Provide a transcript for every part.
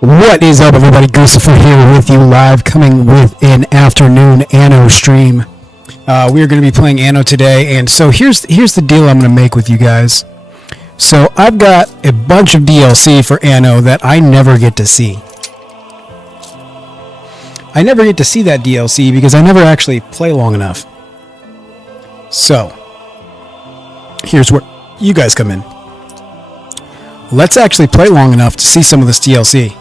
What is up, everybody? Gucifer here with you live, coming with an afternoon Anno stream. We are going to be playing Anno today, and so here's the deal I'm going to make with you guys. So I've got a bunch of DLC for Anno that I never get to see. I never get to see that DLC because I never actually play long enough. So here's where you guys come in. Let's actually play long enough to see some of this DLC.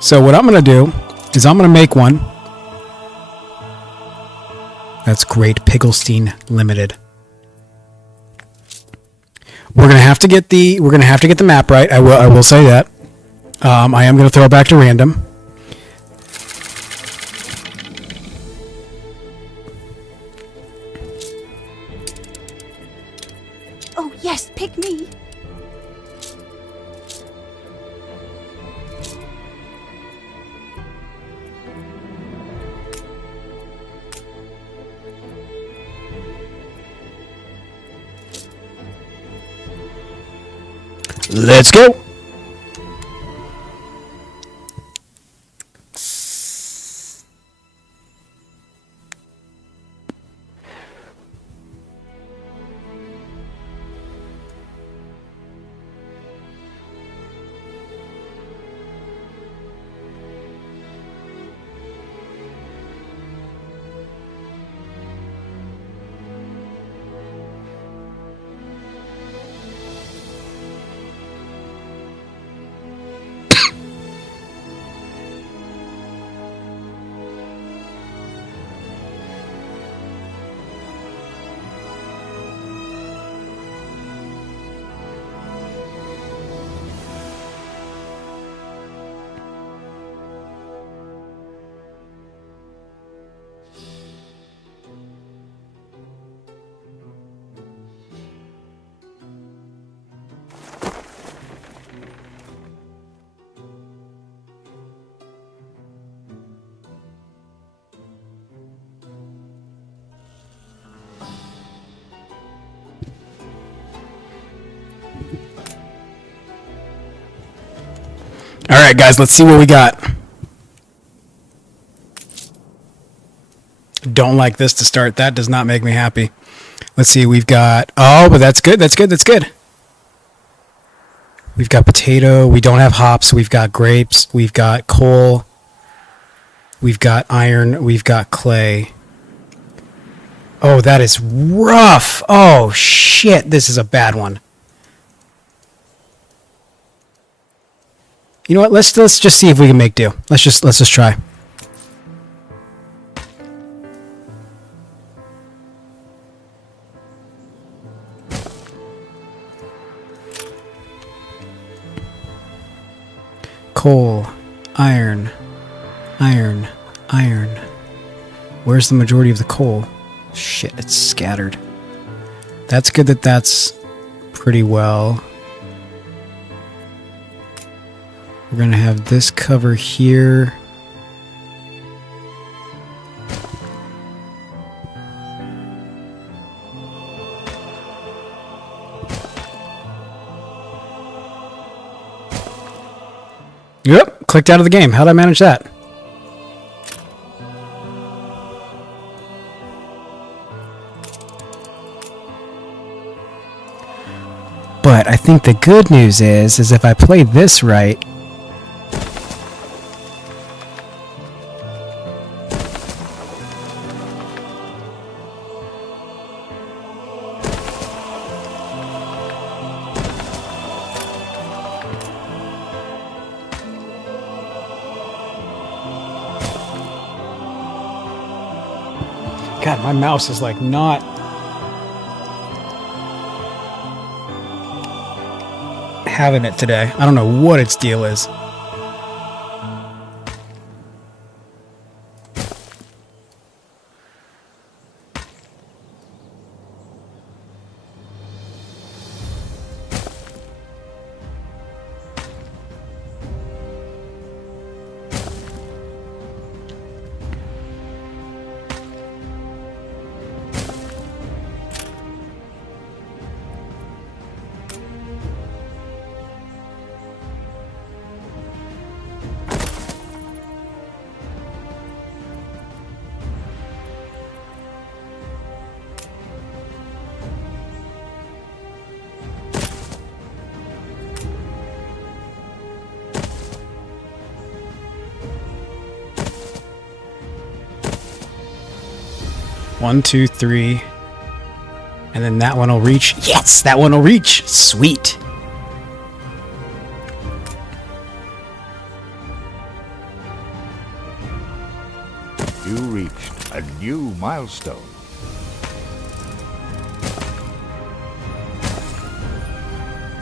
So what I'm going to do is I'm going to make one. That's Great Pigglestein Limited. We're going to have to get the map right. I will say that. I am going to throw it back to random. Oh yes, pick me. Let's go. All right, guys, let's see what we got. Don't like this to start. That does not make me happy. Let's see. We've got... Oh, but that's good. That's good. That's good. We've got potato. We don't have hops. We've got grapes. We've got coal. We've got iron. We've got clay. Oh, that is rough. Oh, shit. This is a bad one. You know what? Let's just see if we can make do. Let's just try. Coal, iron, iron, iron. Where's the majority of the coal? Shit, it's scattered. That's good that that's pretty well. We're going to have this cover here. Yep, clicked out of the game. How did I manage that? But I think the good news is if I play this right, God, my mouse is like not... having it today. I don't know what its deal is. 1, 2, 3. And then that one will reach. Yes, that one will reach. Sweet. You reached a new milestone.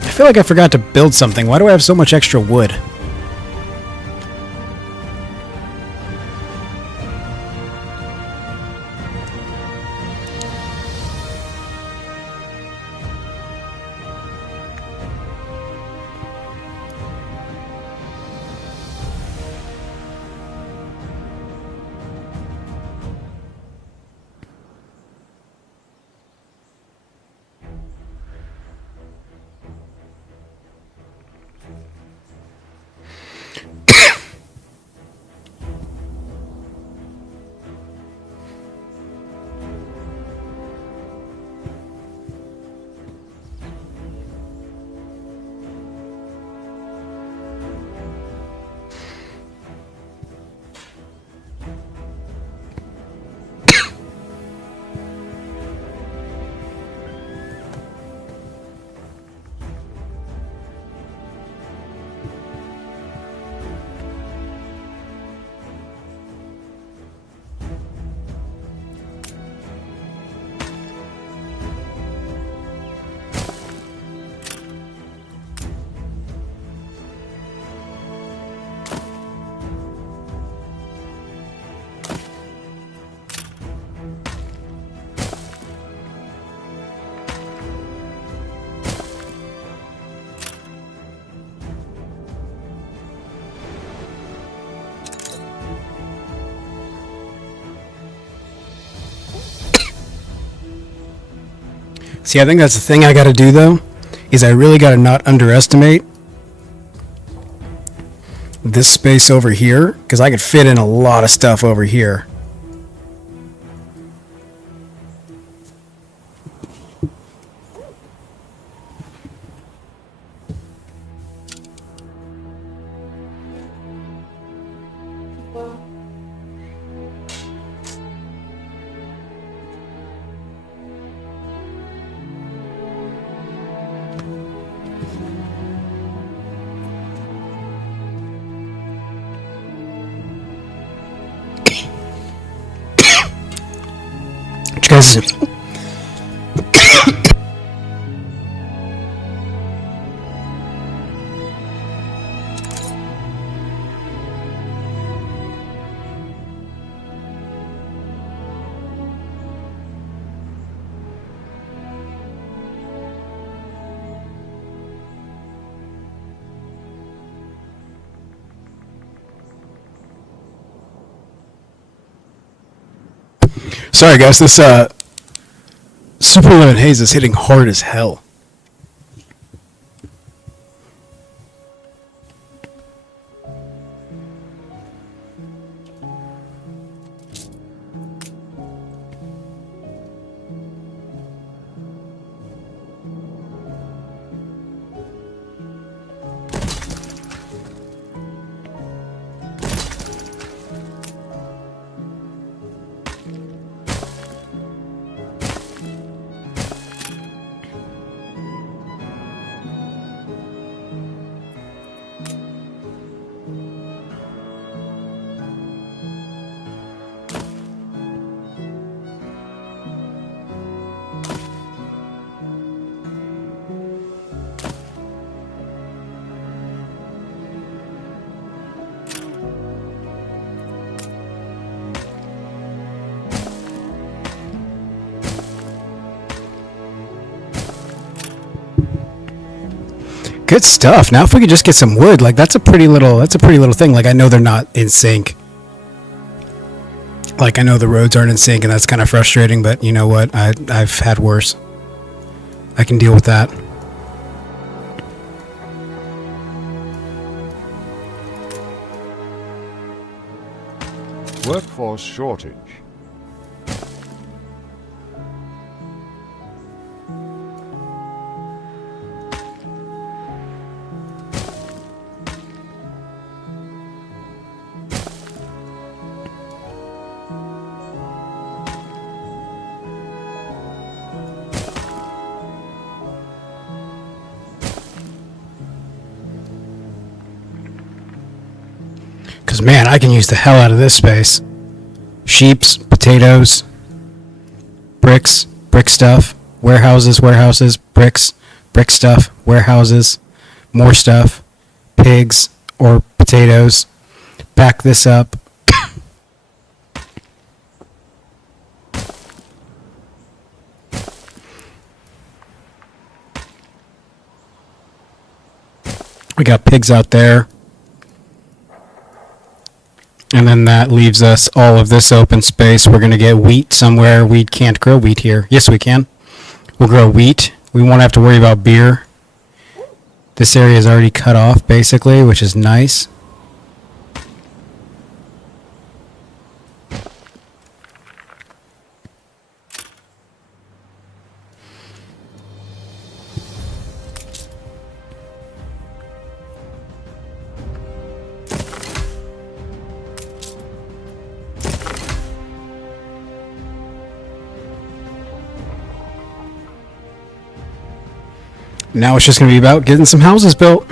I feel like I forgot to build something. Why do I have so much extra wood? See, I think that's the thing I gotta do, though, is I really gotta not underestimate this space over here, because I could fit in a lot of stuff over here. Because sorry guys, this Super Lemon Haze is hitting hard as hell. Good stuff. Now if we could just get some wood, like that's a pretty little thing. Like I know they're not in sync. Like I know the roads aren't in sync and that's kind of frustrating, but you know what? I've had worse. I can deal with that. Workforce shortage. Because, man, I can use the hell out of this space. Sheeps, potatoes, bricks, brick stuff, warehouses, bricks, brick stuff, warehouses, more stuff, pigs or potatoes. Back this up. We got pigs out there. And then that leaves us all of this open space. We're going to get wheat somewhere. We can't grow wheat here. Yes, we can. We'll grow wheat. We won't have to worry about beer. This area is already cut off, basically, which is nice. Now it's just going to be about getting some houses built.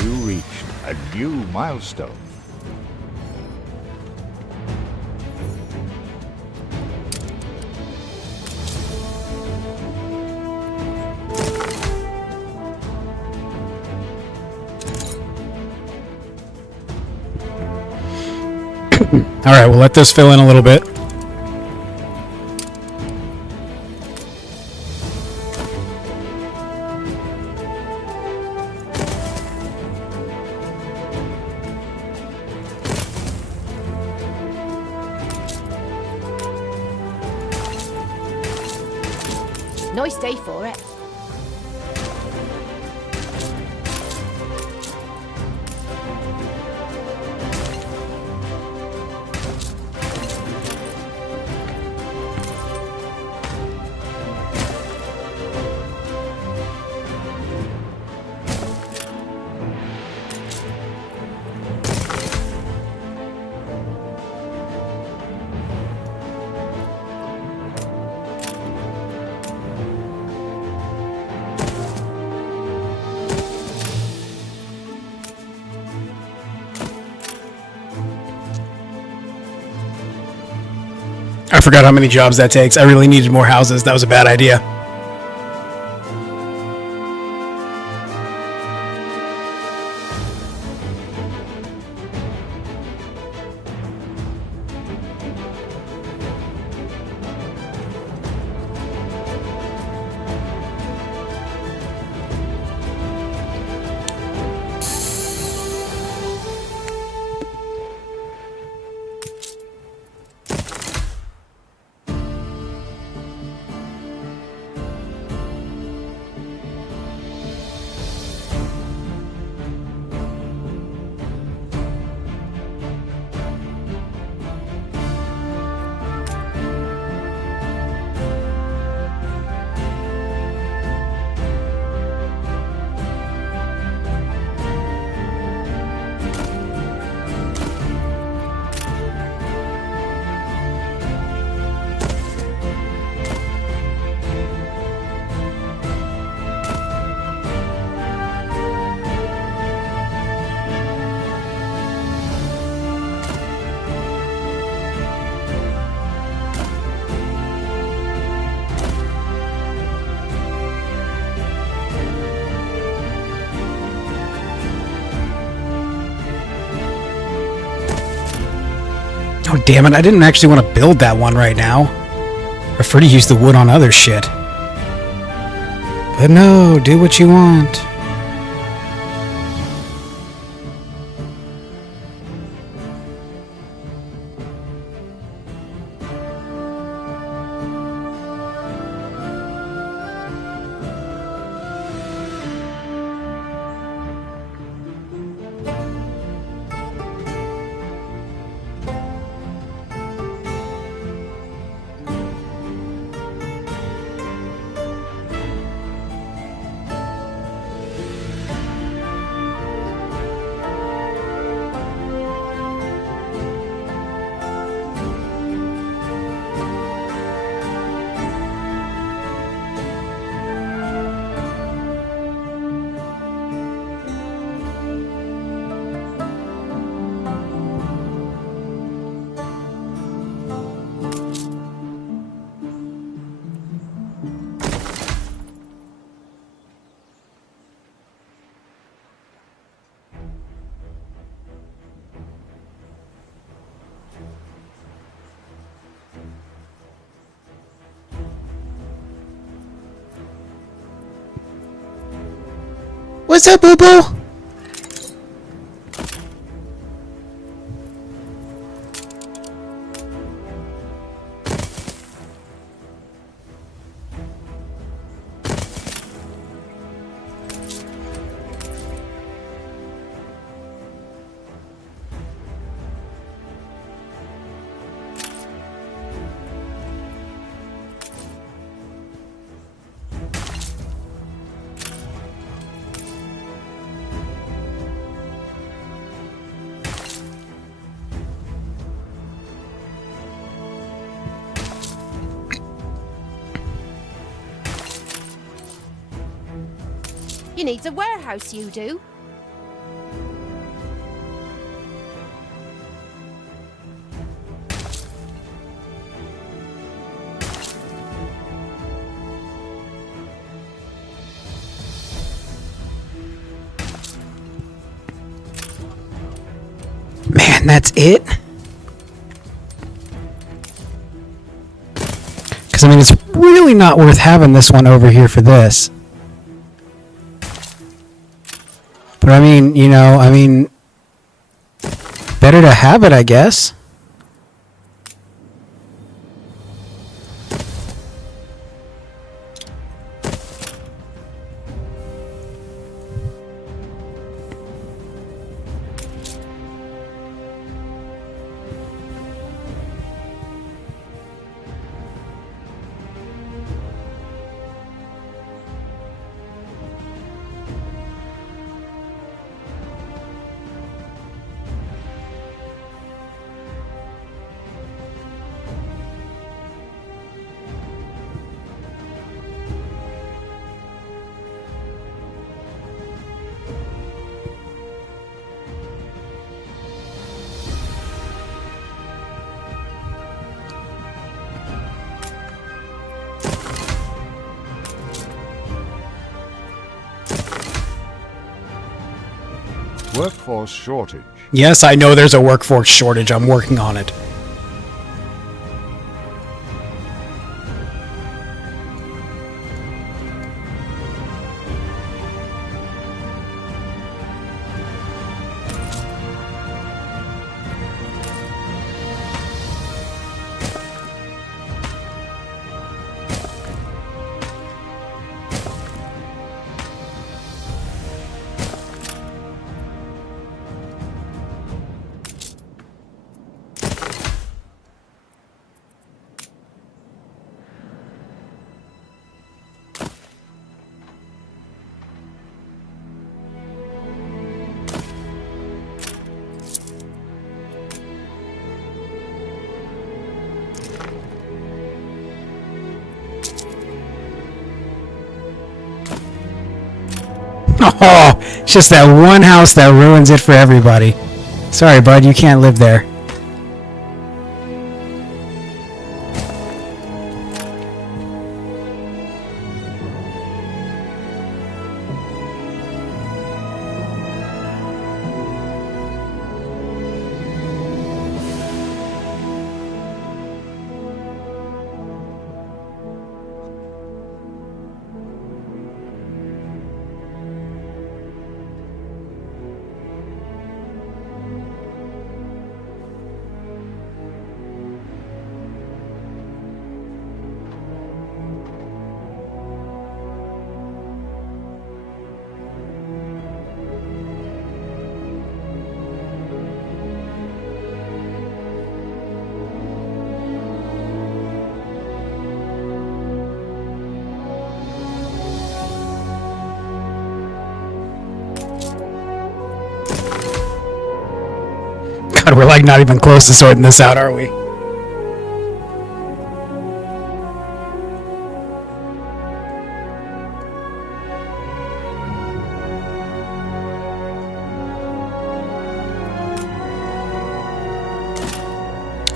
You reached a new milestone. All right, we'll let this fill in a little bit. Nice day for it. I forgot how many jobs that takes. I really needed more houses. That was a bad idea. Oh, damn it. I didn't actually want to build that one right now. I prefer to use the wood on other shit. But no, do what you want. What's up, boo-boo? You needs a warehouse, you do. Man, that's it? Because, I mean, it's really not worth having this one over here for this. But, I mean, you know, better to have it, I guess. Workforce shortage. Yes, I know there's a workforce shortage. I'm working on it. Oh, it's just that one house that ruins it for everybody. Sorry, bud, you can't live there. God, we're like not even close to sorting this out, are we?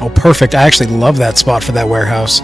Oh, perfect. I actually love that spot for that warehouse.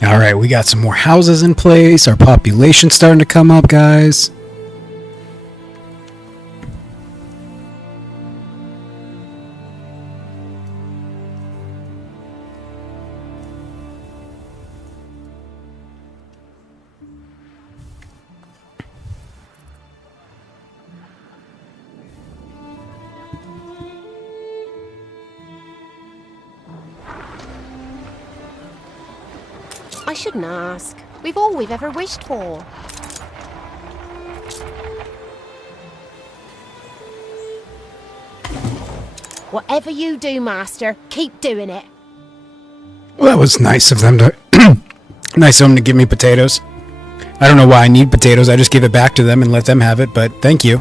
All right, we got some more houses in place. Our population's starting to come up, guys. I shouldn't ask. We've all we've ever wished for. Whatever you do, Master, keep doing it. Well, that was nice of them to nice of them to give me potatoes. I don't know why I need potatoes. I just give it back to them and let them have it, but thank you.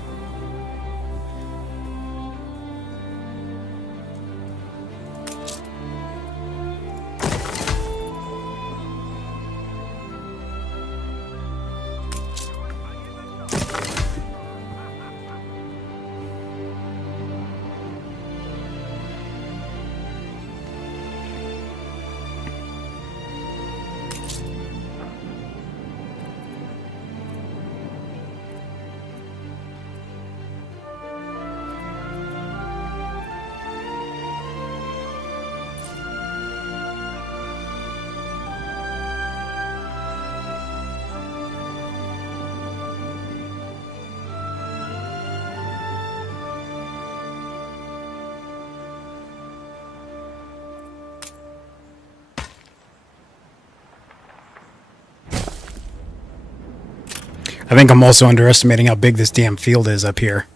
I think I'm also underestimating how big this damn field is up here.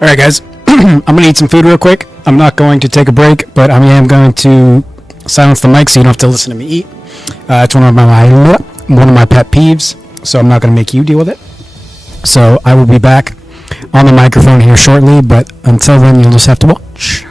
All right, guys. I'm going to eat some food real quick. I'm not going to take a break, but I am going to silence the mic so you don't have to listen to me eat. It's one of my pet peeves, so I'm not going to make you deal with it. So I will be back on the microphone here shortly, but until then, you'll just have to watch.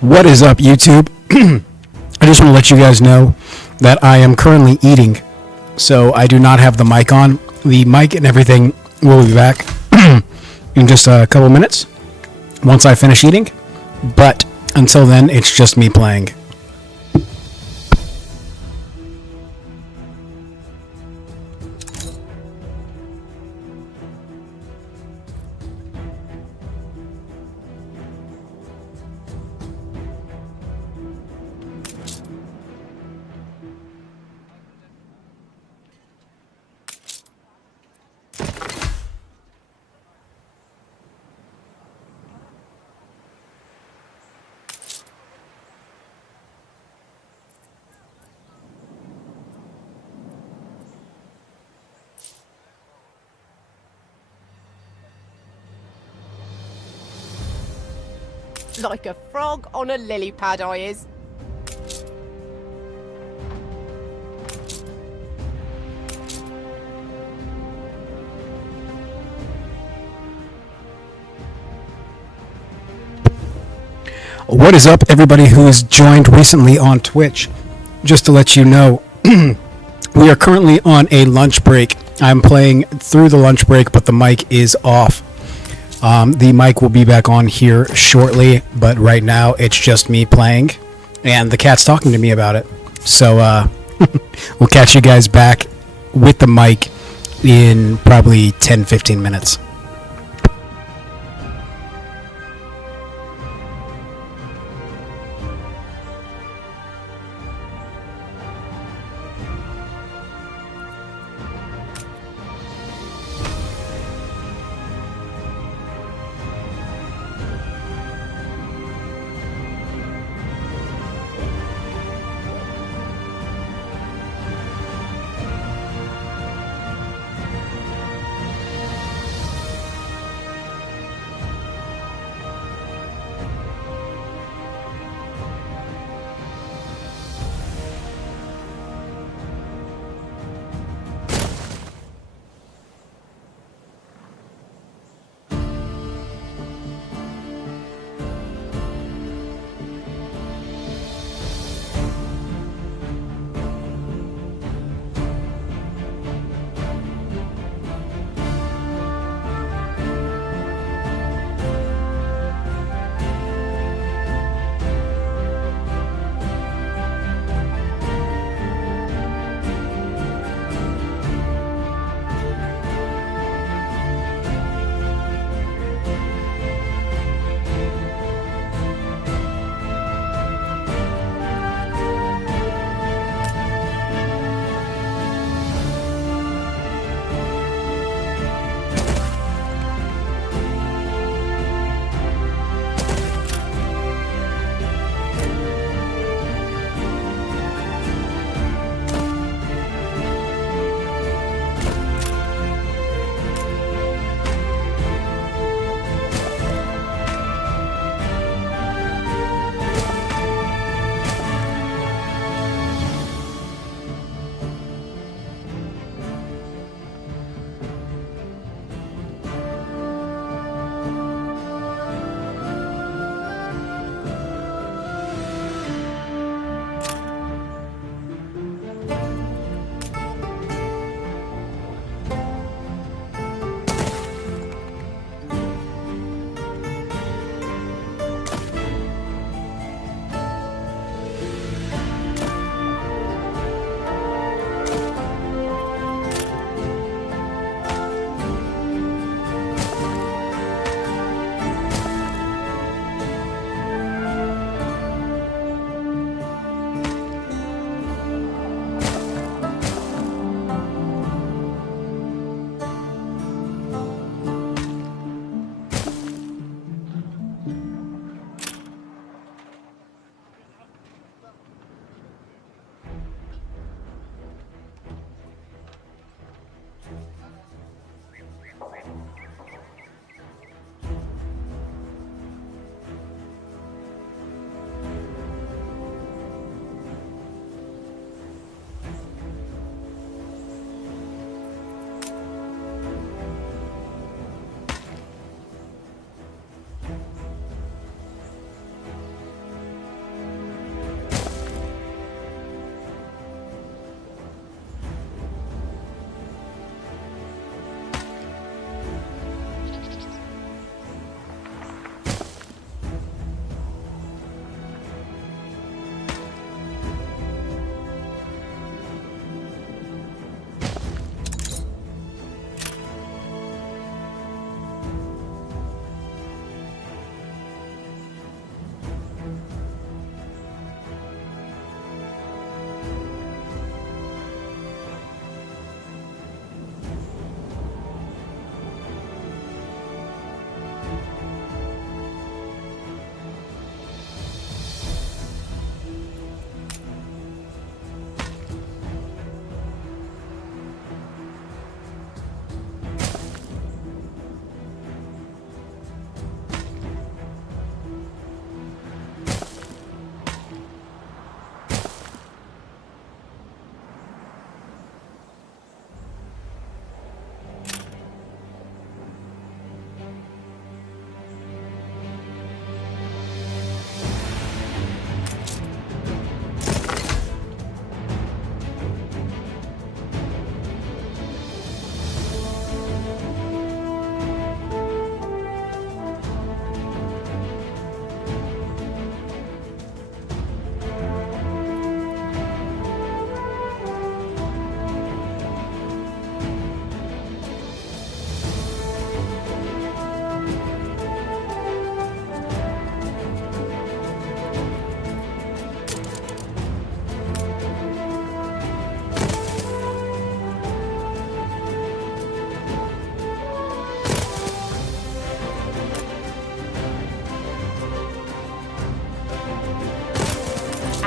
What is up, YouTube? I just want to let you guys know that I am currently eating, so I do not have the mic on. The mic and everything will be back in just a couple minutes once I finish eating, but until then, it's just me playing. Like a frog on a lily pad, I is. What is up, everybody who has joined recently on Twitch? Just to let you know, we are currently on a lunch break. I'm playing through the lunch break, but the mic is off. The mic will be back on here shortly, but right now it's just me playing, and the cat's talking to me about it. So we'll catch you guys back with the mic in probably 10-15 minutes.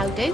How do?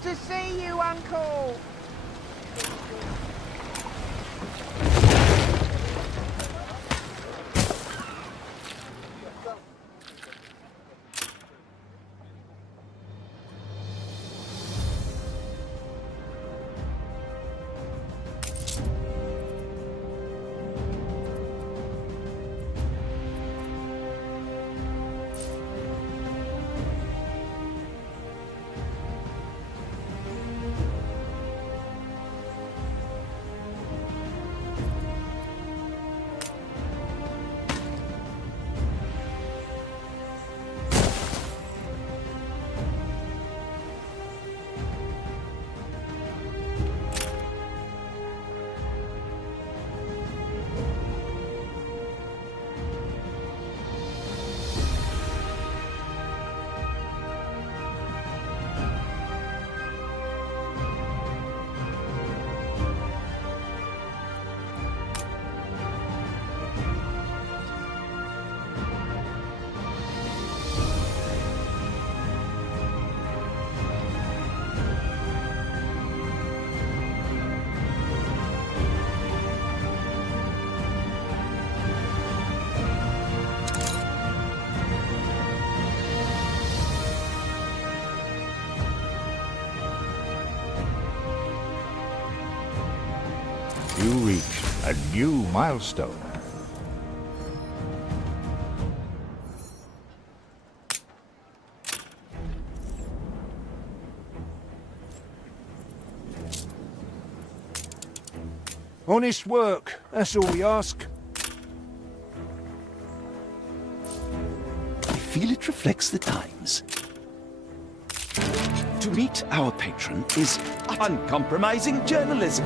Good to see you, Uncle. You reached a new milestone. Honest work, that's all we ask. I feel it reflects the times. To meet our patron is uncompromising journalism.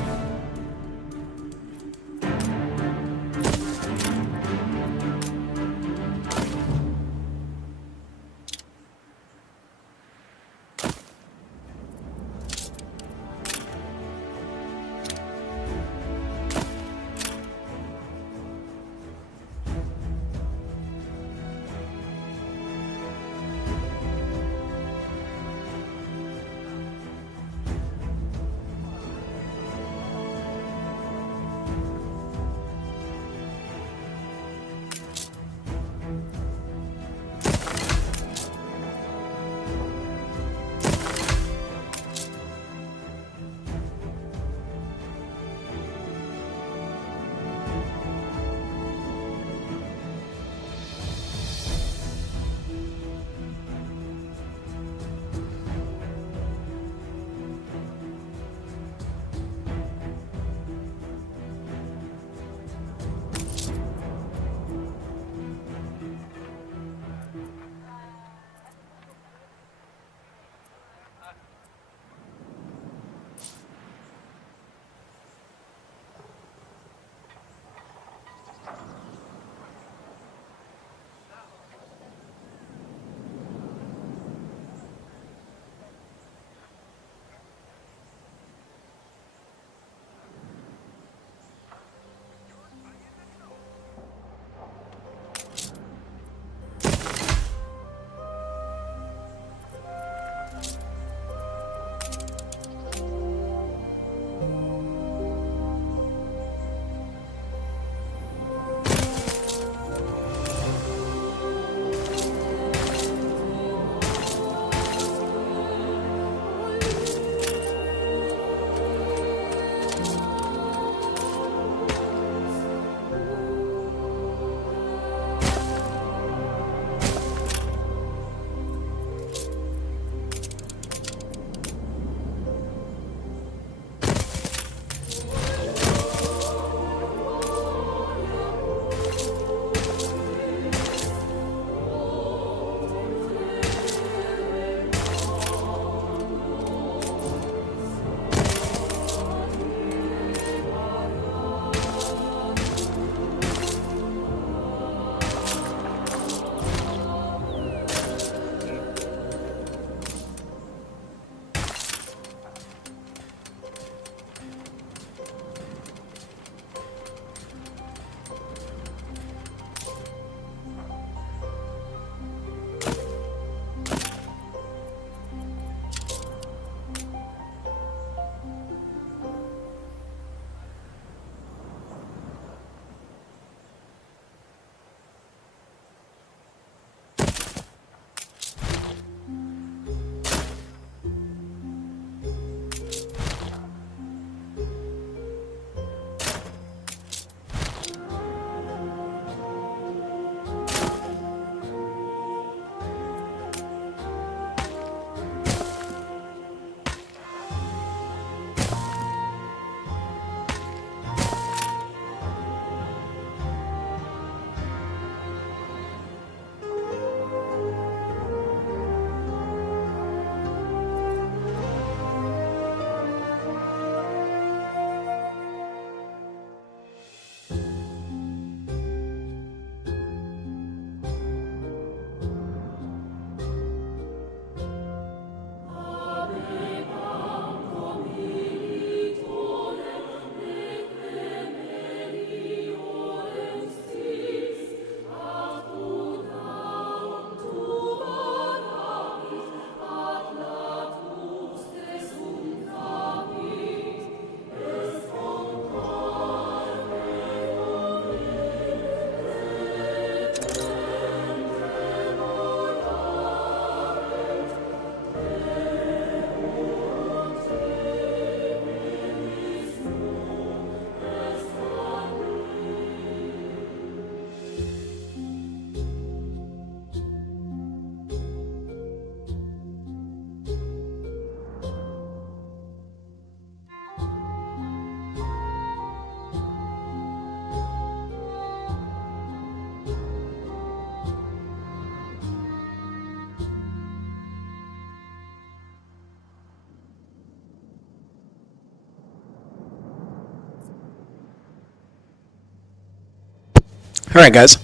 Alright, guys.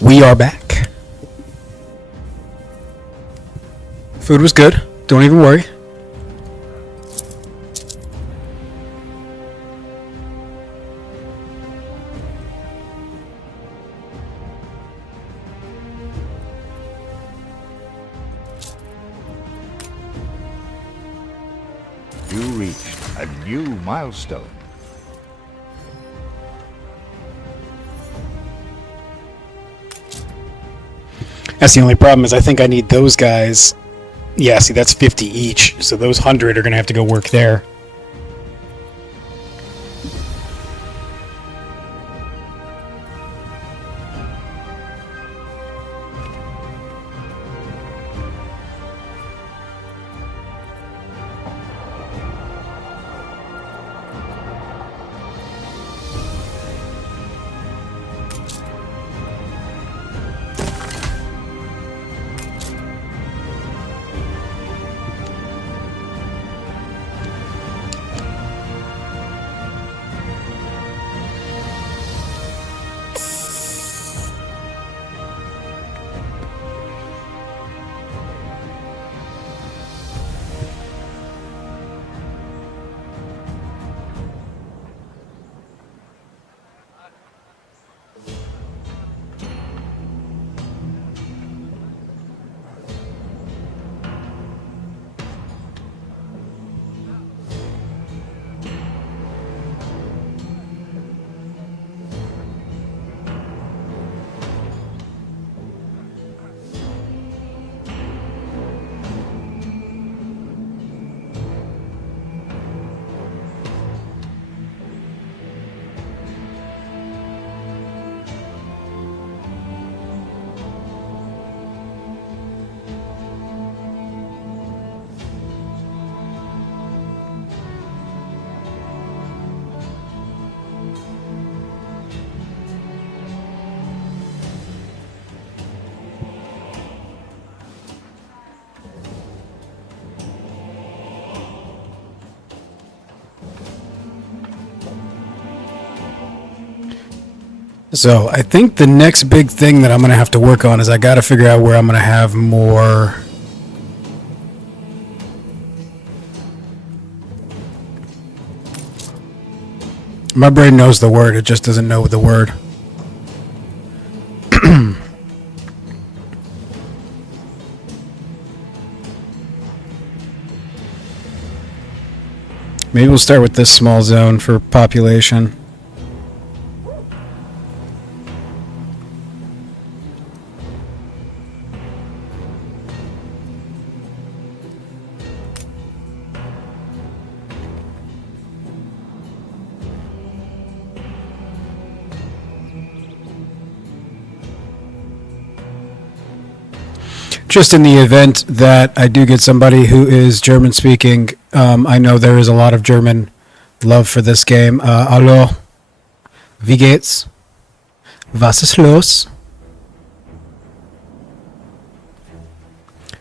We are back. Food was good. Don't even worry. You reached a new milestone. That's the only problem is I think I need those guys. Yeah, see, that's 50 each. So those 100 are going to have to go work there. So I think the next big thing that I'm going to have to work on is I got to figure out where I'm going to have more. My brain knows the word, it just doesn't know the word. Maybe we'll start with this small zone for population. Just in the event that I do get somebody who is German speaking, I know there is a lot of German love for this game. Hallo, wie geht's? Was ist los?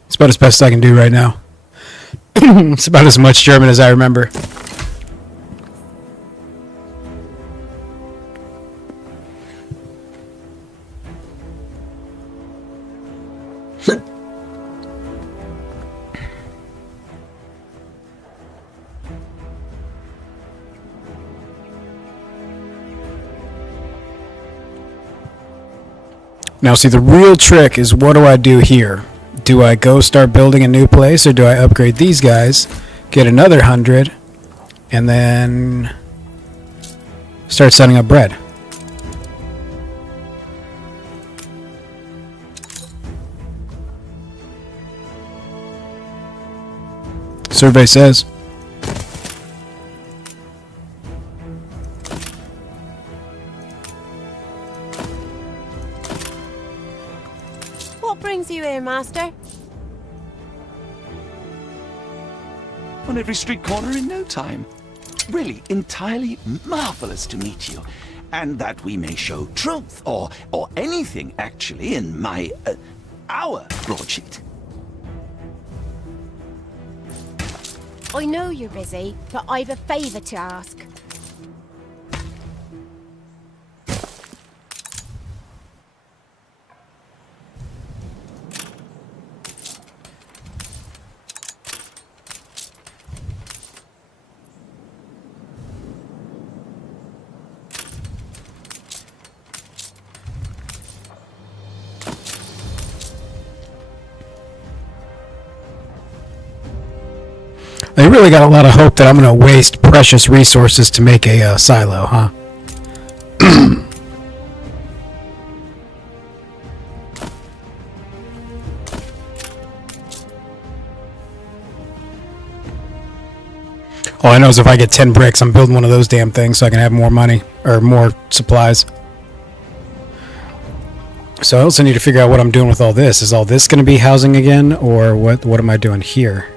It's about as best I can do right now. It's about as much German as I remember. Now, see, the real trick is what do I do here? Do I go start building a new place, or do I upgrade these guys, get another 100, and then start setting up bread? Survey says. What brings you here, Master? On every street corner in no time. Really, entirely marvelous to meet you. And that we may show truth, or anything, actually, in our broadsheet. I know you're busy, but I've a favour to ask. They really got a lot of hope that I'm going to waste precious resources to make a silo, huh? All I know is if I get 10 bricks, I'm building one of those damn things so I can have more money, or more supplies. So I also need to figure out what I'm doing with all this. Is all this going to be housing again, or what am I doing here?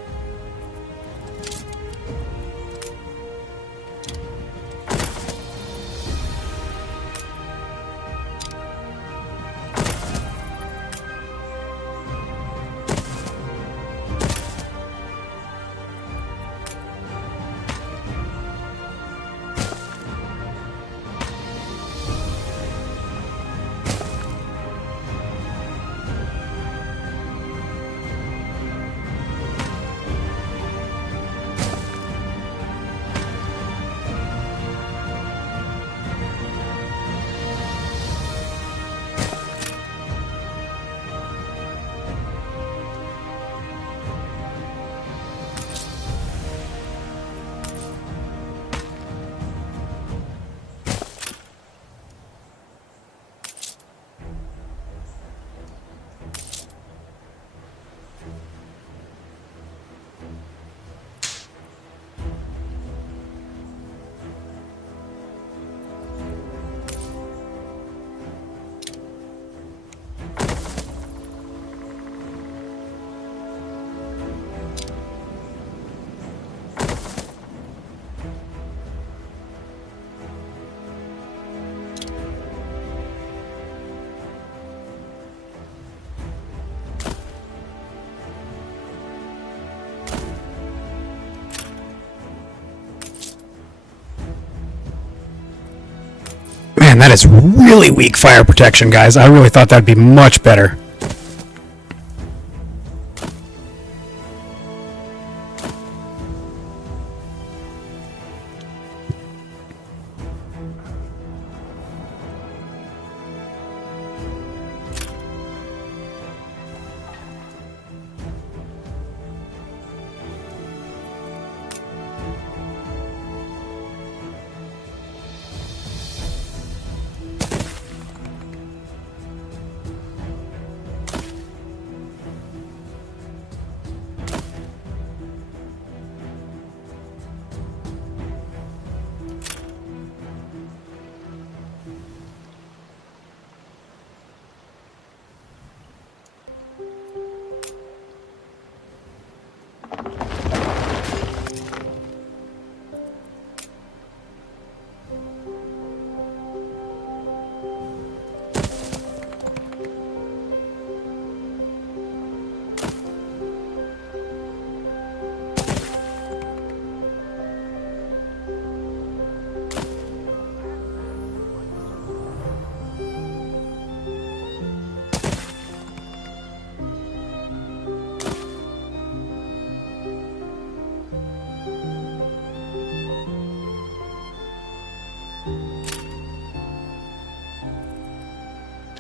Man, that is really weak fire protection, guys. I really thought that'd be much better.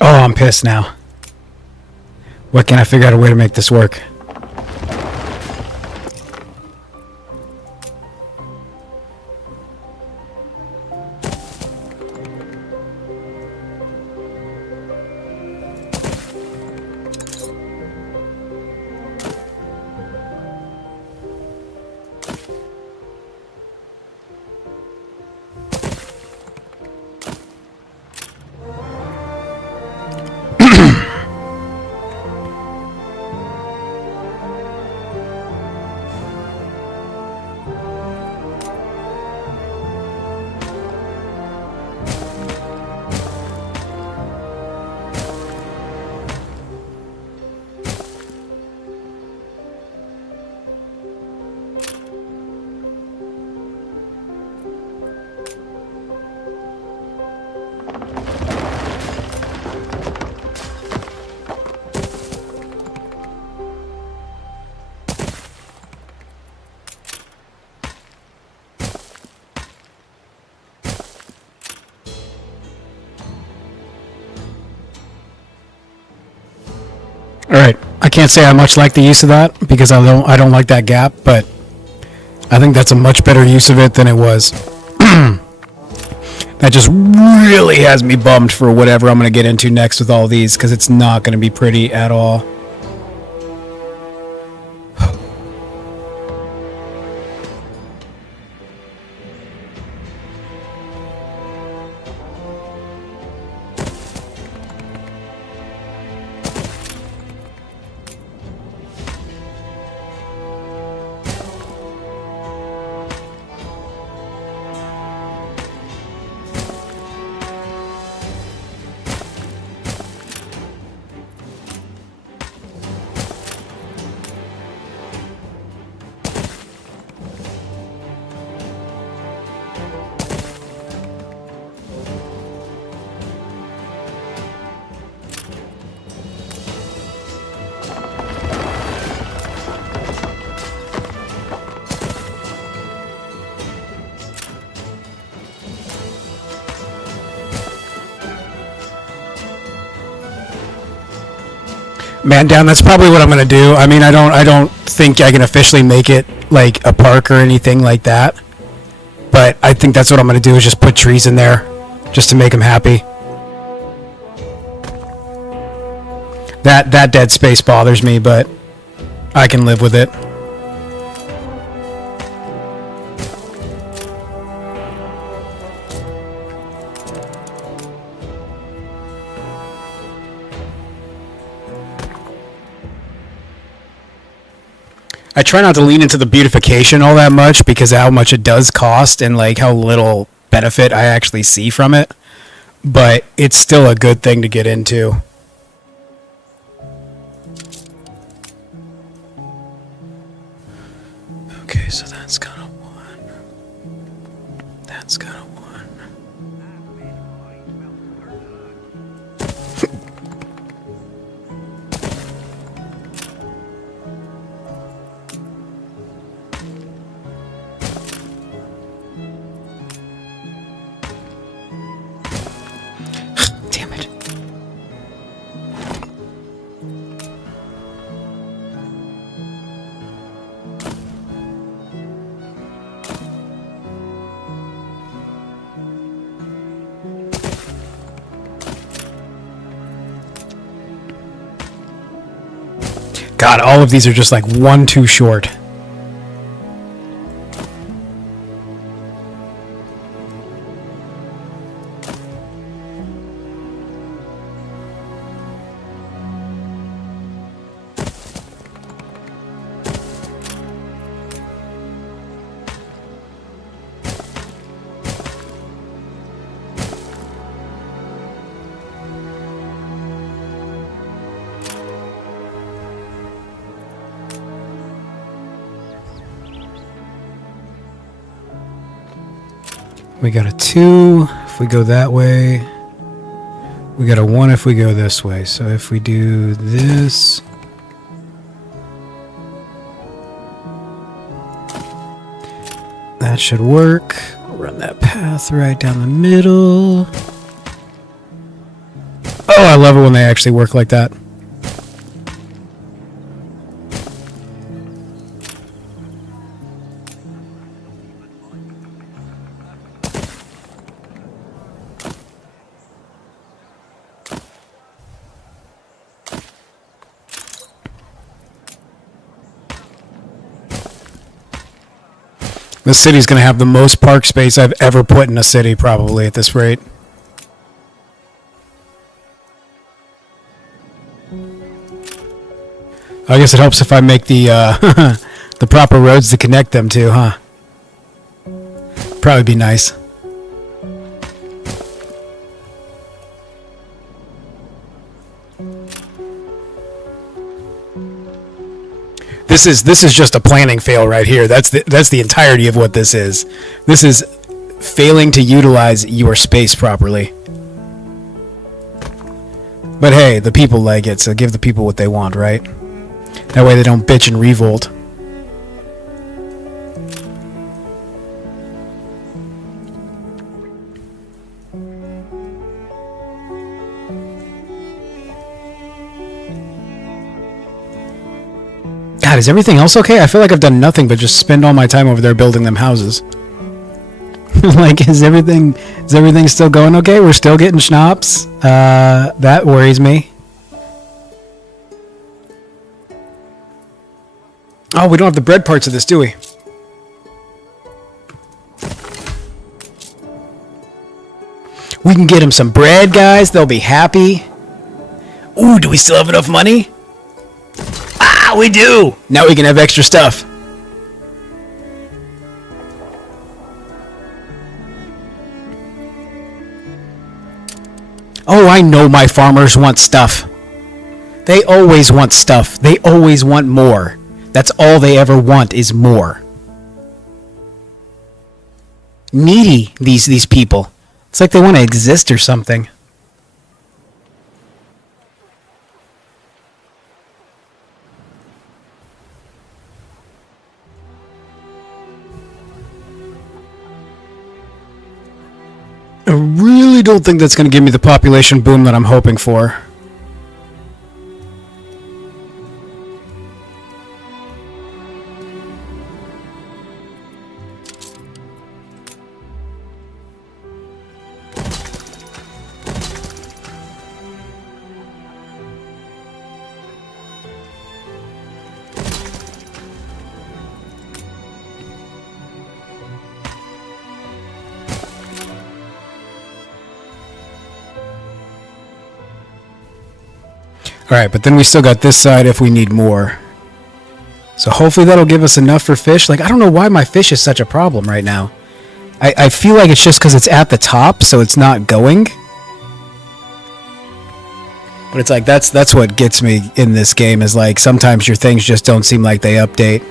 Oh, I'm pissed now. What can I figure out a way to make this work? All right, I can't say I much like the use of that because I don't like that gap, but I think that's a much better use of it than it was. That just really has me bummed for whatever I'm going to get into next with all these, because it's not going to be pretty at all. Man down, that's probably what I'm gonna do. I mean, I don't think I can officially make it like a park or anything like that, but I think that's what I'm gonna do, is just put trees in there just to make them happy. That dead space bothers me, but I can live with it. I try not to lean into the beautification all that much because of how much it does cost and like how little benefit I actually see from it. But it's still a good thing to get into. Okay, so that's got a 1. That's got a 1. Damn it. God, all of these are just like one too short. We got a 2 if we go that way. We got a 1 if we go this way. So if we do this... that should work. Run that path right down the middle. Oh, I love it when they actually work like that. This city's going to have the most park space I've ever put in a city, probably, at this rate. I guess it helps if I make the the proper roads to connect them to, huh? Probably be nice. This is just a planning fail right here. That's the entirety of what this is. This is failing to utilize your space properly. But hey, the people like it, so give the people what they want, right? That way they don't bitch and revolt. God, God, is everything else okay? I feel like I've done nothing but just spend all my time over there building them houses. Like, is everything still going okay? We're still getting schnapps. That worries me. Oh, we don't have the bread parts of this, do we? We can get them some bread, guys. They'll be happy. Ooh, do we still have enough money? Ah, we do! Now we can have extra stuff. Oh, I know my farmers want stuff. They always want stuff. They always want more. That's all they ever want is more. Needy, these people. It's like they want to exist or something. I really don't think that's going to give me the population boom that I'm hoping for. Alright, but then we still got this side if we need more. So hopefully that'll give us enough for fish. Like, I don't know why my fish is such a problem right now. I feel like it's just because it's at the top, so it's not going. But it's like, that's what gets me in this game, is like, sometimes your things just don't seem like they update.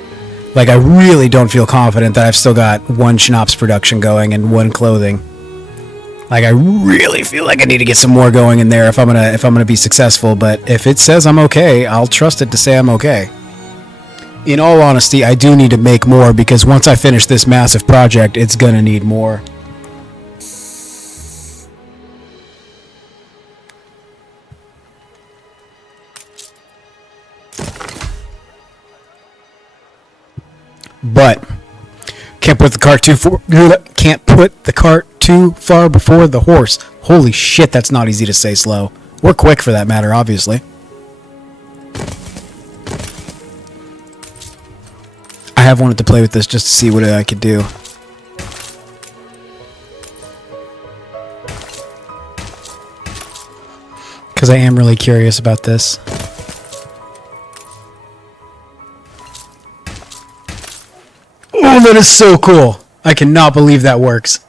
Like, I really don't feel confident that I've still got one schnapps production going and one clothing. Like, I really feel like I need to get some more going in there if I'm gonna be successful. But if it says I'm okay, I'll trust it to say I'm okay. In all honesty, I do need to make more, because once I finish this massive project, it's gonna need more. But can't put the cart too far before the horse. Holy shit, that's not easy to say slow. Or quick, for that matter, obviously. I have wanted to play with this just to see what I could do. Because I am really curious about this. Oh, that is so cool. I cannot believe that works.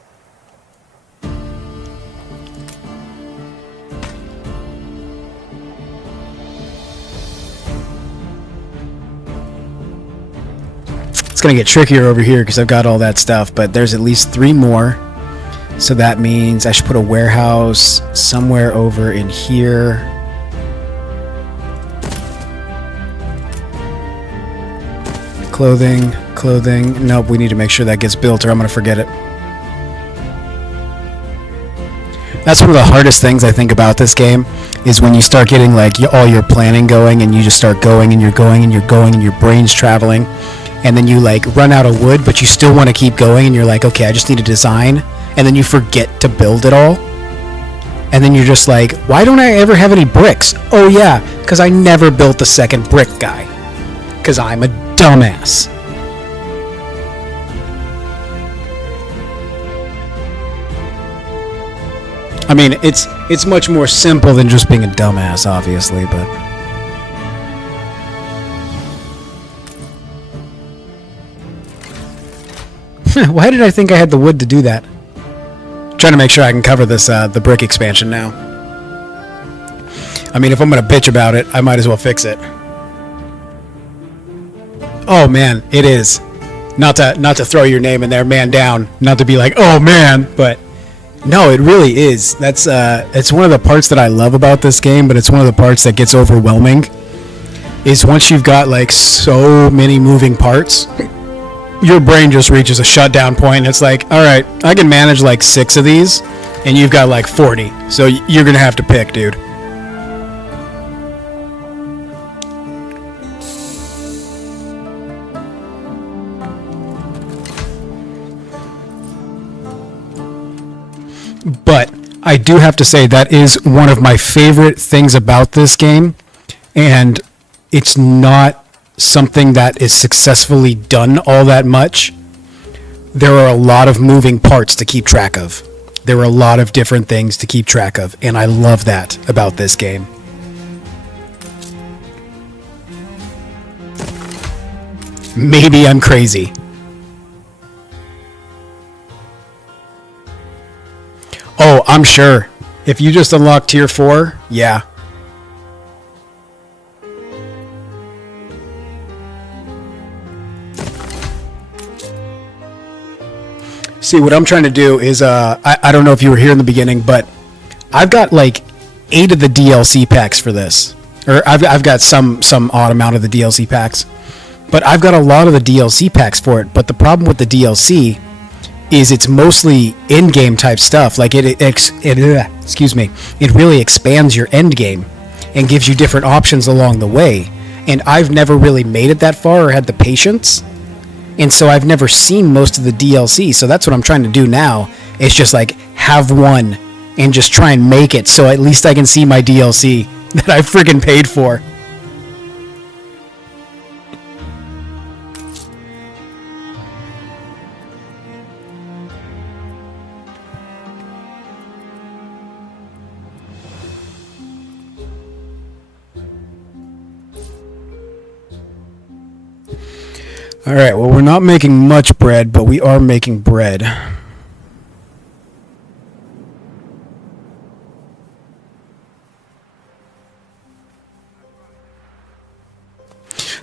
It's going to get trickier over here because I've got all that stuff, but there's at least 3 more. So that means I should put a warehouse somewhere over in here. Clothing. Nope, we need to make sure that gets built or I'm going to forget it. That's one of the hardest things I think about this game, is when you start getting like all your planning going and you just start going and you're going and you're going and your brain's traveling, and then you like run out of wood but you still want to keep going and you're like, okay, I just need a design, and then you forget to build it all. And then you're just like, why don't I ever have any bricks? Oh yeah, because I never built the second brick guy. Because I'm a dumbass. I mean, it's much more simple than just being a dumbass, obviously, but... Why did I think I had the wood to do that? Trying to make sure I can cover this, the brick expansion now. I mean, if I'm gonna bitch about it, I might as well fix it. Oh man, it is. Not to throw your name in there, man down. Not to be like, oh man, but... No, it really is. That's it's one of the parts that I love about this game, but it's one of the parts that gets overwhelming. Is once you've got like so many moving parts, your brain just reaches a shutdown point. It's like, all right, I can manage like 6 of these, and you've got like 40. So you're gonna have to pick, dude. But I do have to say that is one of my favorite things about this game, and it's not something that is successfully done all that much. There are a lot of moving parts to keep track of. There are a lot of different things to keep track of, and I love that about this game. Maybe I'm crazy. Oh, I'm sure. If you just unlock tier 4, yeah. See, what I'm trying to do is, I don't know if you were here in the beginning, but I've got like 8 of the DLC packs for this. Or I've got some odd amount of the DLC packs. But I've got a lot of the DLC packs for it. But the problem with the DLC is it's mostly in-game type stuff. Like it really expands your end game and gives you different options along the way. And I've never really made it that far or had the patience. And so I've never seen most of the DLC. So that's what I'm trying to do now. Is just like have one and just try and make it so at least I can see my DLC that I friggin' paid for. Alright, well, we're not making much bread, but we are making bread.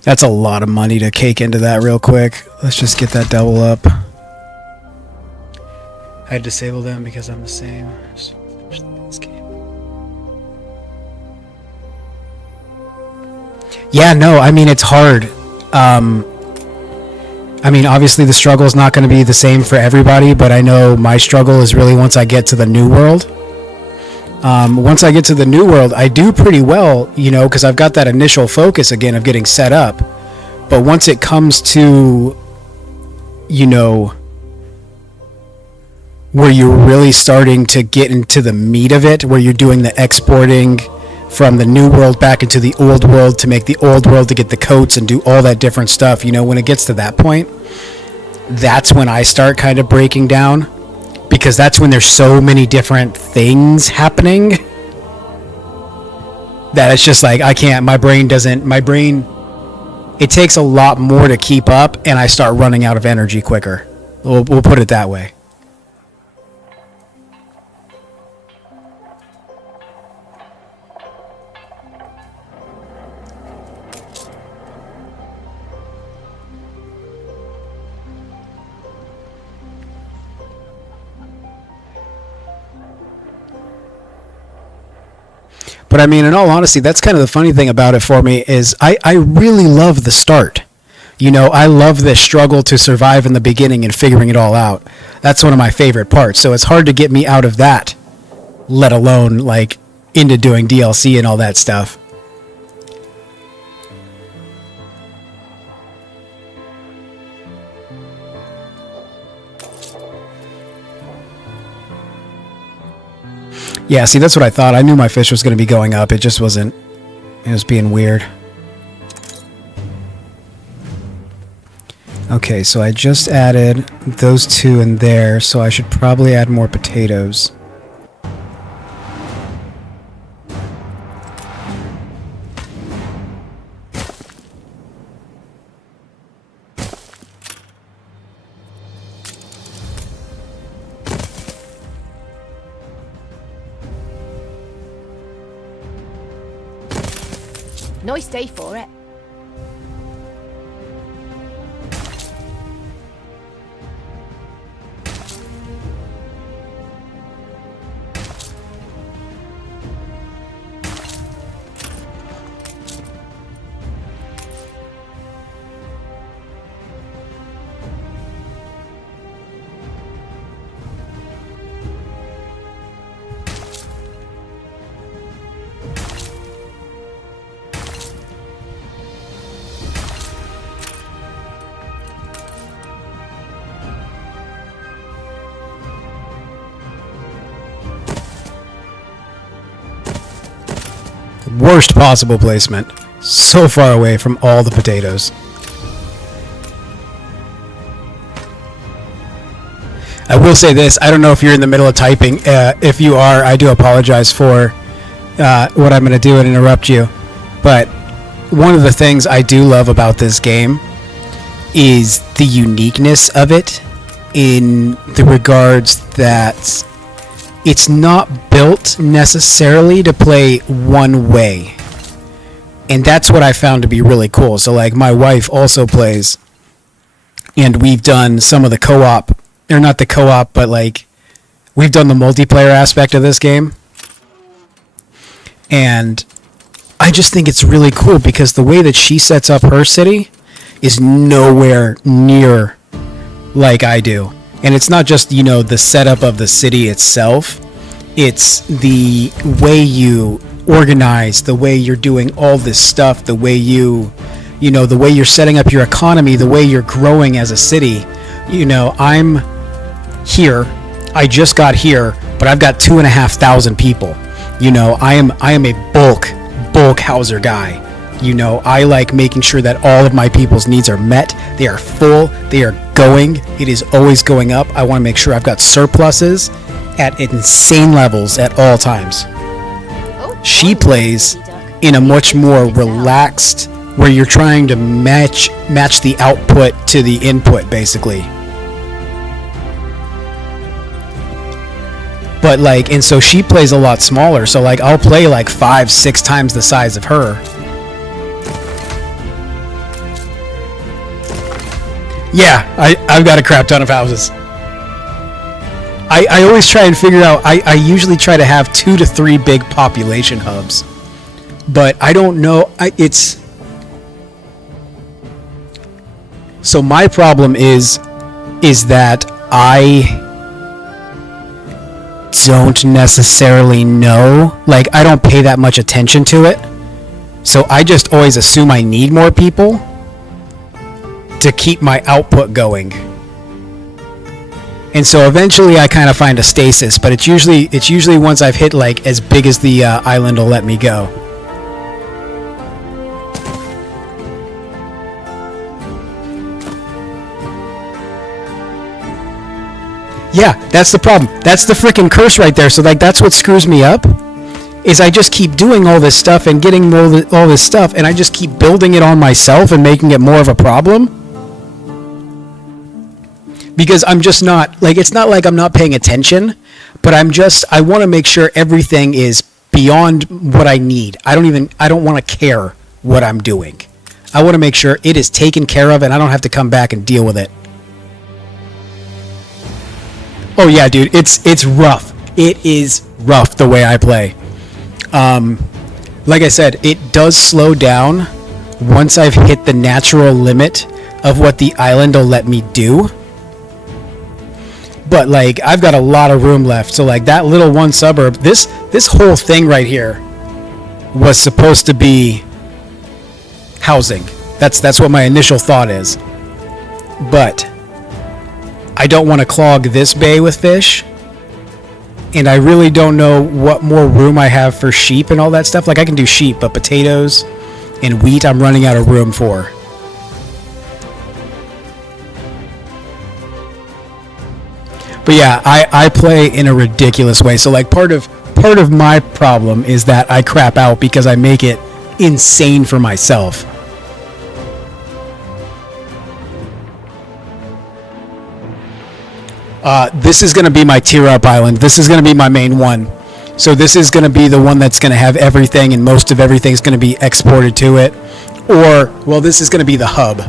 That's a lot of money to cake into that real quick. Let's just get that double up. I disable them because I'm the same. Yeah, no, I mean, it's hard. I mean, obviously the struggle is not going to be the same for everybody, but I know my struggle is really once I get to the new world. Once I get to the new world, I do pretty well, you know, because I've got that initial focus again of getting set up. But once it comes to, you know, where you're really starting to get into the meat of it, where you're doing the exporting from the new world back into the old world to make the old world to get the coats and do all that different stuff, you know, when it gets to that point, that's when I start kind of breaking down, because that's when there's so many different things happening that it's just like, I can't, it takes a lot more to keep up, and I start running out of energy quicker. We'll put it that way. But I mean, in all honesty, that's kind of the funny thing about it for me is I really love the start. You know, I love the struggle to survive in the beginning and figuring it all out. That's one of my favorite parts. So it's hard to get me out of that, let alone like into doing DLC and all that stuff. Yeah, see, that's what I thought. I knew my fish was going to be going up. It just wasn't. It was being weird. Okay, so I just added those 2 in there, so I should probably add more potatoes. Nice day for it. Worst possible placement. So far away from all the potatoes. I will say this. I don't know if you're in the middle of typing. If you are, I do apologize for what I'm going to do and interrupt you. But one of the things I do love about this game is the uniqueness of it in the regards that it's not built necessarily to play one way. And that's what I found to be really cool. So like my wife also plays, and we've done some of the co-op, or not the co-op, but like we've done the multiplayer aspect of this game. And I just think it's really cool because the way that she sets up her city is nowhere near like I do. And it's not just, you know, the setup of the city itself. It's the way you organize, the way you're doing all this stuff, the way you know, the way you're setting up your economy, the way you're growing as a city. You know, I'm here. I just got here, but I've got 2,500 people. You know, I am a bulk houser guy. You know, I like making sure that all of my people's needs are met. They are full. They are going. It is always going up. I want to make sure I've got surpluses at insane levels at all times. She plays in a much more relaxed, where you're trying to match the output to the input, basically. But like, and so she plays a lot smaller. So like, I'll play like 5-6 times the size of her. Yeah, I've got a crap ton of houses. I always try and figure out, I usually try to have 2 to 3 big population hubs. But I don't know, so my problem is that I don't necessarily know, like I don't pay that much attention to it. So I just always assume I need more people to keep my output going. And so eventually I kind of find a stasis, but it's usually once I've hit like as big as the island will let me go. Yeah, that's the problem. That's the freaking curse right there. So like that's what screws me up, is I just keep doing all this stuff and getting all this stuff, and I just keep building it on myself and making it more of a problem. Because I'm just not, like, it's not like I'm not paying attention, but I want to make sure everything is beyond what I need. I don't want to care what I'm doing. I want to make sure it is taken care of and I don't have to come back and deal with it. Oh yeah, dude, it's rough. It is rough the way I play. Like I said, it does slow down once I've hit the natural limit of what the island will let me do. But like I've got a lot of room left, so like that little one suburb, this whole thing right here was supposed to be housing. That's what my initial thought is. But I don't want to clog this bay with fish, and I really don't know what more room I have for sheep and all that stuff. Like I can do sheep, but potatoes and wheat I'm running out of room for. But yeah, I play in a ridiculous way. So like part of my problem is that I crap out because I make it insane for myself. This is going to be my tier up island. This is going to be my main one. So this is going to be the one that's going to have everything, and most of everything is going to be exported to it. Or, well, this is going to be the hub.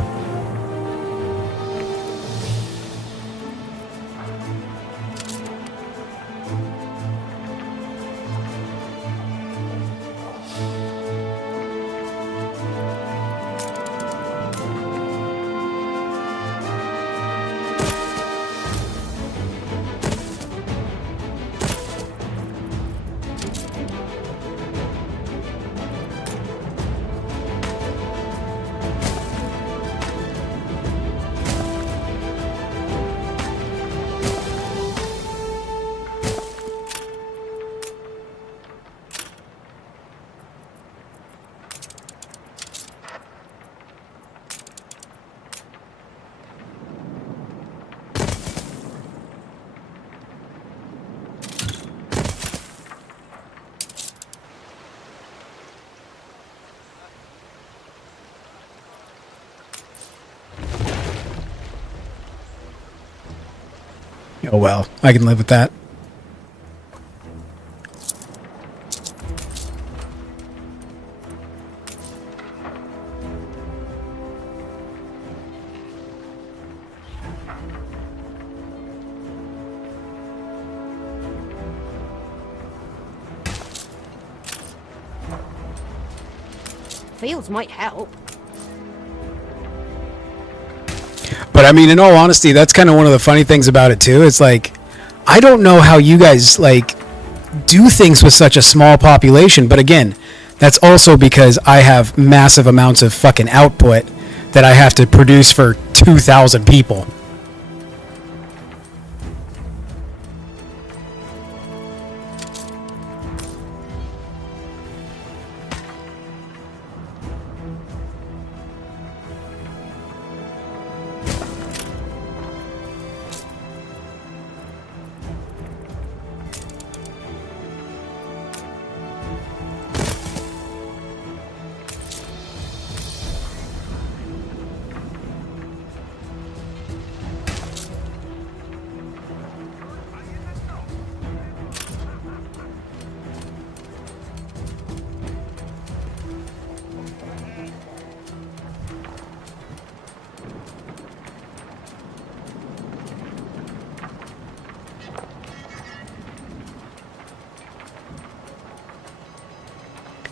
Oh well, I can live with that. Fields might help. But I mean, in all honesty, that's kind of one of the funny things about it too. It's like, I don't know how you guys like do things with such a small population. But again, that's also because I have massive amounts of fucking output that I have to produce for 2,000 people.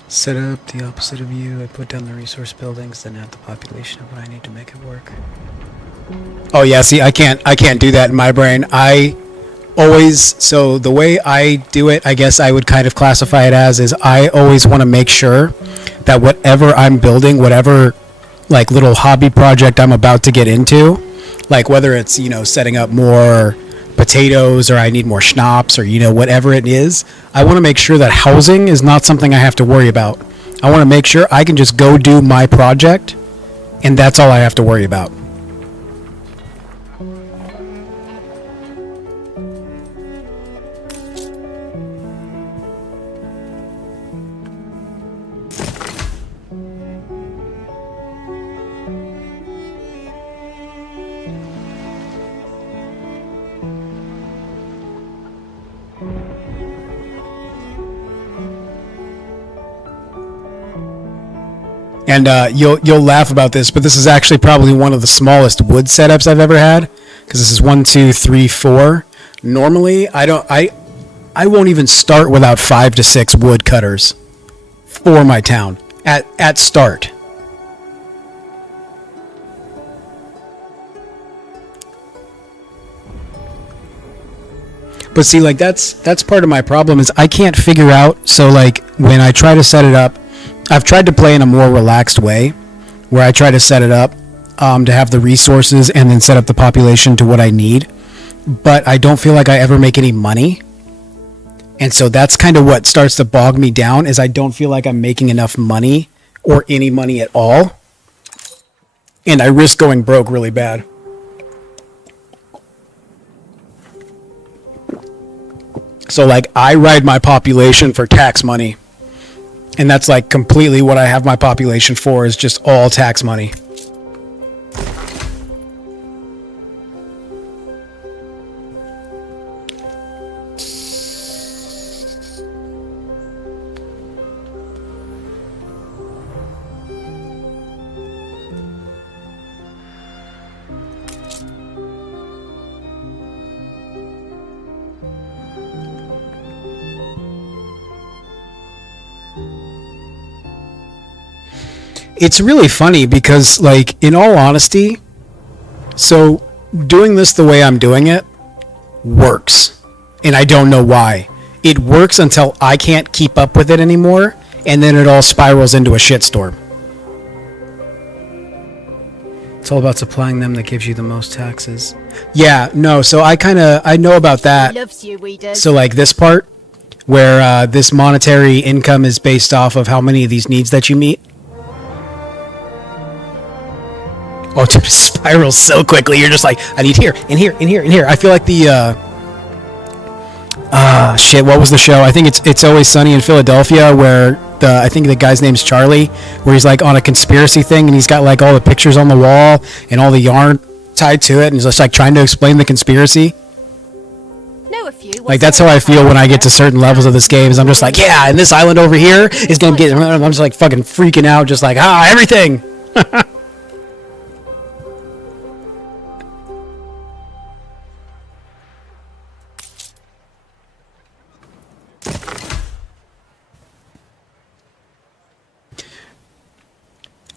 Set up the opposite of you. I put down the resource buildings, then add the population of what I need to make it work. Oh yeah, see, I can't do that in my brain. So the way I do it, I guess I would kind of classify it as, is I always want to make sure that whatever I'm building, whatever like little hobby project I'm about to get into, like whether it's, you know, setting up more potatoes or I need more schnapps or, you know, whatever it is, I want to make sure that housing is not something I have to worry about. I want to make sure I can just go do my project and that's all I have to worry about. And you'll laugh about this, but this is actually probably one of the smallest wood setups I've ever had, because this is 1, 2, 3, 4. Normally, I won't even start without 5 to 6 wood cutters for my town at start. But see, like that's part of my problem is I can't figure out. So like when I try to set it up, I've tried to play in a more relaxed way, where I try to set it up to have the resources and then set up the population to what I need. But I don't feel like I ever make any money. And so that's kind of what starts to bog me down, is I don't feel like I'm making enough money or any money at all. And I risk going broke really bad. So like I ride my population for tax money. And that's like completely what I have my population for, is just all tax money. It's really funny because, like, in all honesty, so doing this the way I'm doing it works. And I don't know why. It works until I can't keep up with it anymore, and then it all spirals into a shitstorm. It's all about supplying them that gives you the most taxes. Yeah, no, so I know about that. Loves you, we do. So, like, this part, where this monetary income is based off of how many of these needs that you meet. Oh, dude, it spirals so quickly. You're just like, I need here, and here, and here, and here. I feel like the, shit, what was the show? I think it's Always Sunny in Philadelphia, where I think the guy's name's Charlie, where he's like on a conspiracy thing, and he's got like all the pictures on the wall, and all the yarn tied to it, and he's just like trying to explain the conspiracy. know a few. Like, that's how I feel when I get to certain levels of this game. Is I'm just like, yeah, and this island over here is gonna get. I'm just like fucking freaking out, just like everything.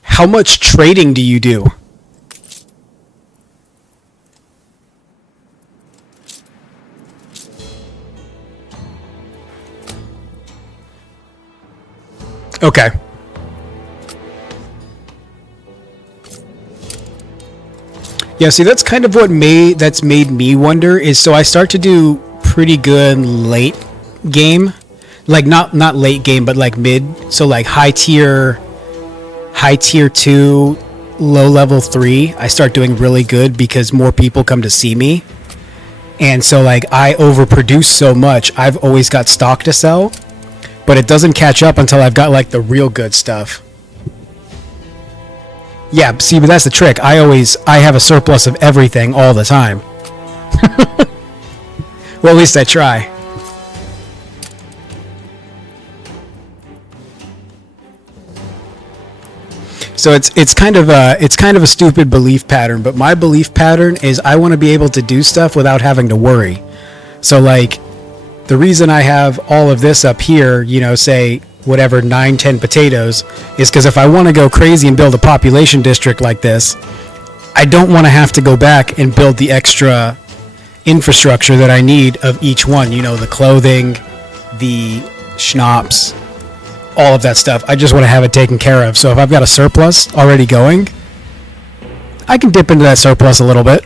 How much trading do you do? Okay. Yeah, see, that's kind of what that's made me wonder is, so I start to do pretty good late game, like not late game, but like mid, so like high tier 2, low level 3. I start doing really good because more people come to see me, and so like I overproduce so much. I've always got stock to sell, but it doesn't catch up until I've got like the real good stuff. Yeah, see, but that's the trick. I have a surplus of everything all the time. Well, at least I try. So it's kind of a stupid belief pattern, but my belief pattern is I want to be able to do stuff without having to worry. So like the reason I have all of this up here, you know, say whatever 9-10 potatoes, is because if I want to go crazy and build a population district like this, I don't want to have to go back and build the extra infrastructure that I need of each one, you know, the clothing, the schnapps, all of that stuff. I just want to have it taken care of. So if I've got a surplus already going, I can dip into that surplus a little bit.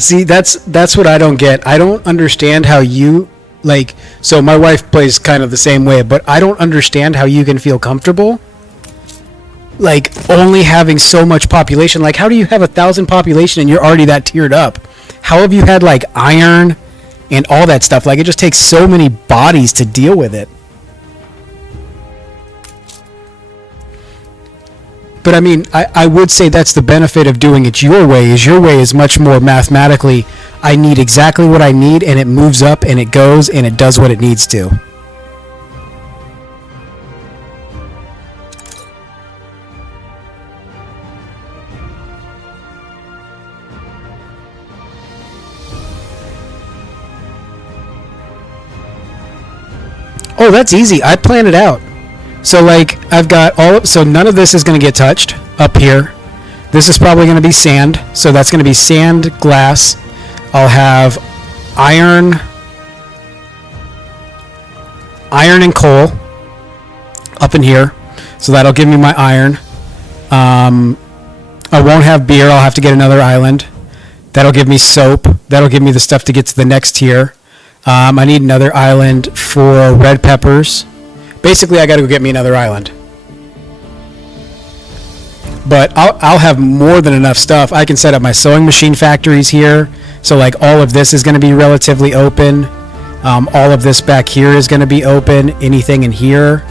See, that's what I don't get. I don't understand how you, like, so my wife plays kind of the same way, but I don't understand how you can feel comfortable like only having so much population. Like, how do you have 1,000 population and you're already that tiered up? How have you had like iron and all that stuff? Like, it just takes so many bodies to deal with it. But I mean, I would say that's the benefit of doing it your way, is your way is much more mathematically, I need exactly what I need, and it moves up, and it goes, and it does what it needs to. Oh, that's easy. I plan it out. So like I've got so none of this is going to get touched up here. This is probably going to be sand. So that's going to be sand, glass. I'll have iron and coal up in here. So that'll give me my iron. I won't have beer. I'll have to get another island. That'll give me soap. That'll give me the stuff to get to the next tier. I need another island for red peppers. Basically, I got to go get me another island. But I'll have more than enough stuff. I can set up my sewing machine factories here. So like all of this is going to be relatively open. All of this back here is going to be open. Anything in here,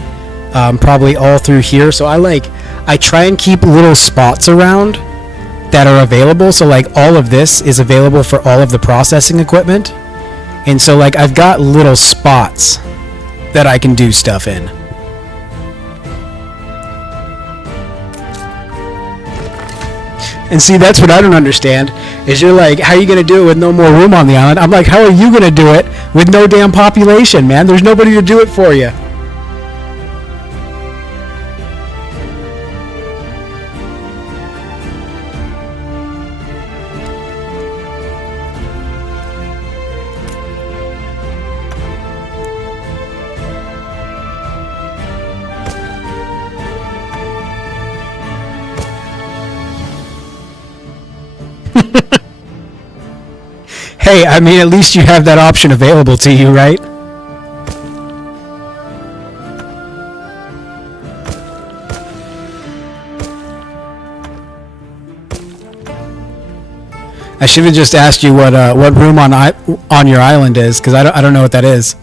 probably all through here. So I try and keep little spots around that are available. So like all of this is available for all of the processing equipment. And so like I've got little spots that I can do stuff in. And see, that's what I don't understand, is you're like, how are you going to do it with no more room on the island? I'm like, how are you going to do it with no damn population, man? There's nobody to do it for you. Hey, I mean, at least you have that option available to you, right? I should have just asked you what room on your island is, because I don't know what that is.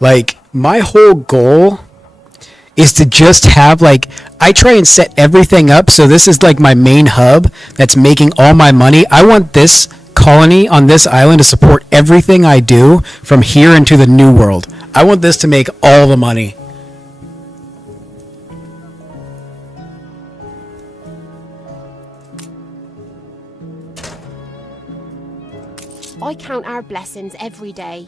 Like, my whole goal is to just have, like, I try and set everything up so this is like my main hub that's making all my money. I want this colony on this island to support everything I do from here into the new world. I want this to make all the money. I count our blessings every day.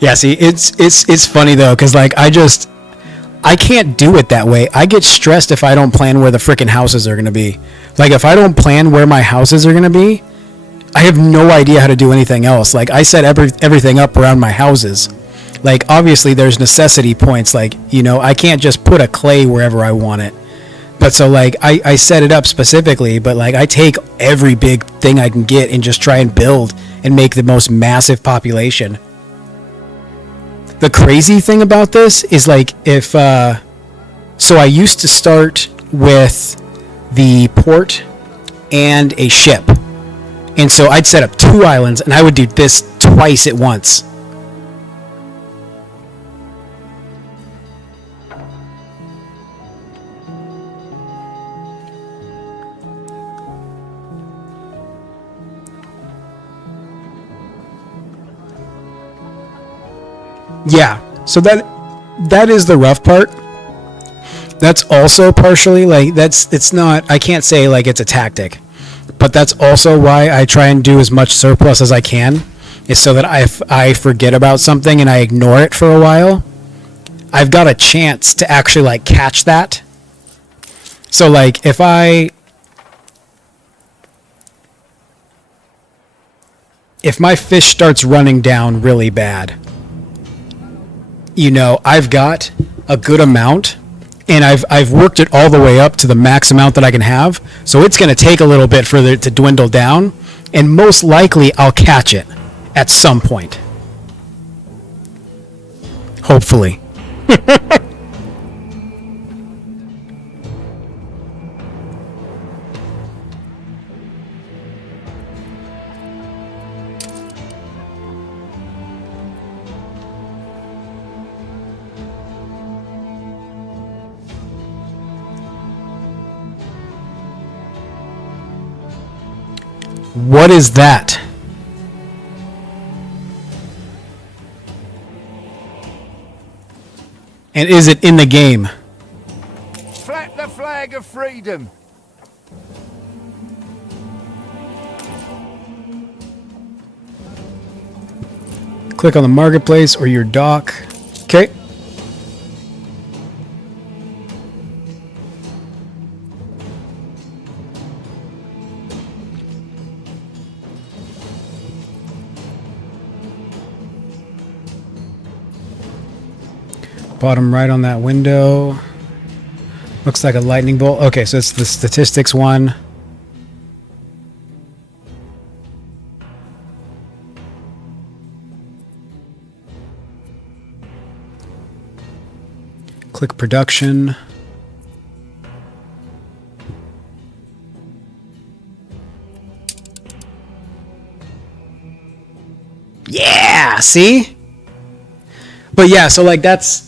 Yeah, see, it's funny though, because like I can't do it that way. I get stressed if I don't plan where the freaking houses are gonna be. Like, if I don't plan where my houses are gonna be, I have no idea how to do anything else. Like, I set everything up around my houses. Like, obviously there's necessity points, like, you know, I can't just put a clay wherever I want it. But so like I set it up specifically, but like I take every big thing I can get and just try and build and make the most massive population. The crazy thing about this is, like, if so I used to start with the port and a ship, and so I'd set up 2 islands and I would do this twice at once. Yeah, so that is the rough part. That's also partially, like, it's not, I can't say like it's a tactic, but that's also why I try and do as much surplus as I can, is so that I forget about something and I ignore it for a while, I've got a chance to actually like catch that. So like if my fish starts running down really bad, you know, I've got a good amount and I've worked it all the way up to the max amount that I can have. So it's going to take a little bit for it to dwindle down, and most likely I'll catch it at some point. Hopefully. What is that? And is it in the game? Flap the flag of freedom. Click on the marketplace or your dock. Okay. Bottom right on that window. Looks like a lightning bolt. Okay, so it's the statistics one. Click production. Yeah, see? But yeah, so like that's...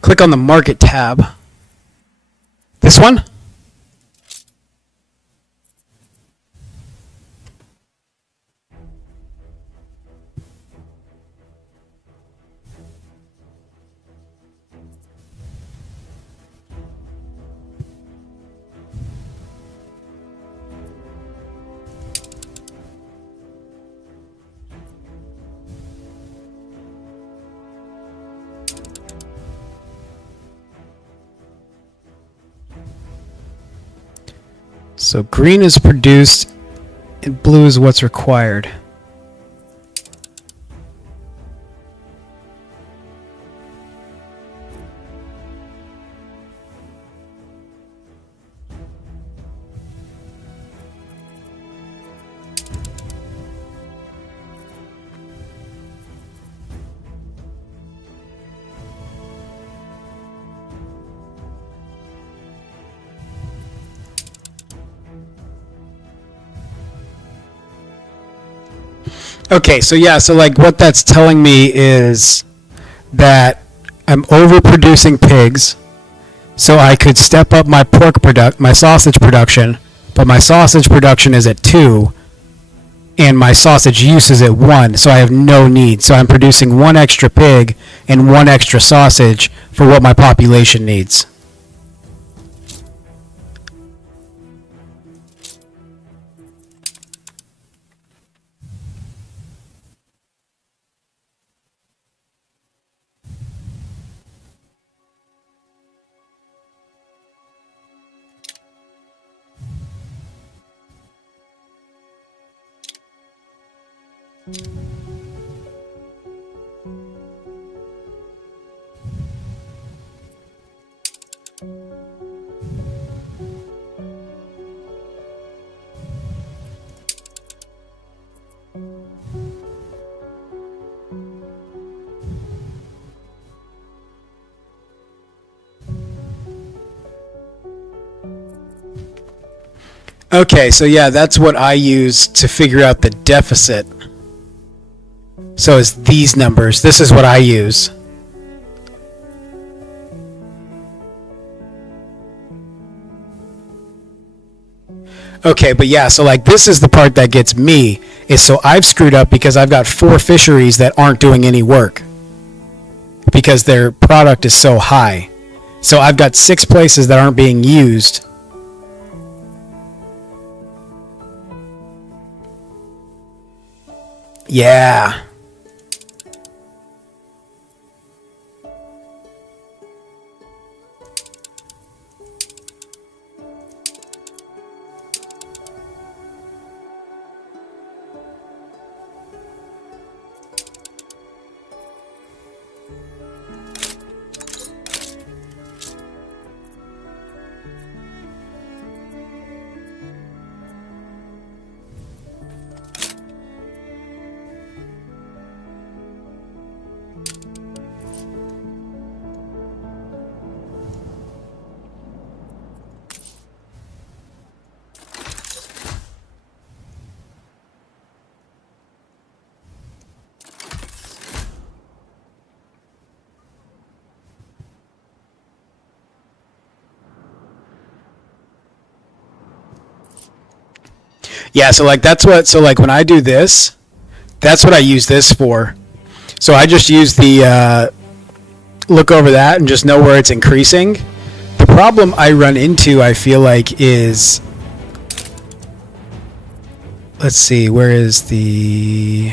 Click on the market tab. This one? So green is produced and blue is what's required. Okay, so yeah, so like what that's telling me is that I'm overproducing pigs, so I could step up my my sausage production, but my sausage production is at 2, and my sausage use is at 1, so I have no need. So I'm producing 1 extra pig and 1 extra sausage for what my population needs. Okay, so yeah, that's what I use to figure out the deficit. So it's these numbers. This is what I use. Okay, but yeah, so like this is the part that gets me, is so I've screwed up because I've got 4 fisheries that aren't doing any work because their product is so high. So I've got 6 places that aren't being used. Yeah. Yeah, so like that's what, so like when I do this, that's what I use this for. So I just use the look over that and just know where it's increasing. The problem I run into, I feel like, is, let's see, where is the,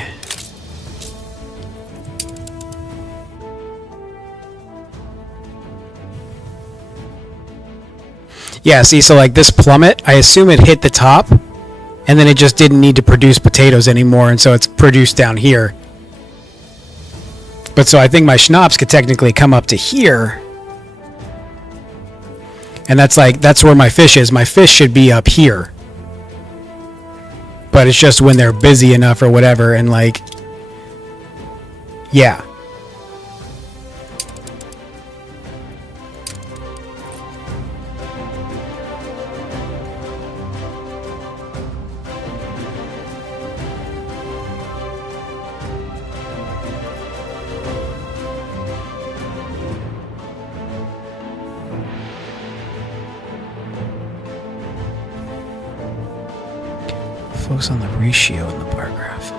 yeah, see, so like this plummet, I assume it hit the top, and then it just didn't need to produce potatoes anymore, and so it's produced down here. But so I think my schnapps could technically come up to here, and that's where my fish is. My fish should be up here, but it's just when they're busy enough or whatever, and like, yeah. Focus on the ratio in the bar graph.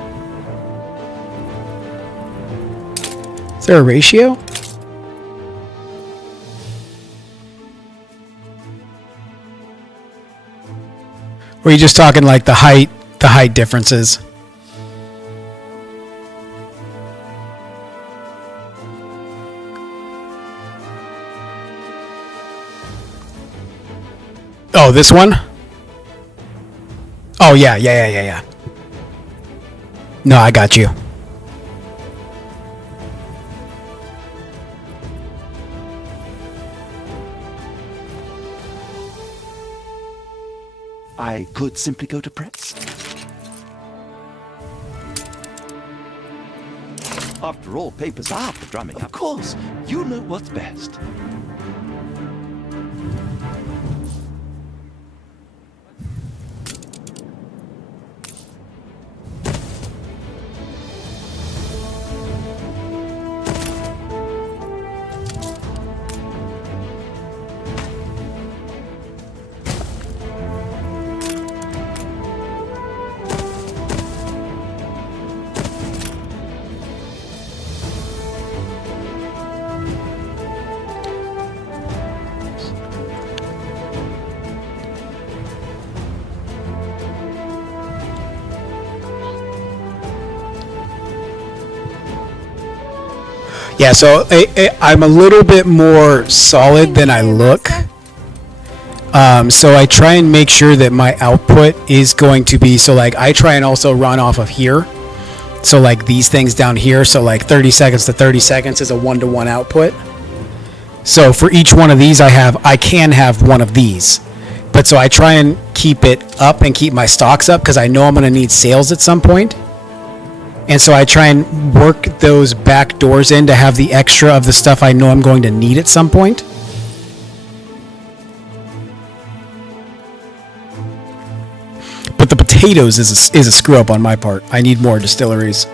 Is there a ratio? Or are you just talking like the height differences? Oh, this one? Oh, yeah. No, I got you. I could simply go to press. After all, papers are for drumming. Of course, you know what's best. Yeah, so I'm a little bit more solid than I look. So I try and make sure that my output is going to be, so like I try and also run off of here. So like these things down here, so like 30 seconds to 30 seconds is a 1-to-1 output. So for each one of these I can have one of these. But so I try and keep it up and keep my stocks up because I know I'm going to need sales at some point. And so I try and work those back doors in to have the extra of the stuff I know I'm going to need at some point. But the potatoes is a screw up on my part. I need more distilleries.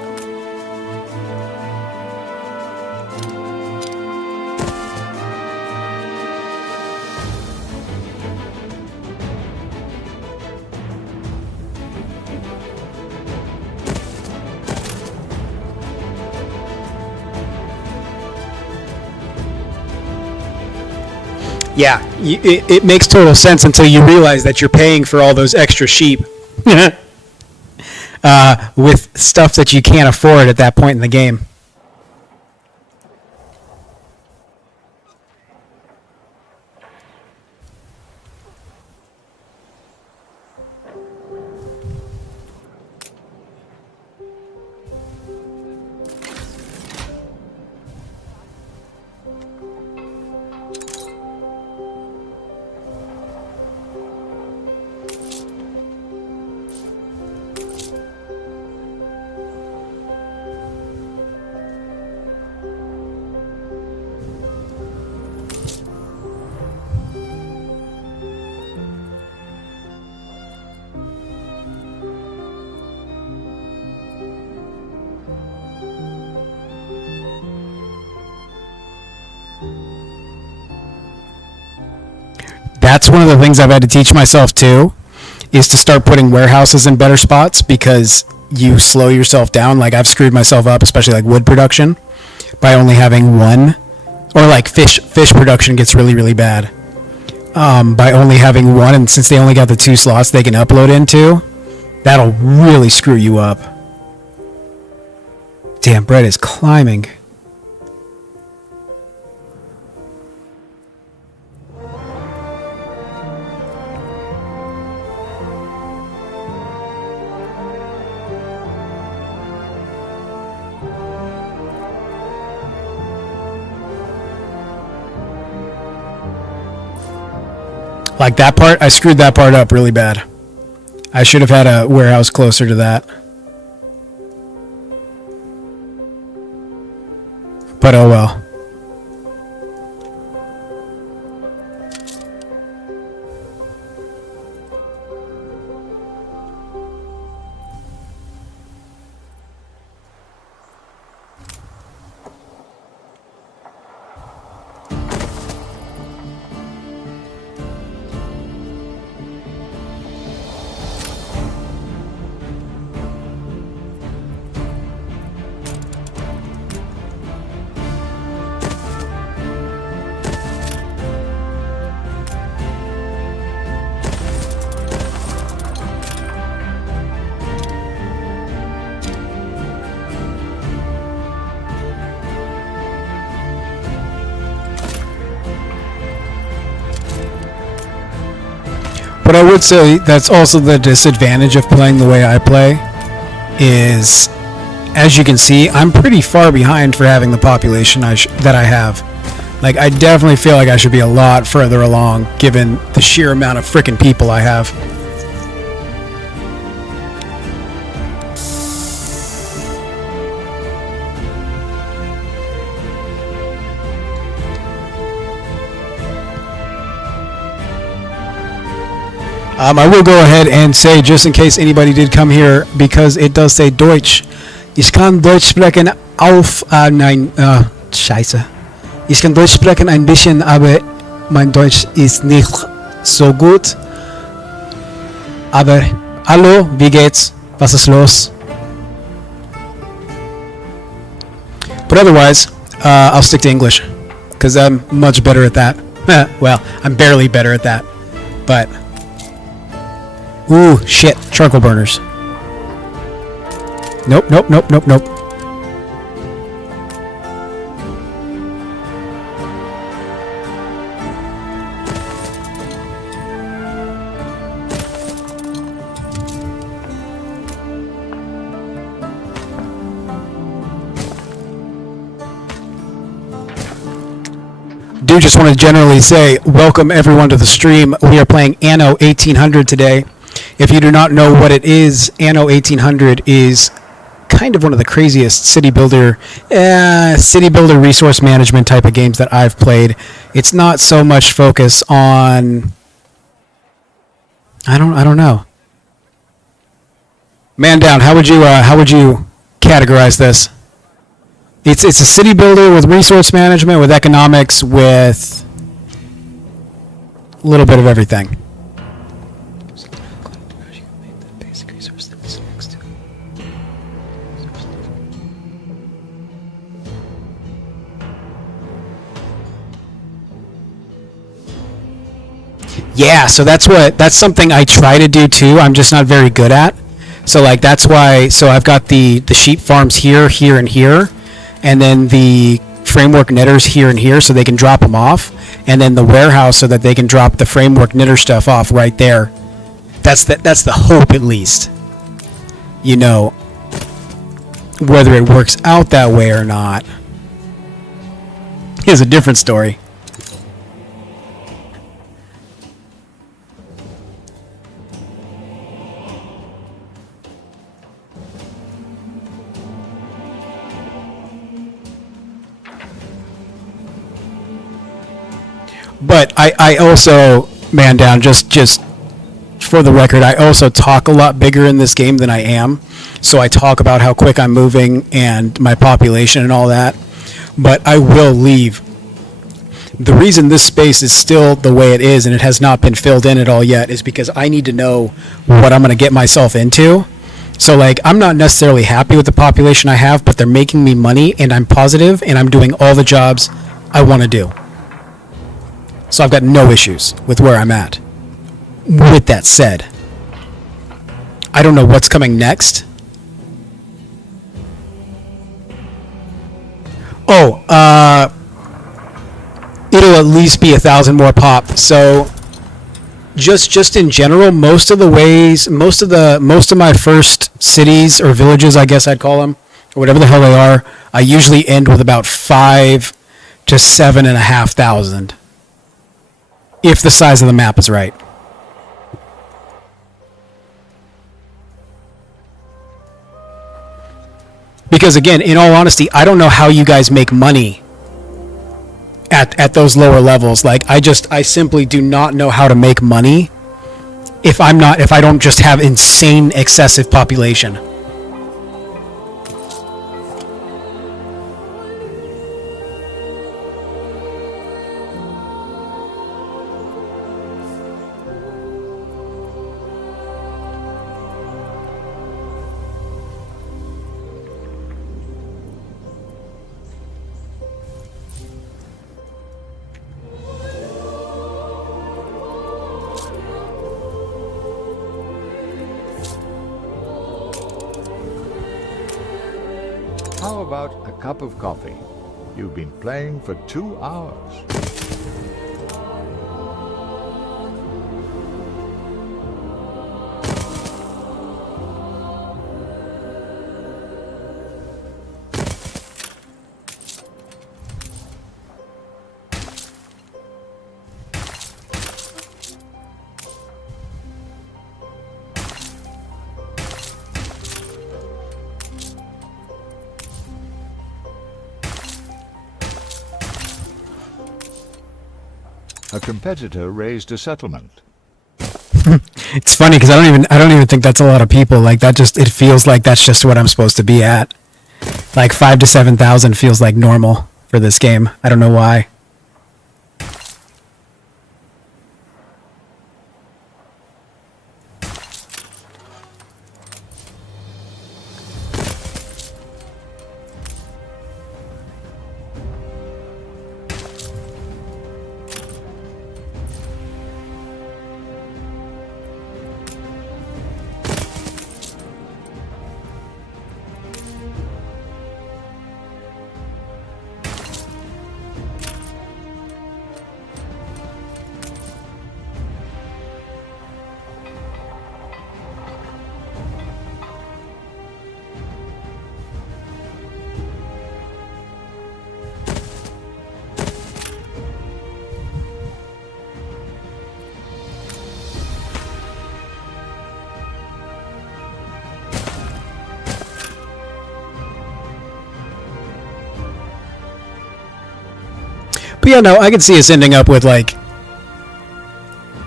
Yeah, it makes total sense until you realize that you're paying for all those extra sheep with stuff that you can't afford at that point in the game. That's one of the things I've had to teach myself too, is to start putting warehouses in better spots because you slow yourself down. Like I've screwed myself up, especially like wood production, by only having one, or like fish production gets really, really bad by only having one. And since they only got the 2 slots they can upload into, that'll really screw you up. Damn, bread is climbing. Like that part, I screwed that part up really bad. I should have had a warehouse closer to that. But oh well. But I would say that's also the disadvantage of playing the way I play is, as you can see, I'm pretty far behind for having the population that I have. Like, I definitely feel like I should be a lot further along given the sheer amount of frickin' people I have. I will go ahead and say, just in case anybody did come here, because it does say Deutsch. Ich kann Deutsch sprechen auf... nein, scheiße. Ich kann Deutsch sprechen ein bisschen, aber mein Deutsch ist nicht so gut. Aber, hallo, wie geht's? Was ist los? But otherwise, I'll stick to English, because I'm much better at that. Well, I'm barely better at that, but... Ooh, shit. Charcoal burners. Nope, nope, nope, nope, nope. Do just want to generally say, welcome everyone to the stream. We are playing Anno 1800 today. If you do not know what it is, Anno 1800 is kind of one of the craziest city builder resource management type of games that I've played. It's not so much focus on, I don't know. Man down, how would you categorize this? It's a city builder with resource management, with economics, with a little bit of everything. Yeah, so that's something I try to do too. I'm just not very good at. So like that's why. So I've got the sheep farms here, here, and here, and then the framework knitters here and here, so they can drop them off, and then the warehouse so that they can drop the framework knitter stuff off right there. That's the hope, at least. You know, whether it works out that way or not is a different story. But I also, man down, just for the record, I also talk a lot bigger in this game than I am. So I talk about how quick I'm moving and my population and all that. But I will leave. The reason this space is still the way it is and it has not been filled in at all yet is because I need to know what I'm going to get myself into. So like, I'm not necessarily happy with the population I have, but they're making me money and I'm positive and I'm doing all the jobs I want to do. So I've got no issues with where I'm at. With that said, I don't know what's coming next. Oh, it'll at least be 1,000 more pop. So just in general, most of my first cities or villages, I guess I'd call them, or whatever the hell they are, I usually end with about 5 to 7,500. If the size of the map is right. Because again, in all honesty, I don't know how you guys make money at those lower levels. Like I simply do not know how to make money if I don't just have insane excessive population. How about a cup of coffee? You've been playing for 2 hours. A competitor raised a settlement. It's funny because I don't even think that's a lot of people. Like that just it feels like that's just what I'm supposed to be at. Like 5,000 to 7,000 feels like normal for this game. I don't know why. But yeah, no, I could see us ending up with like...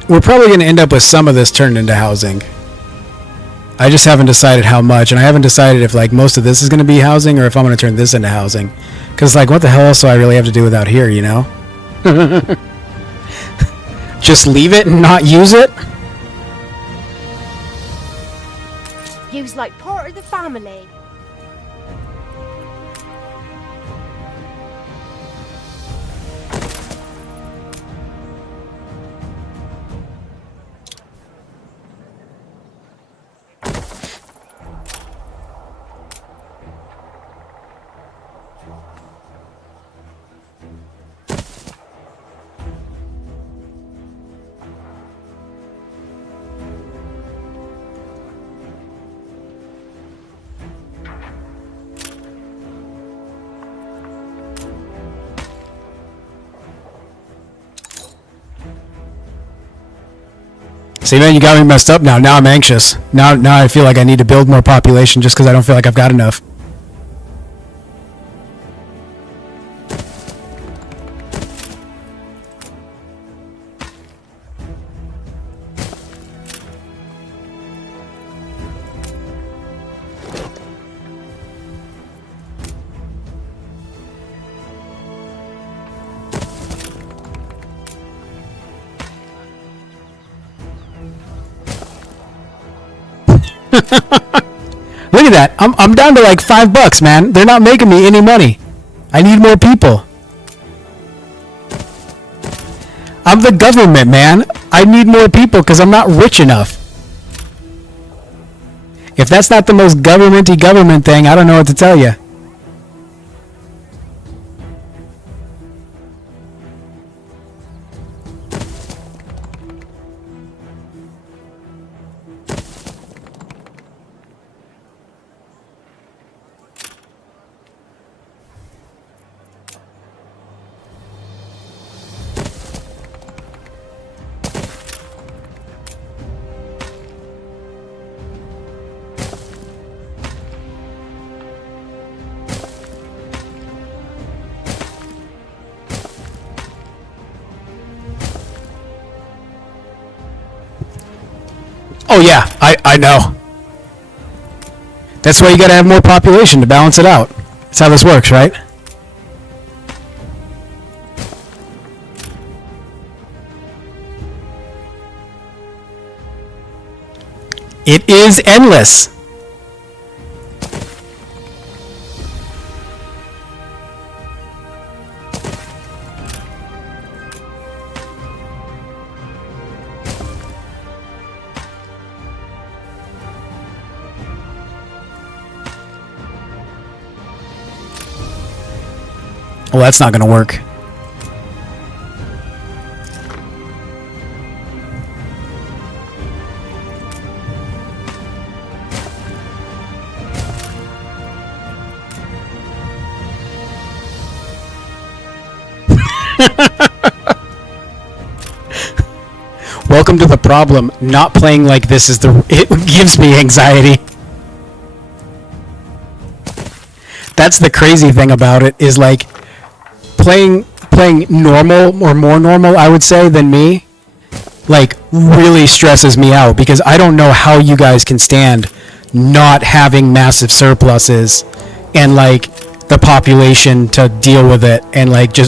We're probably going to end up with some of this turned into housing. I just haven't decided how much, and I haven't decided if like most of this is going to be housing or if I'm going to turn this into housing. Because like what the hell else do I really have to do without here, you know? Just leave it and not use it? You's like part of the family. See, man, you got me messed up now. Now I'm anxious. Now I feel like I need to build more population just because I don't feel like I've got enough. Look at that. I'm down to like $5, man. They're not making me any money. I need more people. I'm the government, man. I need more people because I'm not rich enough. If that's not the most government-y government thing, I don't know what to tell you. Oh yeah, I know. That's why you gotta have more population to balance it out. That's how this works, right? It is endless. Well, that's not going to work. Welcome to the problem. Not playing like this is it gives me anxiety. That's the crazy thing about it is like playing playing normal or more normal, I would say, than me, like, really stresses me out because I don't know how you guys can stand not having massive surpluses and, like, the population to deal with it, and, like, it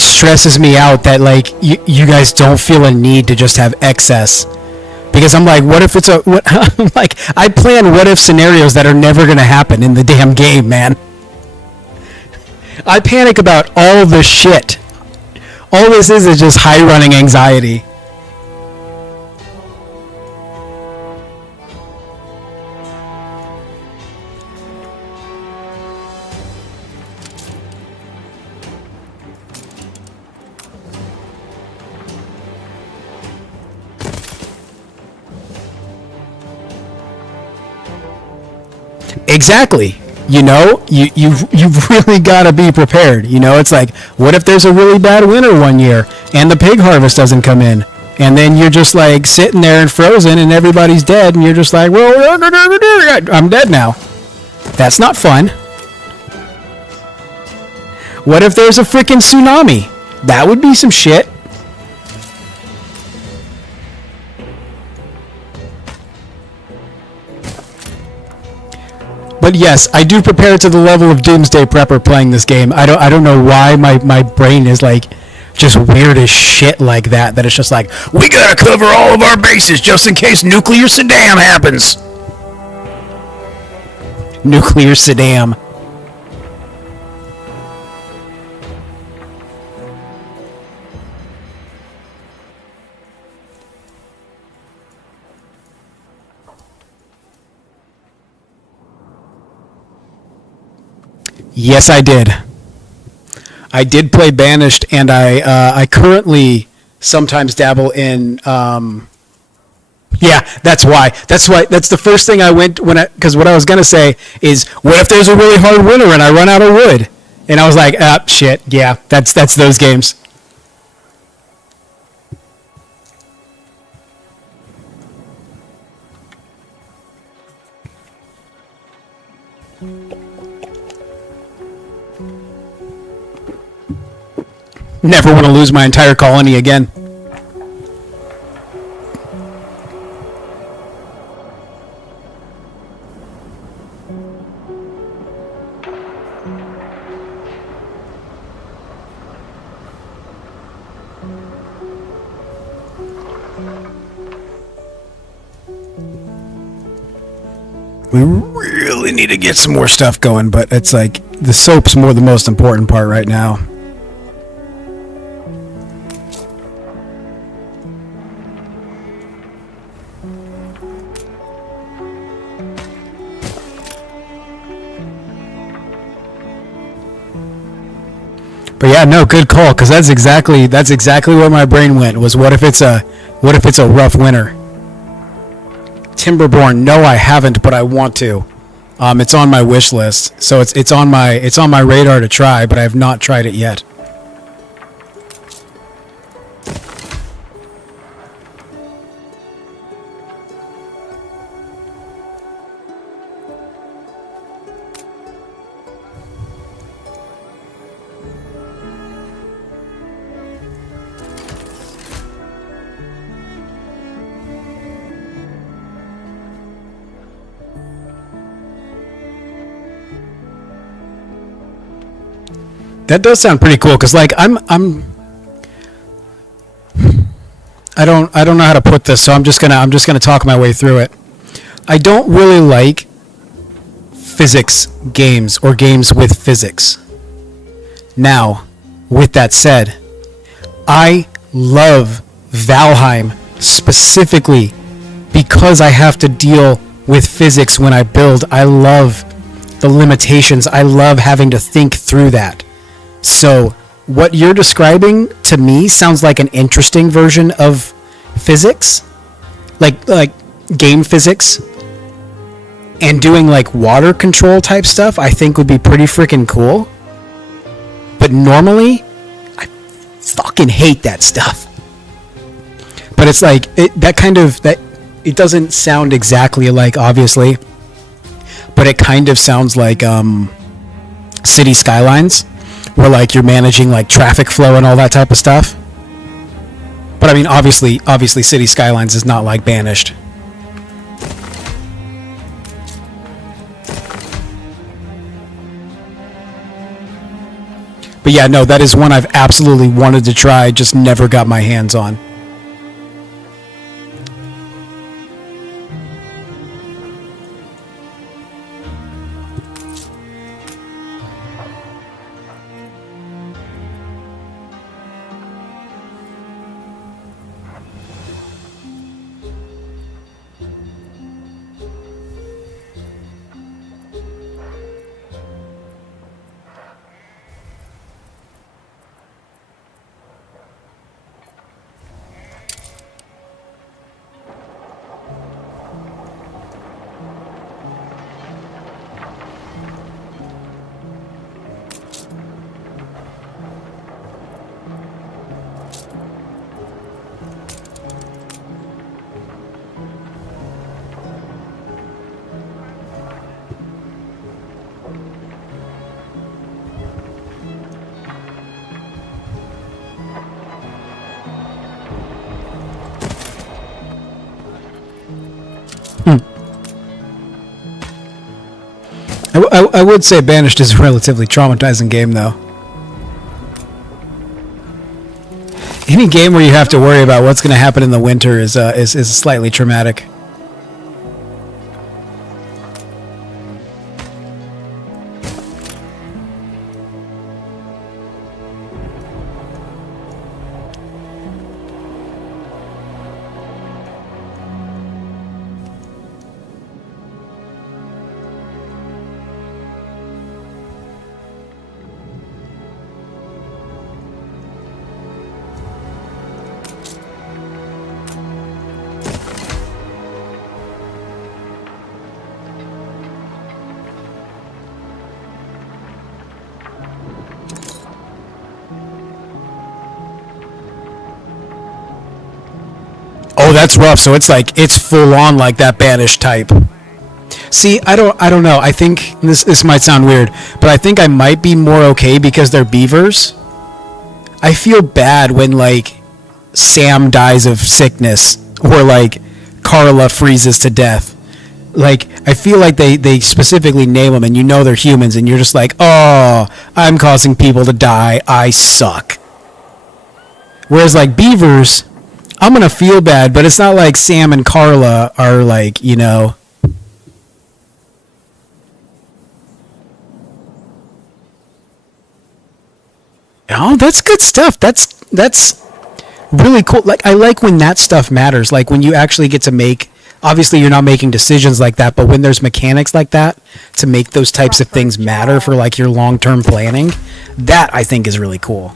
stresses me out that, like, you guys don't feel a need to just have excess. Because I'm like, what if it's like, I plan what if scenarios that are never going to happen in the damn game, man. I panic about all the shit. All this is just high running anxiety. Exactly. You know, you've really got to be prepared. You know, it's like, what if there's a really bad winter one year and the pig harvest doesn't come in, and then you're just like sitting there and frozen and everybody's dead, and you're just like, well, I'm dead now. That's not fun. What if there's a freaking tsunami? That would be some shit. But yes, I do prepare to the level of Doomsday Prepper playing this game. I don't know why my brain is like just weird as shit like that. That it's just like, we gotta cover all of our bases just in case nuclear Saddam happens. Nuclear Saddam. Yes, I did. I did play Banished, and I currently sometimes dabble in. Yeah, that's why. That's the first thing I went because what I was gonna say is, what if there's a really hard winter and I run out of wood? And I was like, shit. Yeah, that's those games. Never want to lose my entire colony again. We really need to get some more stuff going, but it's like the soap's the most important part right now. But yeah, no, good call, because that's exactly where my brain went. Was what if it's a rough winter? Timberborn, no, I haven't, but I want to. It's on my wish list, so it's on my radar to try, but I have not tried it yet. That does sound pretty cool, because like I don't know how to put this, so I'm just gonna talk my way through it. I don't really like physics games or games with physics. Now, with that said, I love Valheim specifically because I have to deal with physics when I build. I love the limitations. I love having to think through that. So what you're describing to me sounds like an interesting version of physics, like game physics, and doing like water control type stuff. I think would be pretty freaking cool. But normally, I fucking hate that stuff. But it's like it doesn't sound exactly like, obviously, but it kind of sounds like City Skylines, where like you're managing like traffic flow and all that type of stuff. But I mean, obviously, City Skylines is not like Banished. But yeah, no, that is one I've absolutely wanted to try, just never got my hands on. I would say Banished is a relatively traumatizing game, though. Any game where you have to worry about what's going to happen in the winter is slightly traumatic. Oh, that's rough. So it's like it's full on like that Banished type. See, I don't know. I think this might sound weird, but I think I might be more okay because they're beavers. I feel bad when like Sam dies of sickness or like Carla freezes to death. Like I feel like they specifically name them and you know they're humans and you're just like, "Oh, I'm causing people to die. I suck." Whereas like beavers, I'm going to feel bad, but it's not like Sam and Carla are like, you know. Oh, that's good stuff. That's really cool. Like I like when that stuff matters. Like when you actually get to make, obviously you're not making decisions like that, but when there's mechanics like that to make those types of things matter for like your long-term planning, that I think is really cool.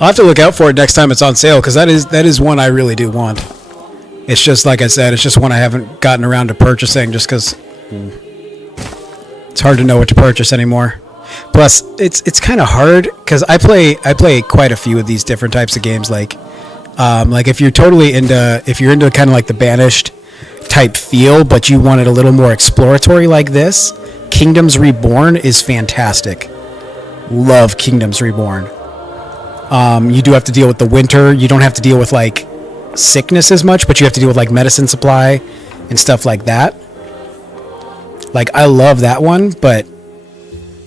I'll have to look out for it next time it's on sale because that is one I really do want. It's just like I said, it's just one I haven't gotten around to purchasing just because it's hard to know what to purchase anymore. Plus, it's kind of hard because I play quite a few of these different types of games. Like if you're into kind of like the Banished type feel, but you want it a little more exploratory like this, Kingdoms Reborn is fantastic. Love Kingdoms Reborn. You do have to deal with the winter. You don't have to deal with like sickness as much, but you have to deal with like medicine supply and stuff like that. Like I love that one, but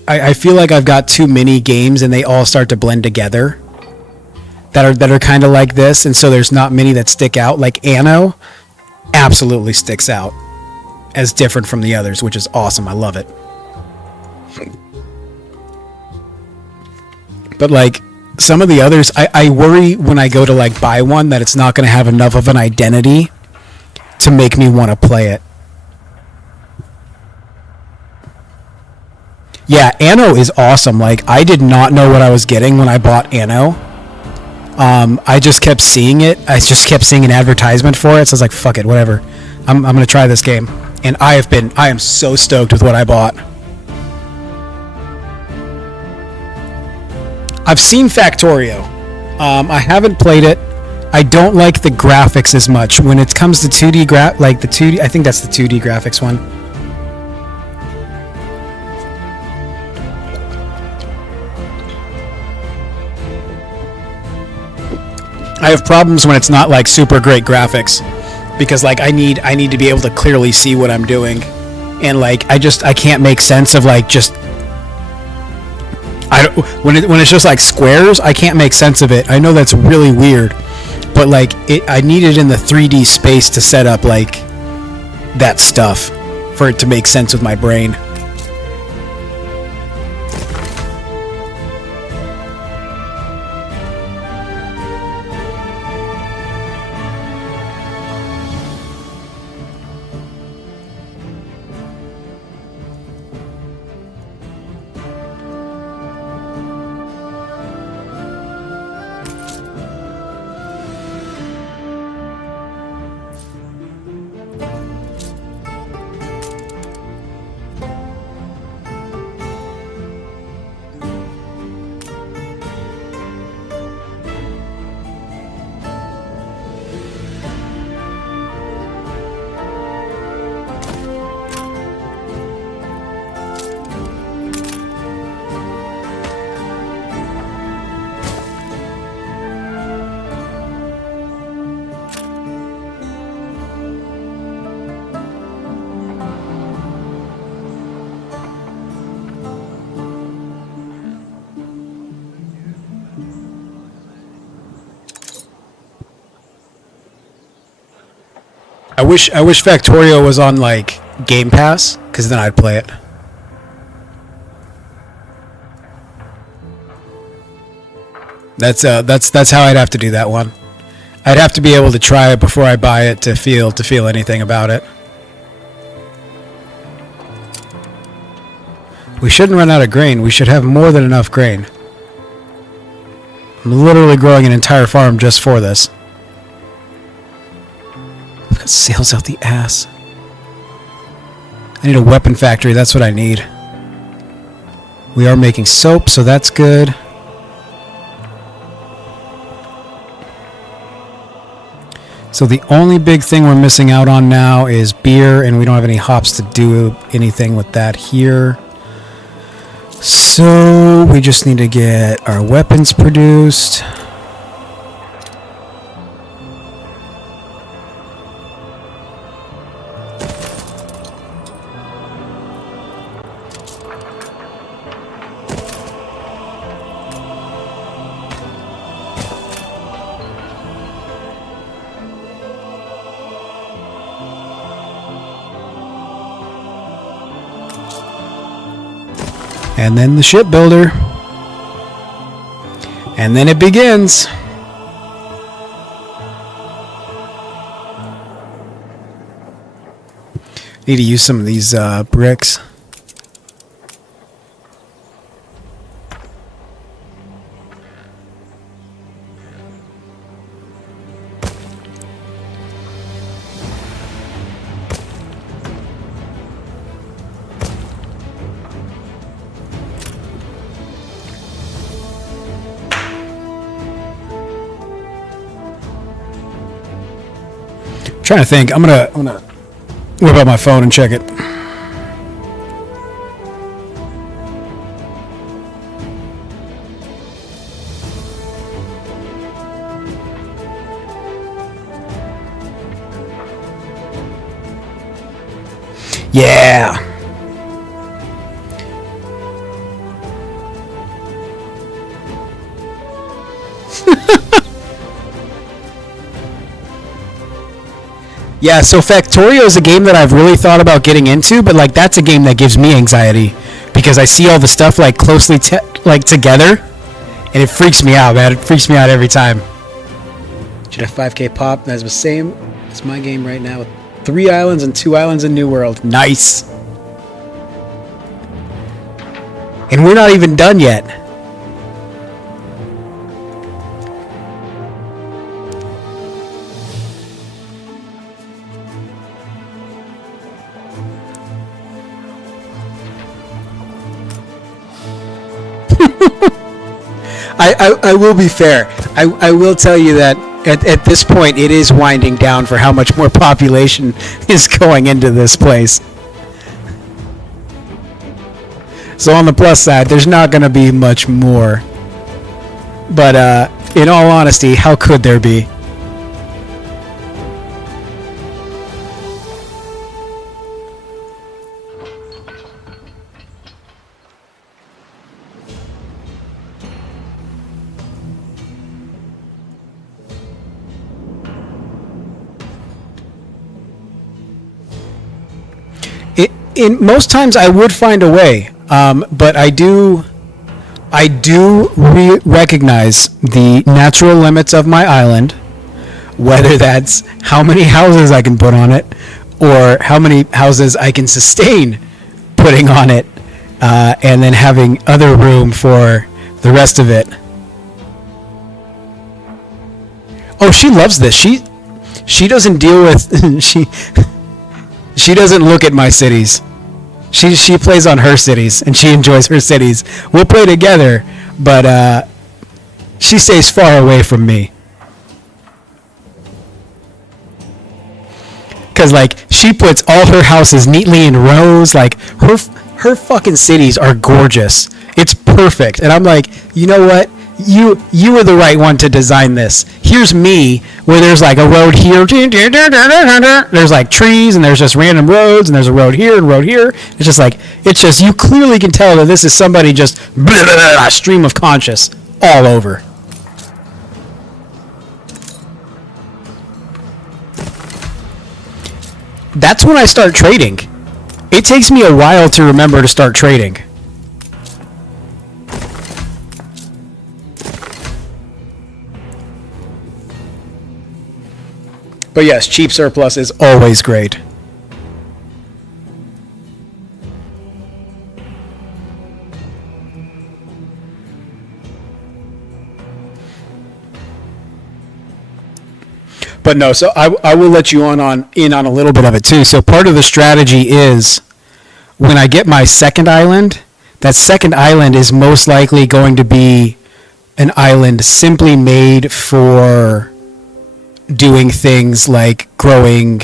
I feel like I've got too many games and they all start to blend together that are kind of like this, and so there's not many that stick out. Like Anno absolutely sticks out as different from the others, which is awesome. I love it. But like Some of the others, I worry when I go to like buy one that it's not going to have enough of an identity to make me want to play it. Yeah, Anno is awesome. Like, I did not know what I was getting when I bought Anno. I just kept seeing it. I just kept seeing an advertisement for it. So I was like, fuck it, whatever. I'm going to try this game. And I am so stoked with what I bought. I've seen Factorio. I haven't played it. I don't like the graphics as much. When it comes to 2D I think that's the 2D graphics one. I have problems when it's not like super great graphics, because like I need to be able to clearly see what I'm doing, and like I can't make sense of like just when it's just like squares. I can't make sense of it. I know that's really weird, but like I need it in the 3D space to set up like that stuff for it to make sense with my brain. I wish Factorio was on like Game Pass, because then I'd play it. That's how I'd have to do that one. I'd have to be able to try it before I buy it to feel anything about it. We shouldn't run out of grain. We should have more than enough grain. I'm literally growing an entire farm just for this. I've got sales out the ass. I need a weapon factory. That's what I need. We are making soap, so that's good. So the only big thing we're missing out on now is beer, and we don't have any hops to do anything with that here. So we just need to get our weapons produced. And then the shipbuilder. And then it begins. Need to use some of these bricks. Trying to think. I'm gonna whip out my phone and check it. Yeah. Yeah, so Factorio is a game that I've really thought about getting into, but like that's a game that gives me anxiety because I see all the stuff like closely like together, And it freaks me out, man. It freaks me out every time. Should have 5k pop. That's the same as my game right now. 3 islands and 2 islands in New World. Nice. And we're not even done yet. I will be fair. I will tell you that at this point it is winding down for how much more population is going into this place. So on the plus side, there's not going to be much more. But in all honesty, how could there be? In most times I would find a way, but I do recognize the natural limits of my island, whether that's how many houses I can put on it or how many houses I can sustain putting on it, and then having other room for the rest of it. Oh, she loves this. She doesn't deal with she doesn't look at my cities. She plays on her cities and she enjoys her cities. We'll play together, but she stays far away from me. Cause like she puts all her houses neatly in rows. Like her fucking cities are gorgeous. It's perfect. And I'm like, you know what? You were the right one to design this. Here's me, where there's like a road here. There's like trees, and there's just random roads, and there's a road here and road here. It's just you clearly can tell that this is somebody just stream of conscious all over. That's when I start trading. It takes me a while to remember to start trading. But yes, cheap surplus is always great. But no, so I will let you in on a little bit of it too. So part of the strategy is when I get my second island, that second island is most likely going to be an island simply made for doing things like growing,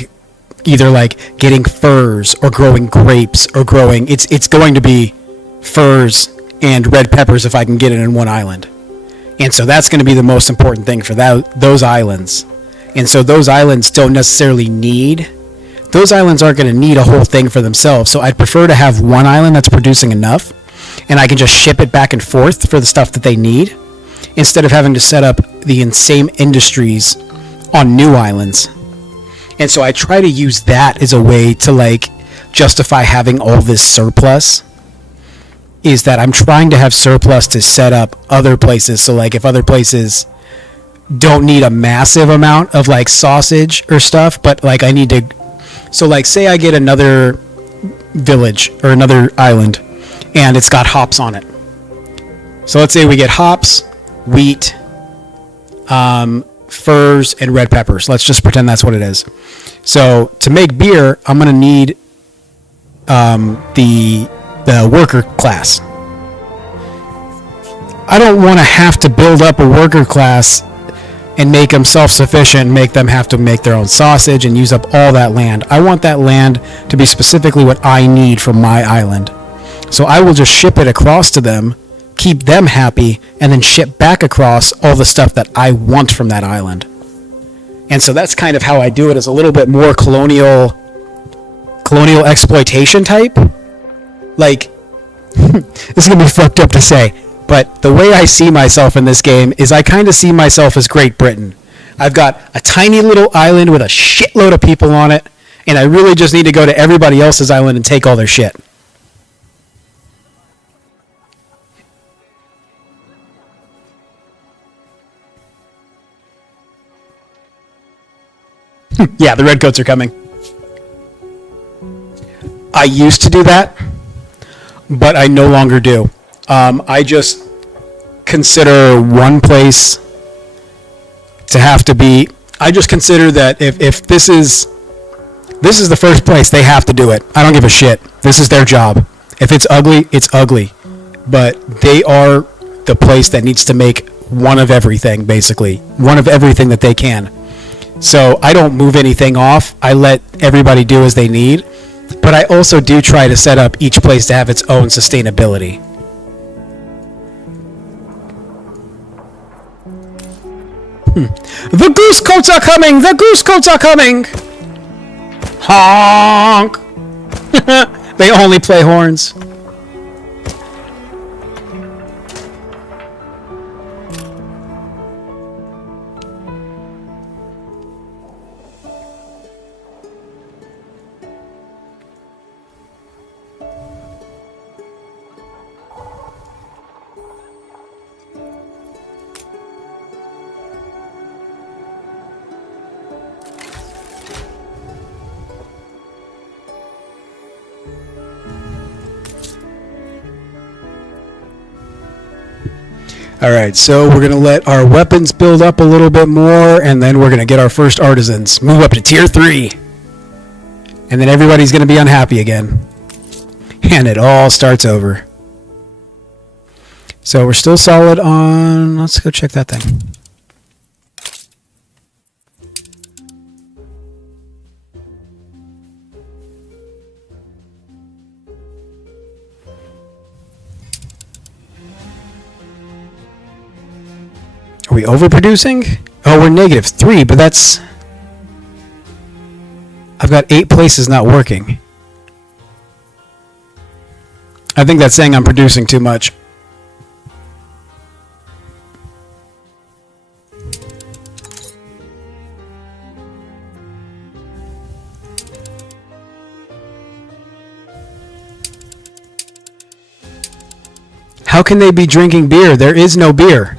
either like getting furs or growing grapes or growing, it's going to be furs and red peppers if I can get it in one island. And so that's going to be the most important thing for those islands. And so those islands don't necessarily need, those islands aren't going to need a whole thing for themselves. So I'd prefer to have one island that's producing enough and I can just ship it back and forth for the stuff that they need instead of having to set up the insane industries on new islands. And so I try to use that as a way to like justify having all this surplus, is that I'm trying to have surplus to set up other places. So like if other places don't need a massive amount of like sausage or stuff, but like I need to, so like say I get another village or another island and it's got hops on it. So let's say we get hops, wheat, furs, and red peppers. Let's just pretend that's what it is. So to make beer, I'm going to need the worker class. I don't want to have to build up a worker class and make them self-sufficient, make them have to make their own sausage and use up all that land. I want that land to be specifically what I need for my island. So I will just ship it across to them, keep them happy, and then ship back across all the stuff that I want from that island. And so that's kind of how I do it, as a little bit more colonial exploitation type. Like, this is going to be fucked up to say, but the way I see myself in this game is I kind of see myself as Great Britain. I've got a tiny little island with a shitload of people on it, and I really just need to go to everybody else's island and take all their shit. Yeah, the redcoats are coming. I used to do that, but I no longer do. I just consider one place to have to be. I just consider that if this is the first place, they have to do it. I don't give a shit. This is their job. If it's ugly, it's ugly. But they are the place that needs to make one of everything, basically. One of everything that they can. So I don't move anything off. I let everybody do as they need. But I also do try to set up each place to have its own sustainability. The goose coats are coming! The goose coats are coming! Honk! They only play horns. Alright, so we're going to let our weapons build up a little bit more, and then we're going to get our first artisans. Move up to tier 3. And then everybody's going to be unhappy again. And it all starts over. So we're still solid on... Let's go check that thing. Are we overproducing? Oh, we're -3, but that's... I've got 8 places not working. I think that's saying I'm producing too much. How can they be drinking beer? There is no beer.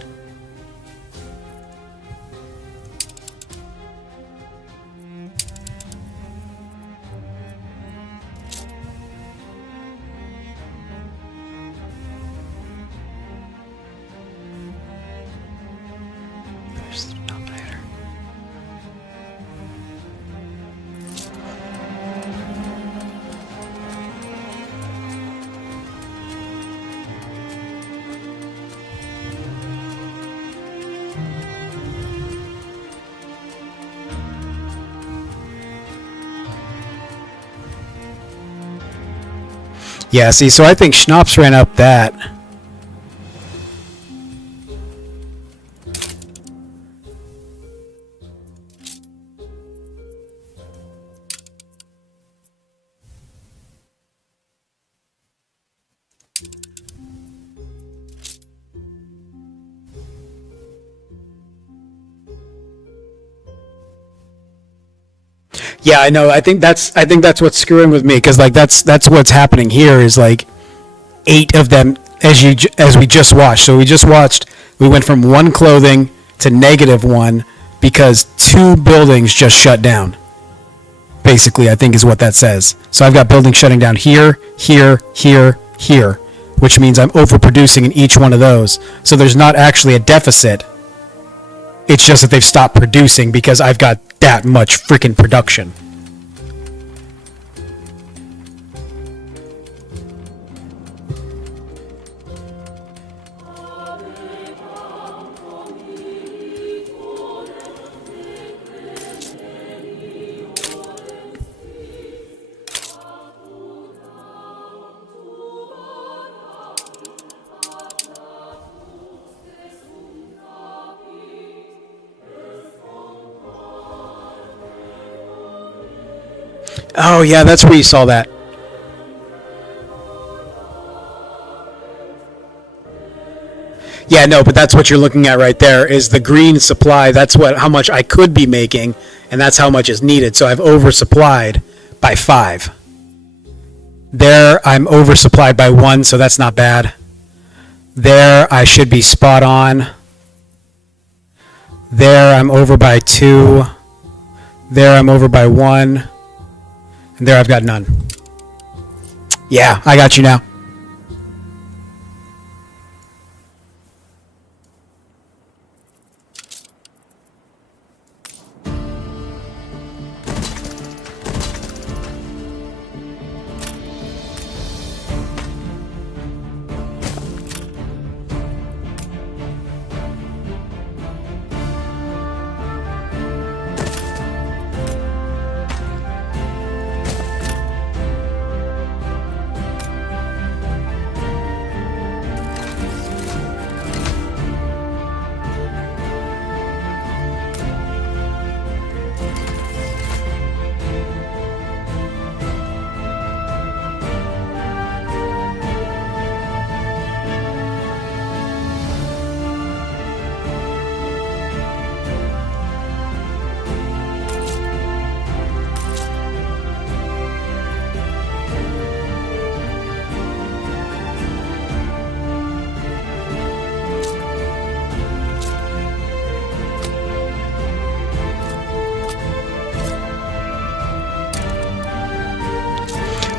Yeah, see, so I think Schnapps ran up that. Yeah, I know. I think that's what's screwing with me, because like that's what's happening here is like 8 of them as we just watched. So we went from 1 clothing to -1 because 2 buildings just shut down. Basically, I think is what that says. So I've got buildings shutting down here, here, here, here, which means I'm overproducing in each one of those. So there's not actually a deficit. It's just that they've stopped producing because I've got that much freaking production. Oh, yeah, that's where you saw that. Yeah, no, but that's what you're looking at right there is the green supply. That's how much I could be making, and that's how much is needed. So I've oversupplied by 5. There, I'm oversupplied by 1, so that's not bad. There, I should be spot on. There, I'm over by 2. There I'm over by 1. And there I've got none. Yeah, I got you now.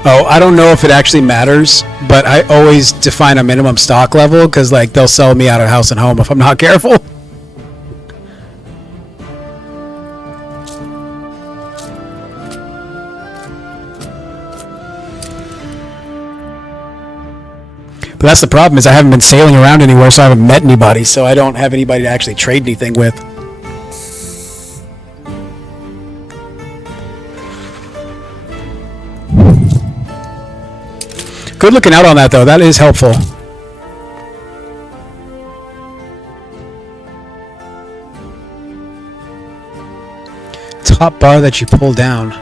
Oh, I don't know if it actually matters, but I always define a minimum stock level because, like, they'll sell me out of house and home if I'm not careful. But that's the problem, is I haven't been sailing around anywhere, so I haven't met anybody, so I don't have anybody to actually trade anything with. Good looking out on that, though. That is helpful. Top bar that you pull down.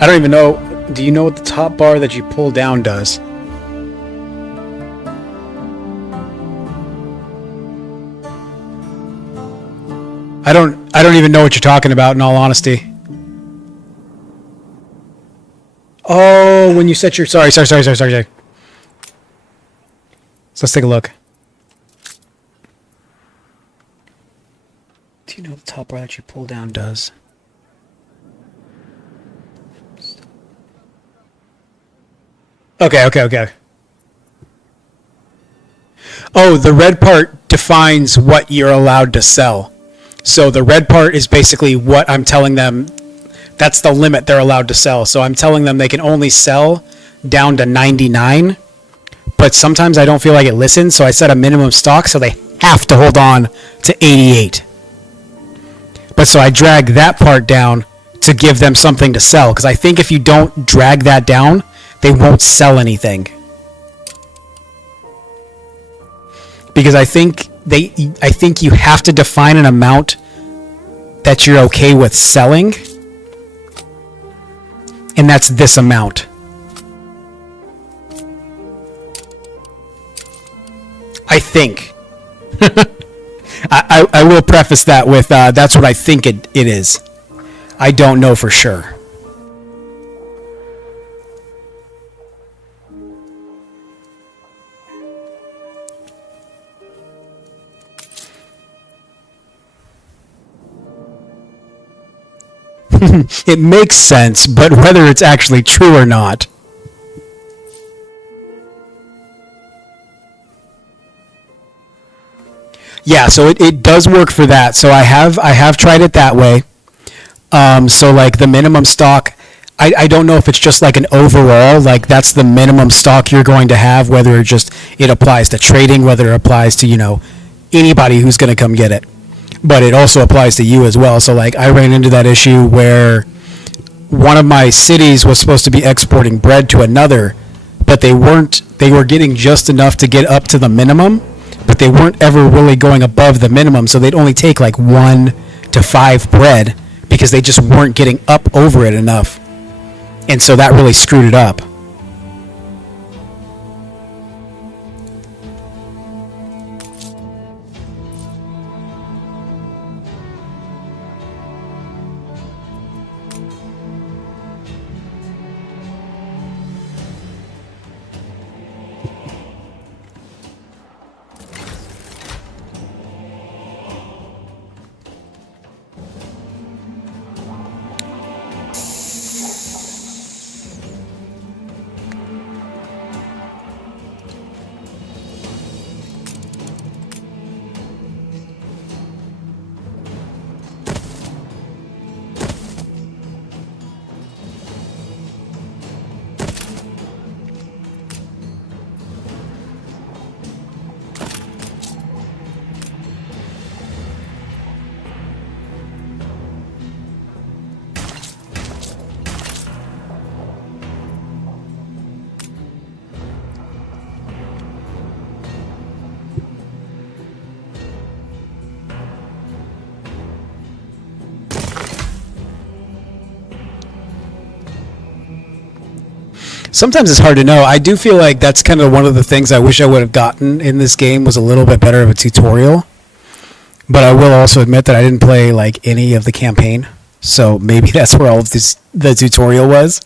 I don't even know. Do you know what the top bar that you pull down does? I don't even know what you're talking about, in all honesty. Oh, when you set your... Sorry. So let's take a look. Do you know what the top bar that you pull down does? Okay. Oh, the red part defines what you're allowed to sell. So the red part is basically what I'm telling them. That's the limit they're allowed to sell. So I'm telling them they can only sell down to 99. But sometimes I don't feel like it listens, so I set a minimum stock, so they have to hold on to 88. But so I drag that part down to give them something to sell, because I think if you don't drag that down, they won't sell anything. Because I think you have to define an amount that you're okay with selling, and that's this amount. I think. I will preface that with that's what I think it is. I don't know for sure. It makes sense, but whether it's actually true or not. Yeah, so it does work for that. So I have tried it that way. So like the minimum stock, I don't know if it's just like an overall, like that's the minimum stock you're going to have, whether it applies to trading, whether it applies to, anybody who's going to come get it. But it also applies to you as well. So like I ran into that issue where one of my cities was supposed to be exporting bread to another, but they weren't. They were getting just enough to get up to the minimum, but they weren't ever really going above the minimum. So they'd only take like 1 to 5 bread because they just weren't getting up over it enough. And so that really screwed it up. Sometimes it's hard to know. I do feel like that's kind of one of the things I wish I would have gotten in this game was a little bit better of a tutorial. But I will also admit that I didn't play like any of the campaign, so maybe that's where all of the tutorial was.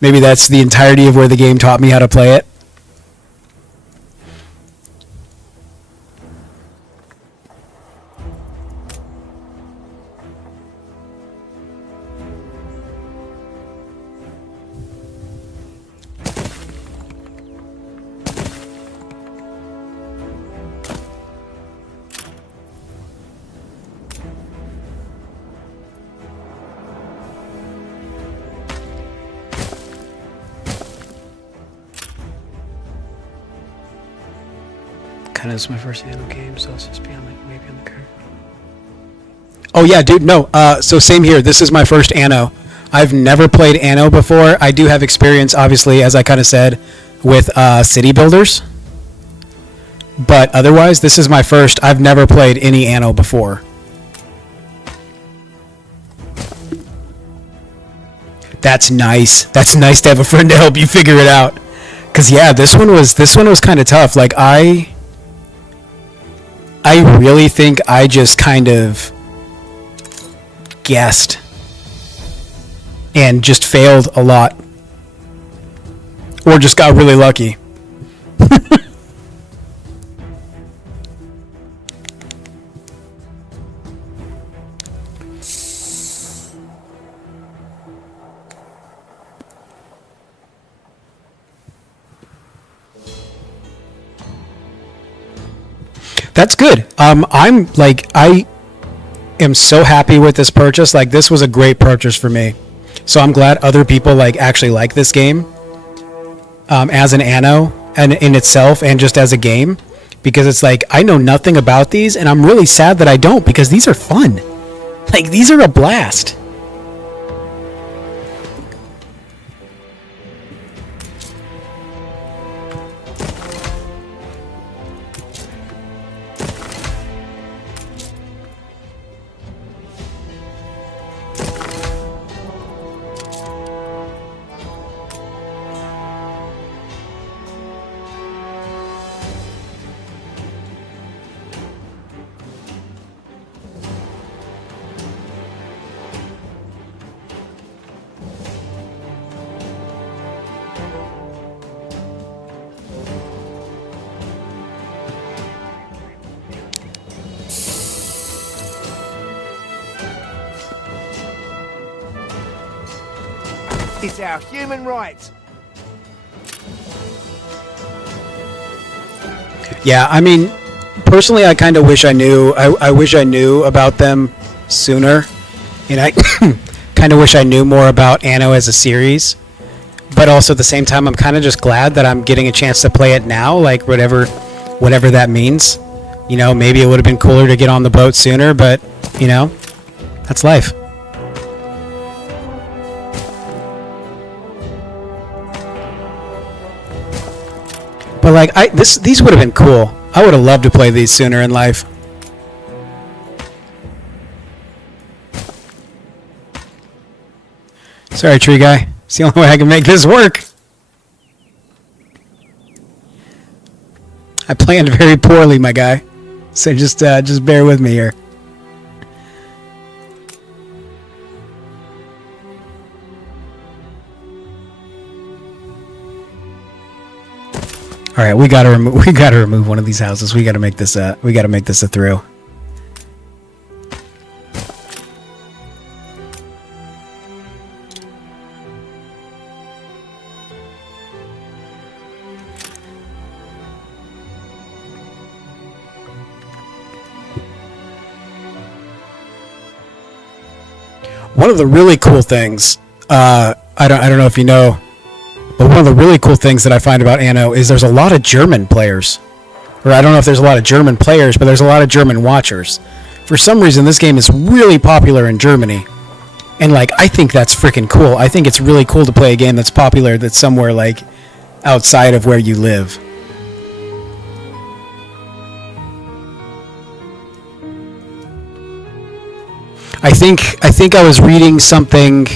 Maybe that's the entirety of where the game taught me how to play it. Kind of is my first Anno game, so let's just be on maybe on the curve. Oh yeah, dude. No. So same here. This is my first Anno. I've never played Anno before. I do have experience, obviously, as I kind of said, with city builders. But otherwise, this is my first. I've never played any Anno before. That's nice. That's nice to have a friend to help you figure it out. Cause yeah, this one was kind of tough. Like I really think I just kind of guessed and just failed a lot, or just got really lucky. That's good. I'm like, I am so happy with this purchase. Like, this was a great purchase for me. So I'm glad other people like actually like this game as an Anno and in itself and just as a game, because it's like I know nothing about these and I'm really sad that I don't, because these are fun. Like, these are a blast. It's our human right. Yeah, I mean, personally, I kind of wish I knew. I wish I knew about them sooner, and I kind of wish I knew more about Anno as a series. But also at the same time, I'm kind of just glad that I'm getting a chance to play it now. Like whatever that means. You know, maybe it would have been cooler to get on the boat sooner, but you know, that's life. But like, these would have been cool. I would have loved to play these sooner in life. Sorry, tree guy. It's the only way I can make this work. I planned very poorly, my guy. So just bear with me here. All right, we gotta remove one of these houses. We gotta make this a through. One of the really cool things, I don't know if you know, but one of the really cool things that I find about Anno is there's a lot of German players. Or I don't know if there's a lot of German players, but there's a lot of German watchers. For some reason, this game is really popular in Germany. And, like, I think that's freaking cool. I think it's really cool to play a game that's popular that's somewhere, like, outside of where you live. I think I was reading something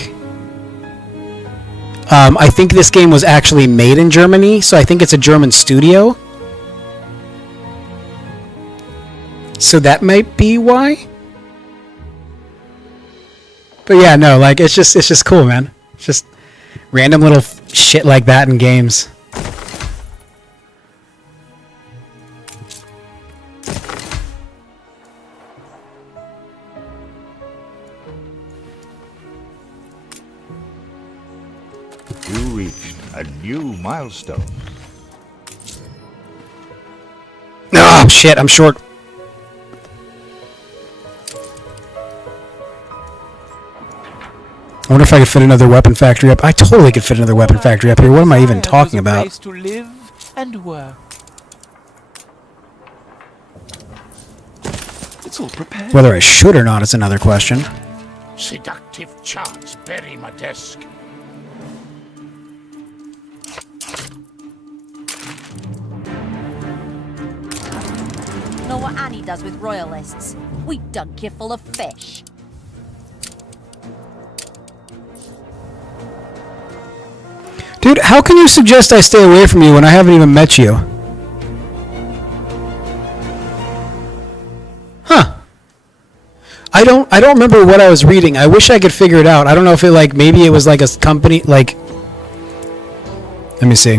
I think this game was actually made in Germany, so I think it's a German studio. So that might be why. But yeah, no, like it's just cool, man. It's just random little shit like that in games. You reached a new milestone. Oh shit, I'm short. I wonder if I could fit another weapon factory up. I totally could fit another weapon factory up here. What am I even talking about? Place to live and work. It's all prepared. Whether I should or not is another question. Seductive charts bury my desk. Know what Annie does with royalists? We dunk you full of fish. Dude, how can you suggest I stay away from you when I haven't even met you? Huh. I don't remember what I was reading. I wish I could figure it out. I don't know if it like maybe it was like a company like let me see.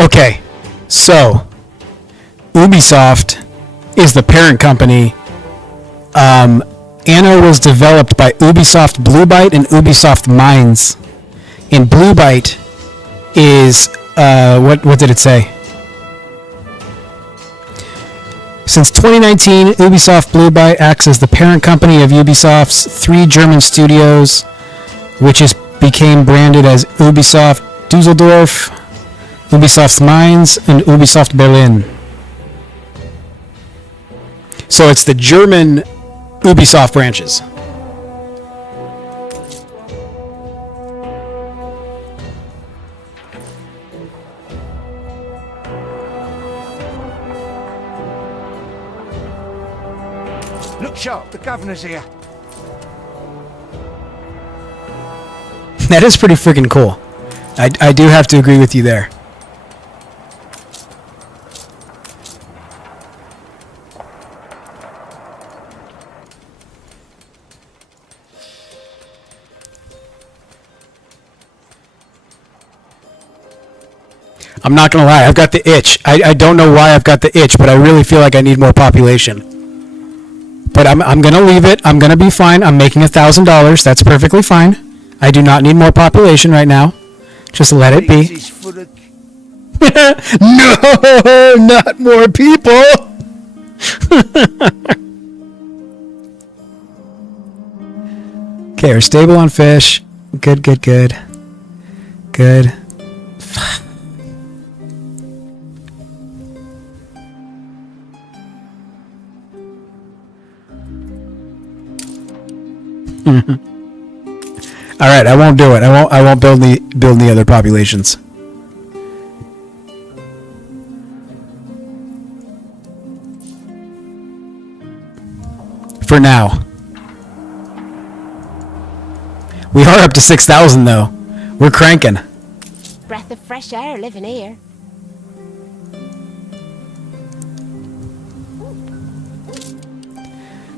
Okay, so Ubisoft is the parent company. Anno was developed by Ubisoft Blue Byte and Ubisoft Mines. And Blue Byte is what did it say? Since 2019, Ubisoft Blue Byte acts as the parent company of Ubisoft's 3 German studios, which became branded as Ubisoft Dusseldorf, Ubisoft Mines, and Ubisoft Berlin. So it's the German Ubisoft branches. Look sharp, the governor's here. That is pretty freaking cool. I do have to agree with you there. I'm not gonna lie, I've got the itch. I don't know why I've got the itch, but I really feel like I need more population. But I'm gonna leave it. I'm gonna be fine. I'm making $1,000. That's perfectly fine. I do not need more population right now. Just let it be. This is full of... No, not more people. Okay, we're stable on fish. Good, good, good. Good. All right, I won't do it. I won't build the other populations. For now. We are up to 6,000 though. We're cranking. Breath of fresh air living here.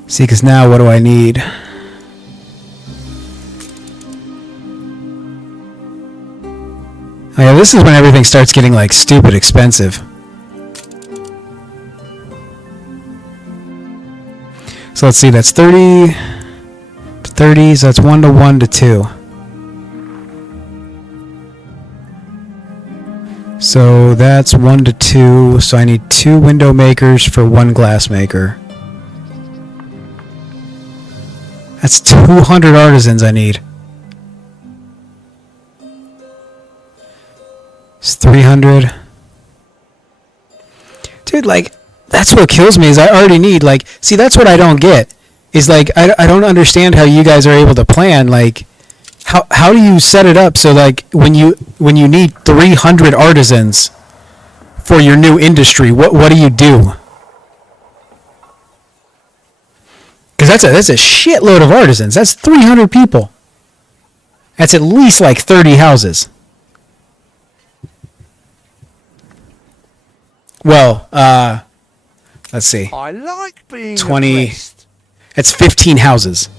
See, because now what do I need? Oh yeah, this is when everything starts getting like stupid expensive. So let's see, that's 30 to 30, so that's 1 to 1 to 2. So that's 1 to 2, so I need 2 window makers for 1 glass maker. That's 200 artisans I need. It's 300. Dude, like, that's what kills me is I already need, like, see, that's what I don't get. Is, like, I don't understand how you guys are able to plan, like, how do you set it up so, like, when you need 300 artisans for your new industry, what do you do? Because that's a shitload of artisans. That's 300 people. That's at least like 30 houses. Well, let's see. I like being 20. oppressed. That's 15 houses.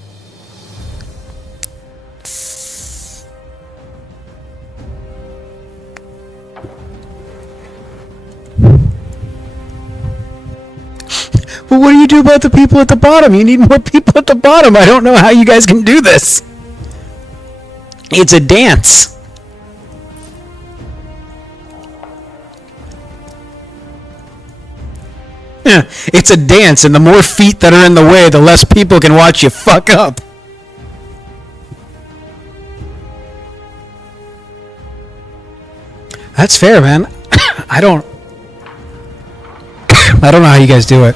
But what do you do about the people at the bottom? You need more people at the bottom. I don't know how you guys can do this. It's a dance. Yeah, it's a dance, and the more feet that are in the way, the less people can watch you fuck up. That's fair, man. I don't know how you guys do it.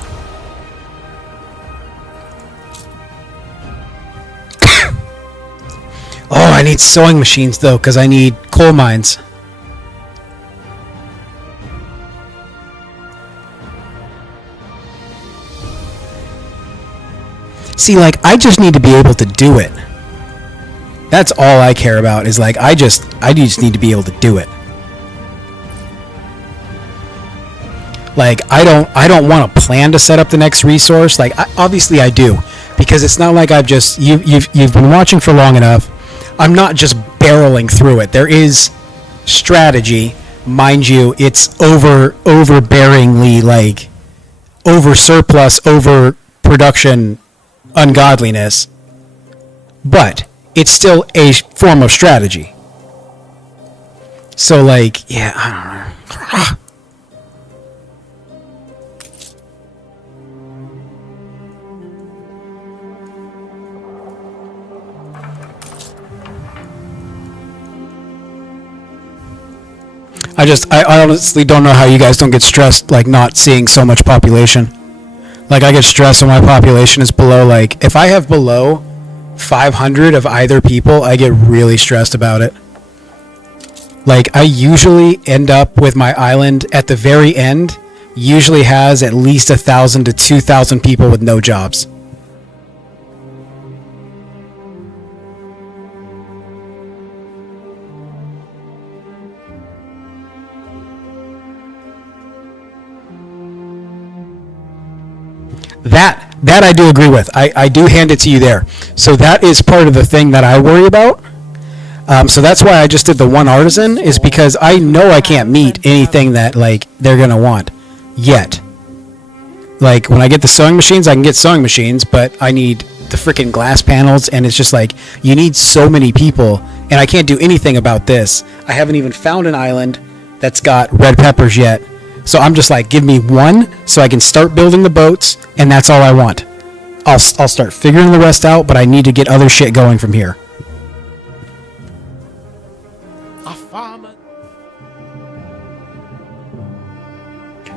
Oh, I need sewing machines, though, because I need coal mines. See, like, I just need to be able to do it. That's all I care about, is, like, I just need to be able to do it. Like, I don't want to plan to set up the next resource. Like, obviously I do, because it's not like I've just, you've been watching for long enough. I'm not just barreling through it. There is strategy, mind you. It's overbearingly, like, over surplus, over production ungodliness, but it's still a form of strategy. So, like, yeah, I don't know. I honestly don't know how you guys don't get stressed, like, not seeing so much population. Like, I get stressed when my population is below, like, if I have below 500 of either people, I get really stressed about it. Like, I usually end up with my island at the very end, usually has at least 1,000 to 2,000 people with no jobs. That I do agree with. I do hand it to you there. So that is part of the thing that I worry about. So that's why I just did the one artisan, is because I know I can't meet anything that, like, they're going to want yet. Like, when I get the sewing machines, I can get sewing machines, but I need the freaking glass panels, and it's just like, you need so many people, and I can't do anything about this. I haven't even found an island that's got red peppers yet. So I'm just like, give me one so I can start building the boats, and that's all I want. I'll start figuring the rest out, but I need to get other shit going from here. A farmer.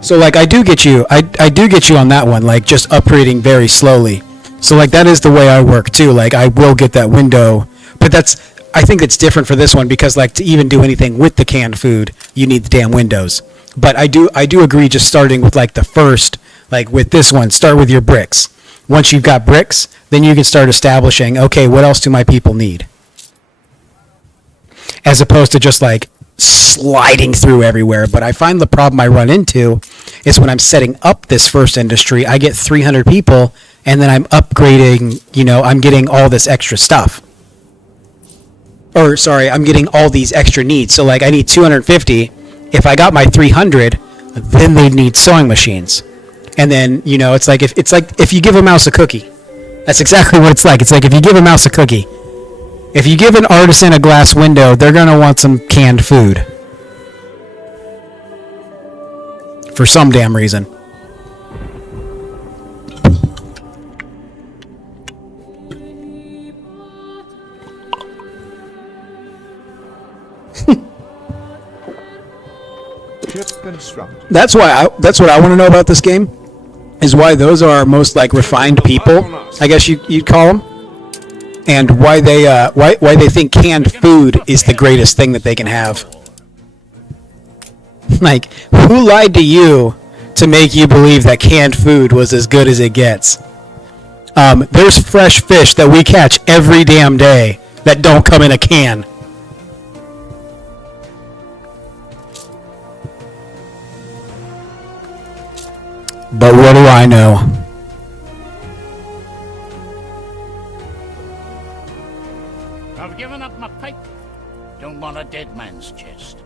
So, like, I do get you. I do get you on that one, like, just upgrading very slowly. So, like, that is the way I work too. Like, I will get that window, but I think it's different for this one because, like, to even do anything with the canned food, you need the damn windows. But I do agree, just starting with, like, the first, like, with this one, start with your bricks. Once you've got bricks, then you can start establishing, okay, what else do my people need? As opposed to just, like, sliding through everywhere. But I find the problem I run into is when I'm setting up this first industry, I get 300 people, and then I'm upgrading, I'm getting all this extra stuff. Or, sorry, I'm getting all these extra needs. So, like, I need 250. If I got my 300, then they need sewing machines. And then, it's like if you give a mouse a cookie. That's exactly what it's like. It's like if you give a mouse a cookie. If you give an artisan a glass window, they're going to want some canned food. For some damn reason. Ship constructed. That's what I want to know about this game, is why those are our most like refined people, I guess you'd call them, and why they think canned food is the greatest thing that they can have. Like, who lied to you to make you believe that canned food was as good as it gets? There's fresh fish that we catch every damn day that don't come in a can. But what do I know? I've given up my pipe. Don't want a dead man's chest.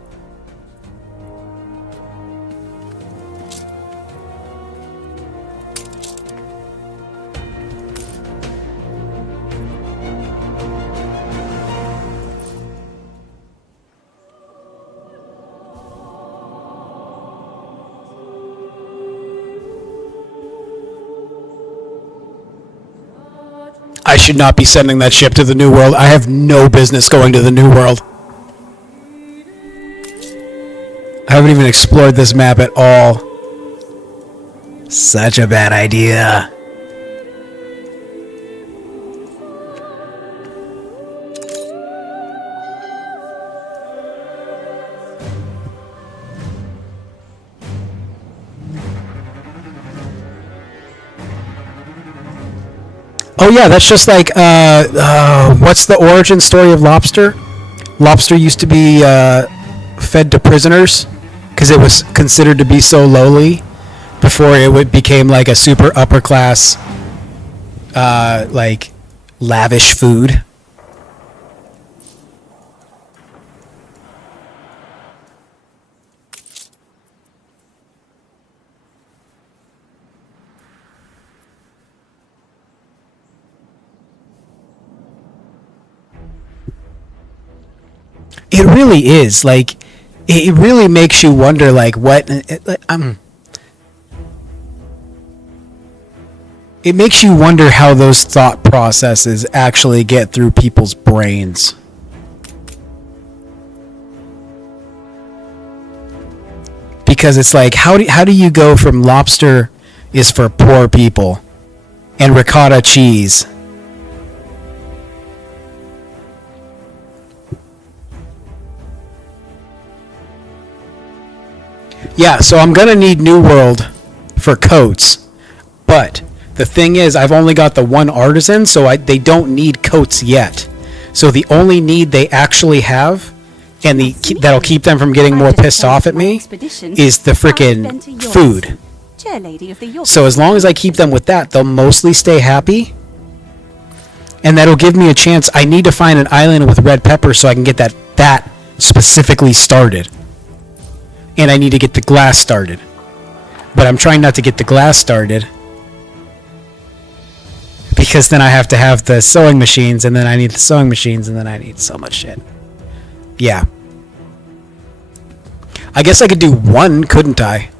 I should not be sending that ship to the New World. I have no business going to the New World. I haven't even explored this map at all. Such a bad idea. Oh yeah, that's just like, what's the origin story of lobster? Lobster used to be fed to prisoners because it was considered to be so lowly before it became like a super upper class, like lavish food. It really is, like, it really makes you wonder, like, what, it makes you wonder how those thought processes actually get through people's brains. Because it's like, how do you go from lobster is for poor people and ricotta cheese? Yeah, so I'm going to need New World for coats, but the thing is, I've only got the one artisan, so they don't need coats yet. So the only need they actually have, and that'll keep them from getting more pissed off at me, is the frickin' food. So as long as I keep them with that, they'll mostly stay happy, and that'll give me a chance. I need to find an island with red pepper so I can get that specifically started. And I need to get the glass started. But I'm trying not to get the glass started, because then I have to have the sewing machines, and then I need the sewing machines, and then I need so much shit. Yeah. I guess I could do one, couldn't I?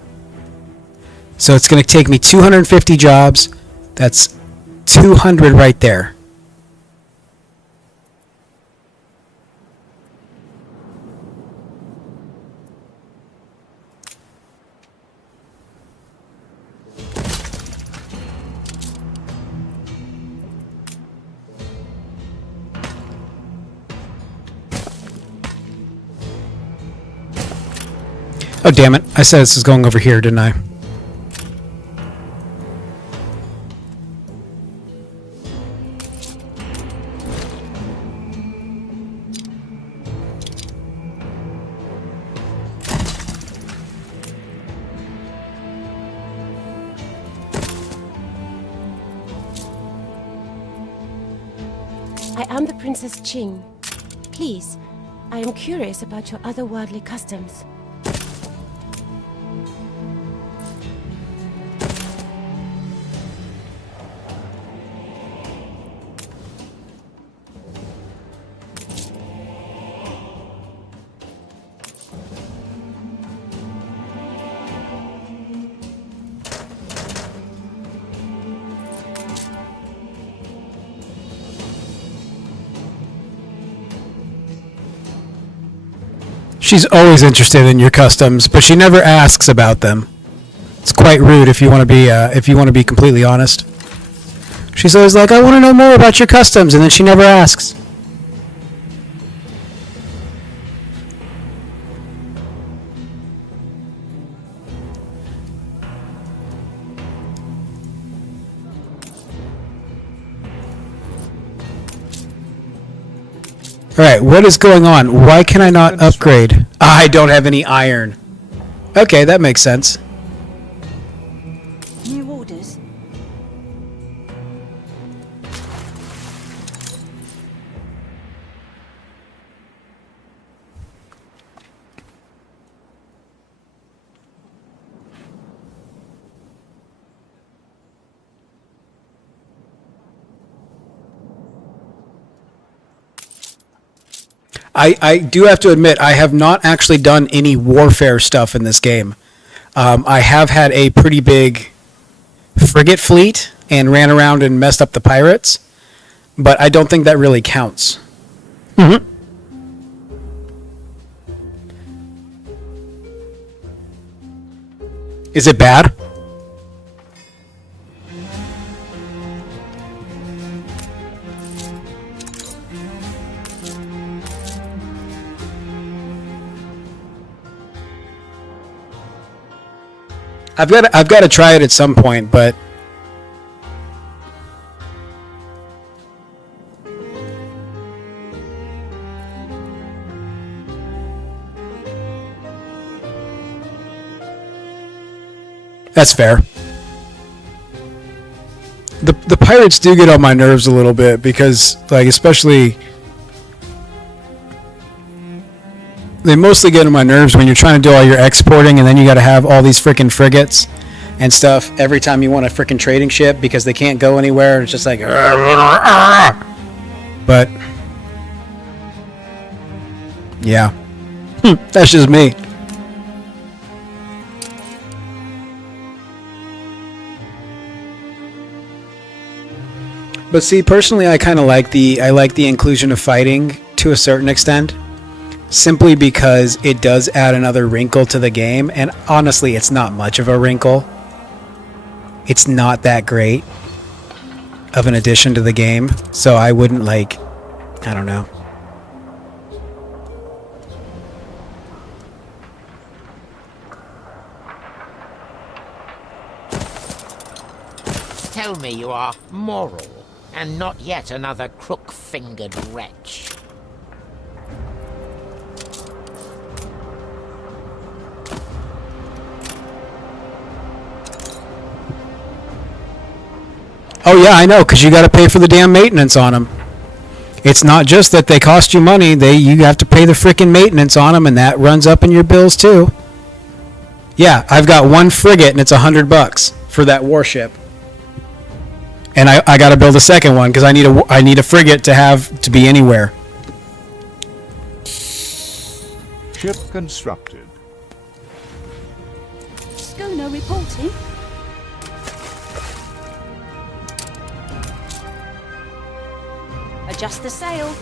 So it's going to take me 250 jobs. That's 200 right there. Oh, damn it. I said this was going over here, didn't I? I am the Princess Ching. Please, I am curious about your otherworldly customs. She's always interested in your customs, but she never asks about them. It's quite rude if you want to be completely honest. She's always like, "I want to know more about your customs," and then she never asks. Alright, what is going on? Why can I not upgrade? I don't have any iron. Okay, that makes sense. New orders? I do have to admit, I have not actually done any warfare stuff in this game. I have had a pretty big frigate fleet and ran around and messed up the pirates, but I don't think that really counts. Mm-hmm. Is it bad? I've got to try it at some point, but that's fair. The pirates do get on my nerves a little bit because, like, especially they mostly get on my nerves when you're trying to do all your exporting and then you got to have all these freaking frigates and stuff every time you want a freaking trading ship because they can't go anywhere. It's just like, but yeah, that's just me. But see, personally, I kind of like the inclusion of fighting to a certain extent. Simply because it does add another wrinkle to the game, and honestly, it's not much of a wrinkle. It's not that great of an addition to the game, so I wouldn't I don't know. Tell me you are moral, and not yet another crook-fingered wretch. Oh yeah, I know, because you got to pay for the damn maintenance on them. It's not just that they cost you money; you have to pay the freaking maintenance on them, and that runs up in your bills too. Yeah, I've got one frigate, and it's $100 for that warship, and I got to build a second one because I need a frigate to be anywhere. Ship constructed. Schooner reporting. Adjust the sail.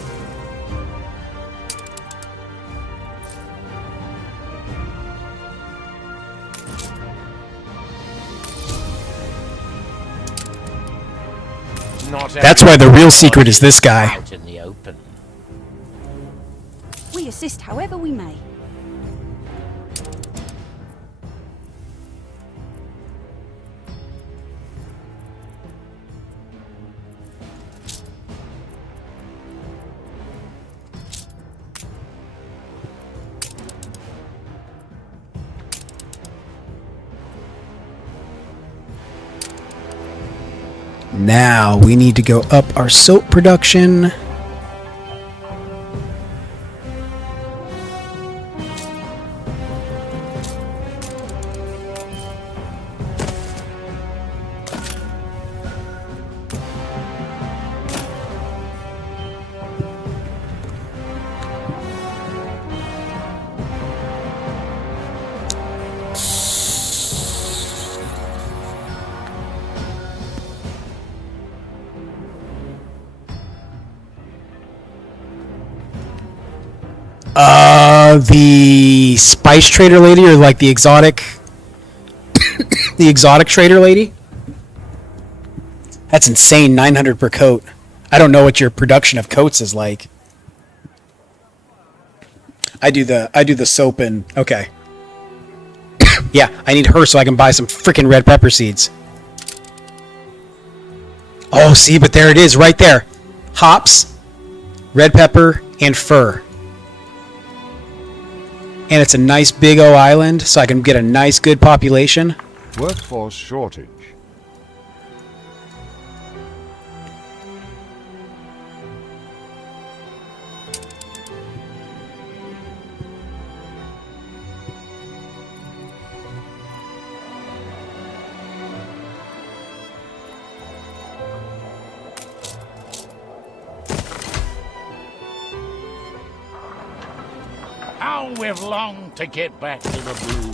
That's why the real secret is this guy. Out in the open. We assist however we may. Now we need to go up our soap production. The spice trader lady, or like the exotic, the exotic trader lady. That's insane. 900 per coat. I don't know what your production of coats is like. I do the soap and okay. Yeah, I need her so I can buy some freaking red pepper seeds. Oh, see, but there it is, right there. Hops, red pepper, and fur. And it's a nice big O island, so I can get a nice good population. Workforce shortage. How we've longed to get back to the blue.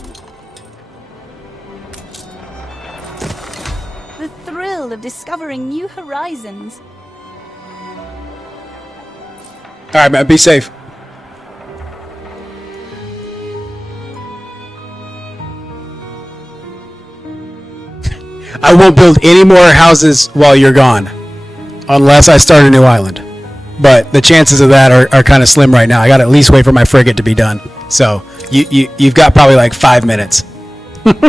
The thrill of discovering new horizons. Alright, man, be safe. I won't build any more houses while you're gone. Unless I start a new island. But the chances of that are kind of slim right now. I gotta at least wait for my frigate to be done. So, you've got probably like 5 minutes. But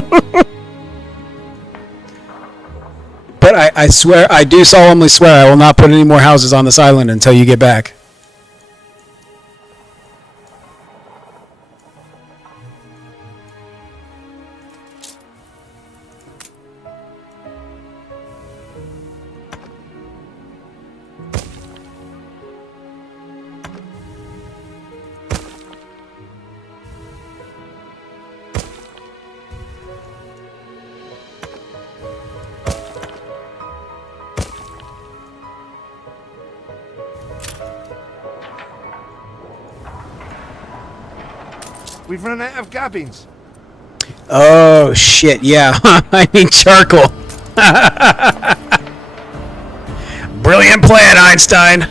I swear, I do solemnly swear I will not put any more houses on this island until you get back. We've run out of gabbins. Oh, shit, yeah. I need charcoal. Brilliant plan, Einstein.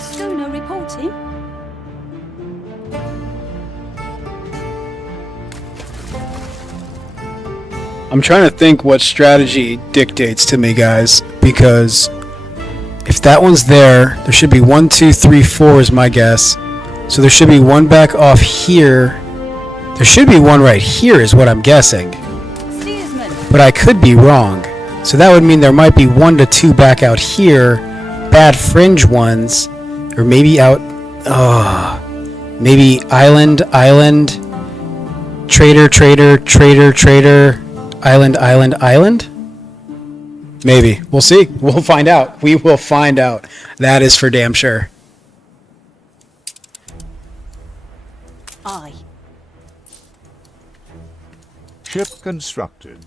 Schooner reporting. I'm trying to think what strategy dictates to me, guys, because if that one's there, there should be 1, 2, 3, 4 is my guess. So there should be one back off here. There should be one right here is what I'm guessing. Steersman. But I could be wrong. So that would mean there might be 1 to 2 back out here. Bad fringe ones. Or maybe out... maybe island, trader, island. Maybe. We'll see. We'll find out. We will find out. That is for damn sure. Aye. Ship constructed.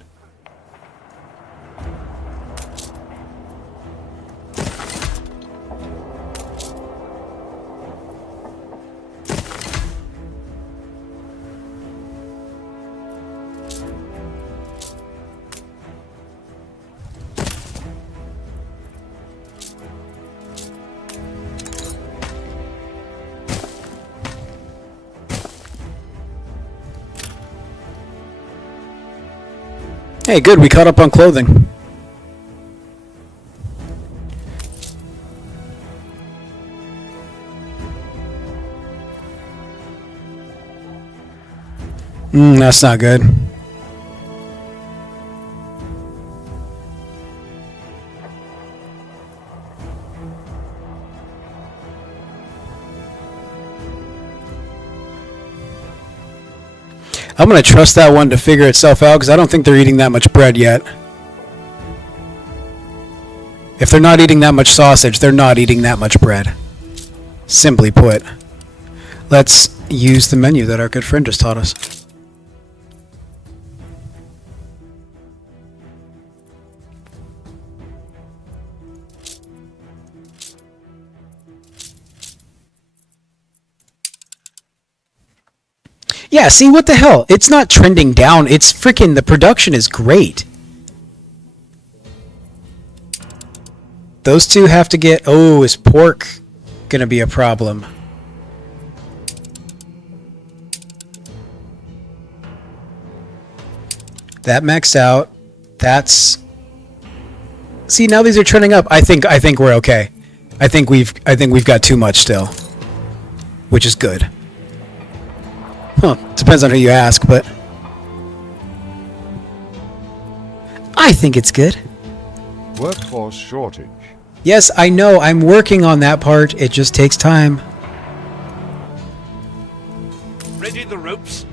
Hey, good. We caught up on clothing. That's not good. I'm going to trust that one to figure itself out because I don't think they're eating that much bread yet. If they're not eating that much sausage, they're not eating that much bread. Simply put. Let's use the menu that our good friend just taught us. Yeah, see, what the hell? It's not trending down. It's freaking, the production is great. Those two have to get... Oh, is pork gonna be a problem? That maxed out. That's... See, now these are trending up. I think we're okay. I think we've got too much still. Which is good. Huh, depends on who you ask, but I think it's good. Workforce shortage. Yes, I know. I'm working on that part. It just takes time. Ready the ropes?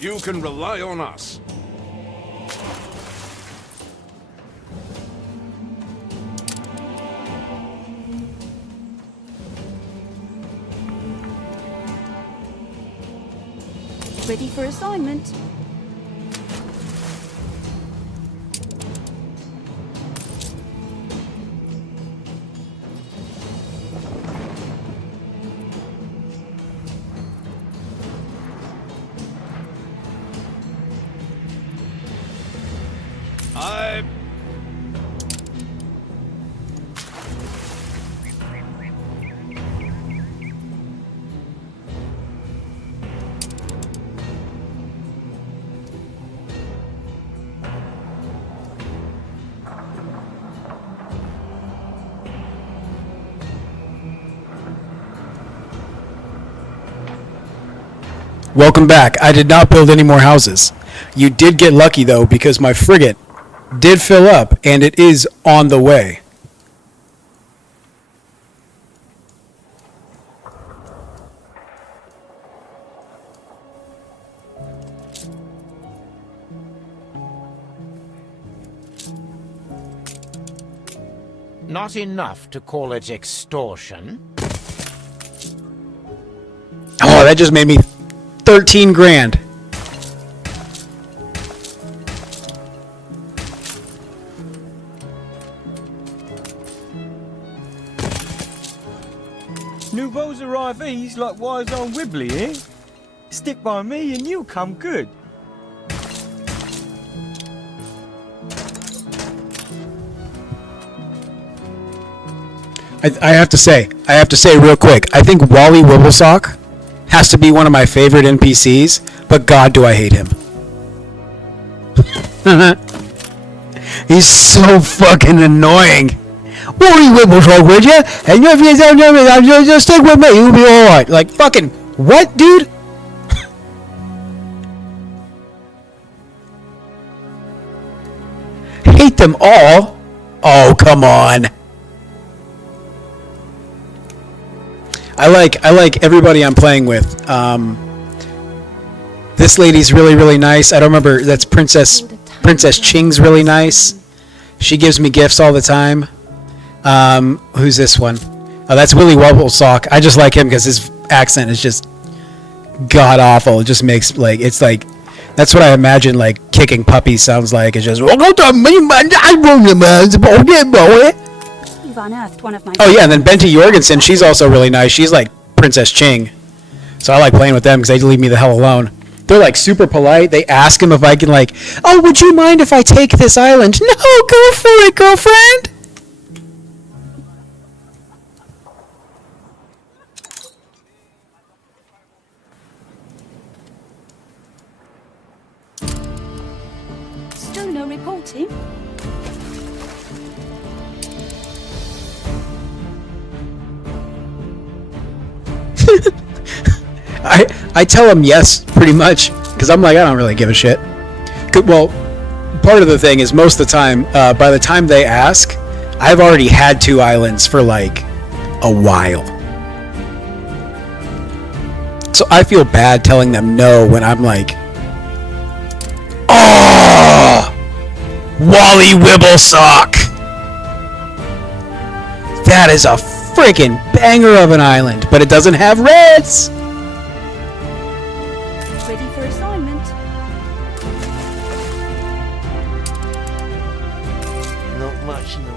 You can rely on us. Ready for assignment. Welcome back. I did not build any more houses. You did get lucky, though, because my frigate did fill up, and it is on the way. Not enough to call it extortion. Oh, that just made me 13 grand. Nouveaux arrivees like wise old Wibbly, eh? Stick by me and you'll come good. I have to say real quick, I think Wally Wibblesock has to be one of my favorite NPCs, but God, do I hate him. He's so fucking annoying. Wally Wibblesock, would you? And if you don't just stick with me, you'll be alright. Like, fucking, what, dude? Hate them all? Oh, come on. I like everybody I'm playing with. This lady's really nice. I don't remember. That's Princess Ching's really nice. She gives me gifts all the time. Who's this one? Oh, that's Willy Wobblesock. I just like him because his accent is just god awful. It just makes it's like that's what I imagine like kicking puppies sounds like. It's just You've unearthed one of my... Oh yeah, and then Bente Jorgensen, she's also really nice. She's like Princess Ching. So I like playing with them because they leave me the hell alone. They're like super polite. They ask him if I can like, oh, would you mind if I take this island? No, go for it, girlfriend. reporting. I tell them yes, pretty much, because I'm like, I don't really give a shit. Well, part of the thing is most of the time, by the time they ask, I've already had 2 islands for like a while. So I feel bad telling them no when I'm like, oh, Wally Wibblesock. That is a freaking banger of an island, but it doesn't have reds. Ready for assignment. Not much, no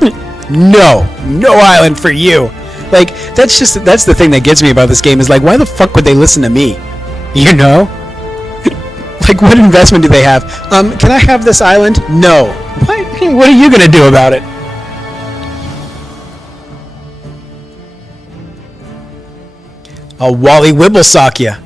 way. No island for you. Like, that's the thing that gets me about this game is like, why the fuck would they listen to me? You know? Like, what investment do they have? Can I have this island? No. What are you gonna do about it? A Wally Wibblesock ya.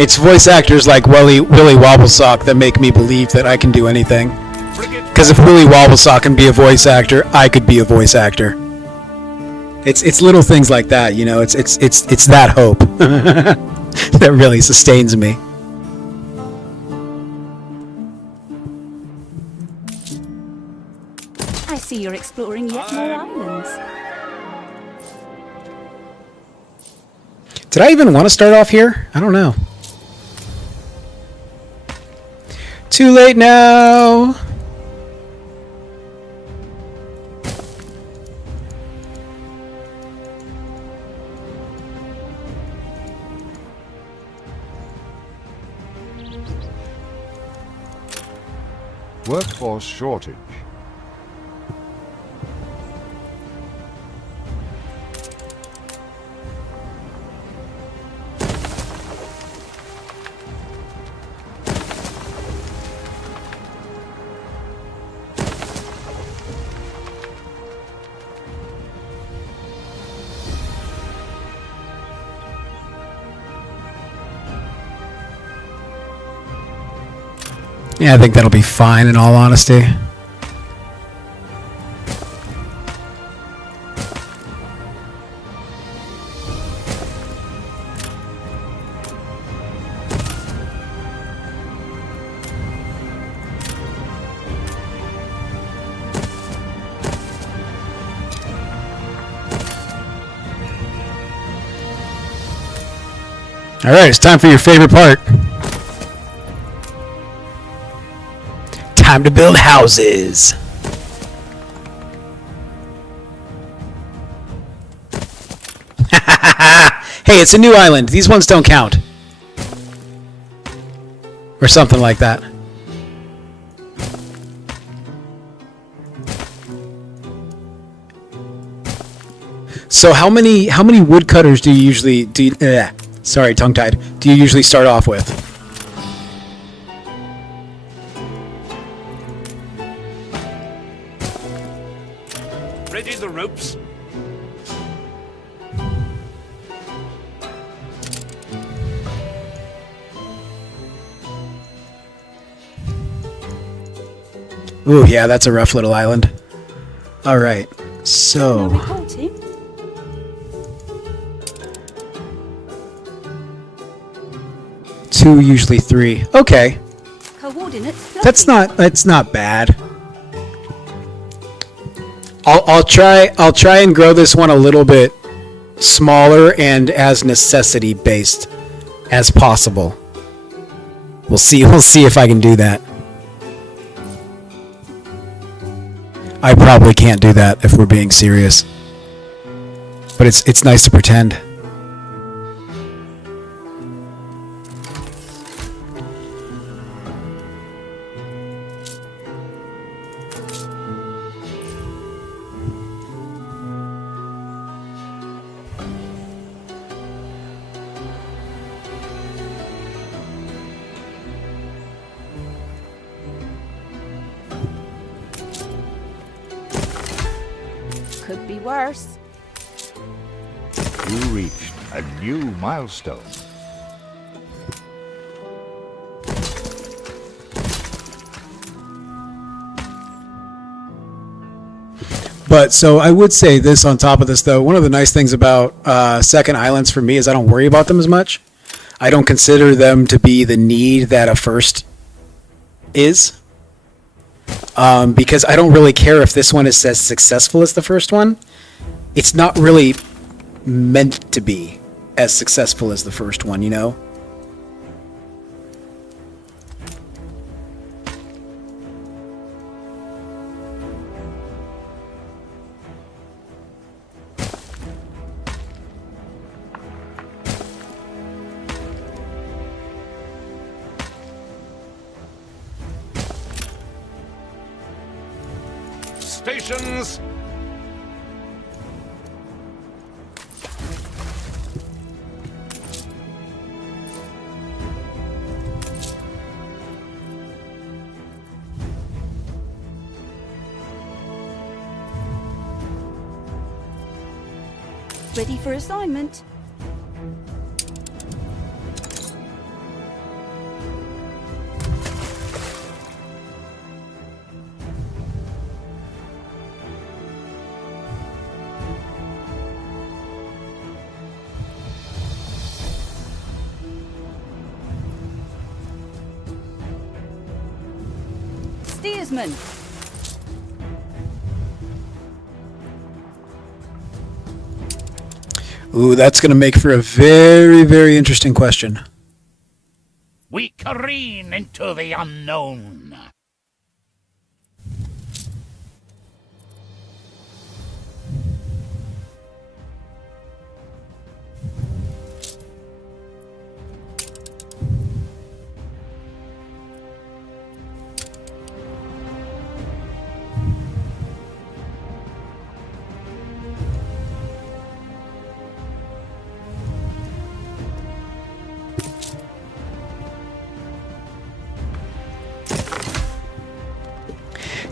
It's voice actors like Willy Wobblesock that make me believe that I can do anything. Because if Willy Wobblesock can be a voice actor, I could be a voice actor. It's little things like that, you know. It's that hope that really sustains me. I see you're exploring yet more islands. Did I even want to start off here? I don't know. Too late now. Workforce shortage. Yeah, I think that'll be fine in all honesty. All right, it's time for your favorite part. Time to build houses. Hey, it's a new island. These ones don't count. Or something like that. So how many woodcutters do you usually sorry, tongue-tied. Do you usually start off with? Ready the ropes? Ooh, yeah, that's a rough little island. All right, so Reporting. two, usually three. Okay, Coordinates. that's not bad. I'll try and grow this one a little bit smaller and as necessity based as possible. We'll see if I can do that. I probably can't do that if we're being serious. But it's nice to pretend. be worse. You reached a new milestone. But so I would say this on top of this, though. One of the nice things about second islands for me is I don't worry about them as much. I don't consider them to be the need that a first is. Because I don't really care if this one is as successful as the first one. It's not really meant to be as successful as the first one, you know? Stations! Ready for assignment. Steersman. Ooh, that's going to make for a very, very interesting question. We careen into the unknown.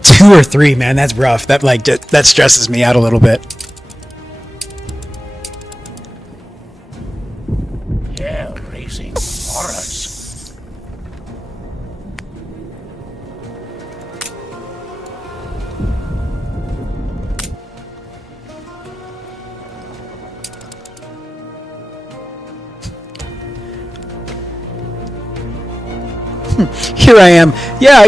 Two or three, man, that's rough. That stresses me out a little bit. Yeah, raising horrors. Here I am. Yeah, I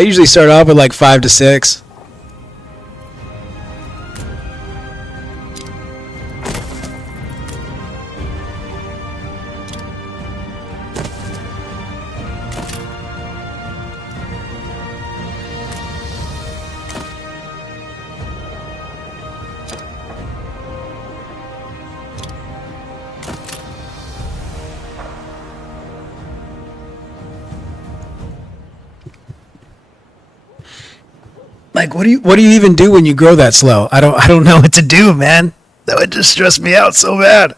usually start off with like 5 to 6. Like, what do you even do when you grow that slow? I don't know what to do, man. That would just stress me out so bad.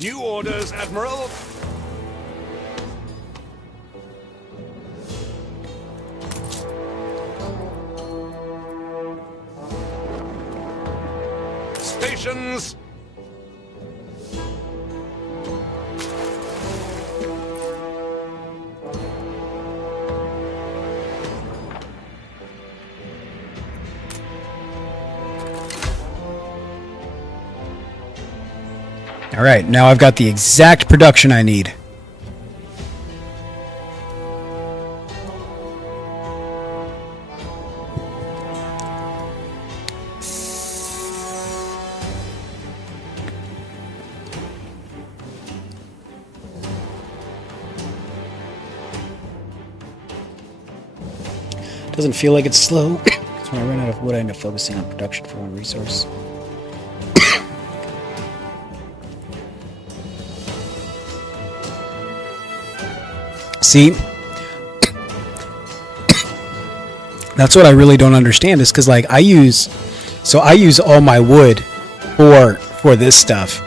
New orders, Admiral. Stations. All right, now I've got the exact production I need. Doesn't feel like it's slow. Because when I run out of wood, I end up focusing on production for one resource. See, that's what I really don't understand is because like I use all my wood for this stuff.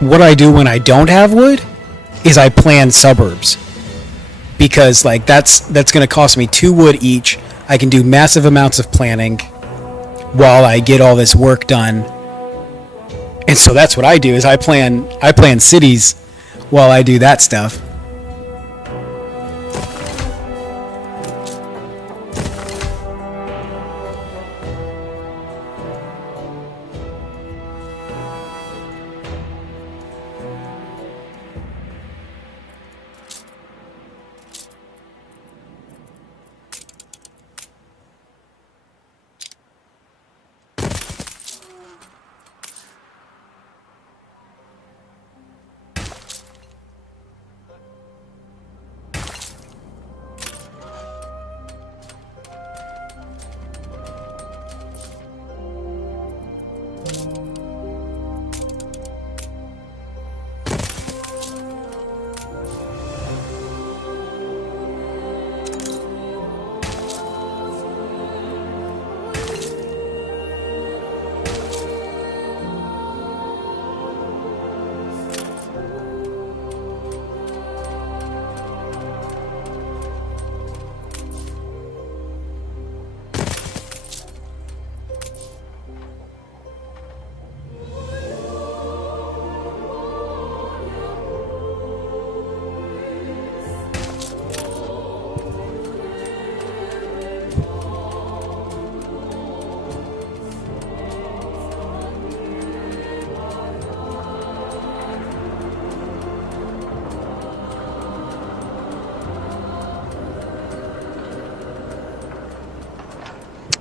What I do when I don't have wood is I plan suburbs because like that's going to cost me 2 wood each. I can do massive amounts of planning while I get all this work done. And so that's what I do is I plan cities while I do that stuff.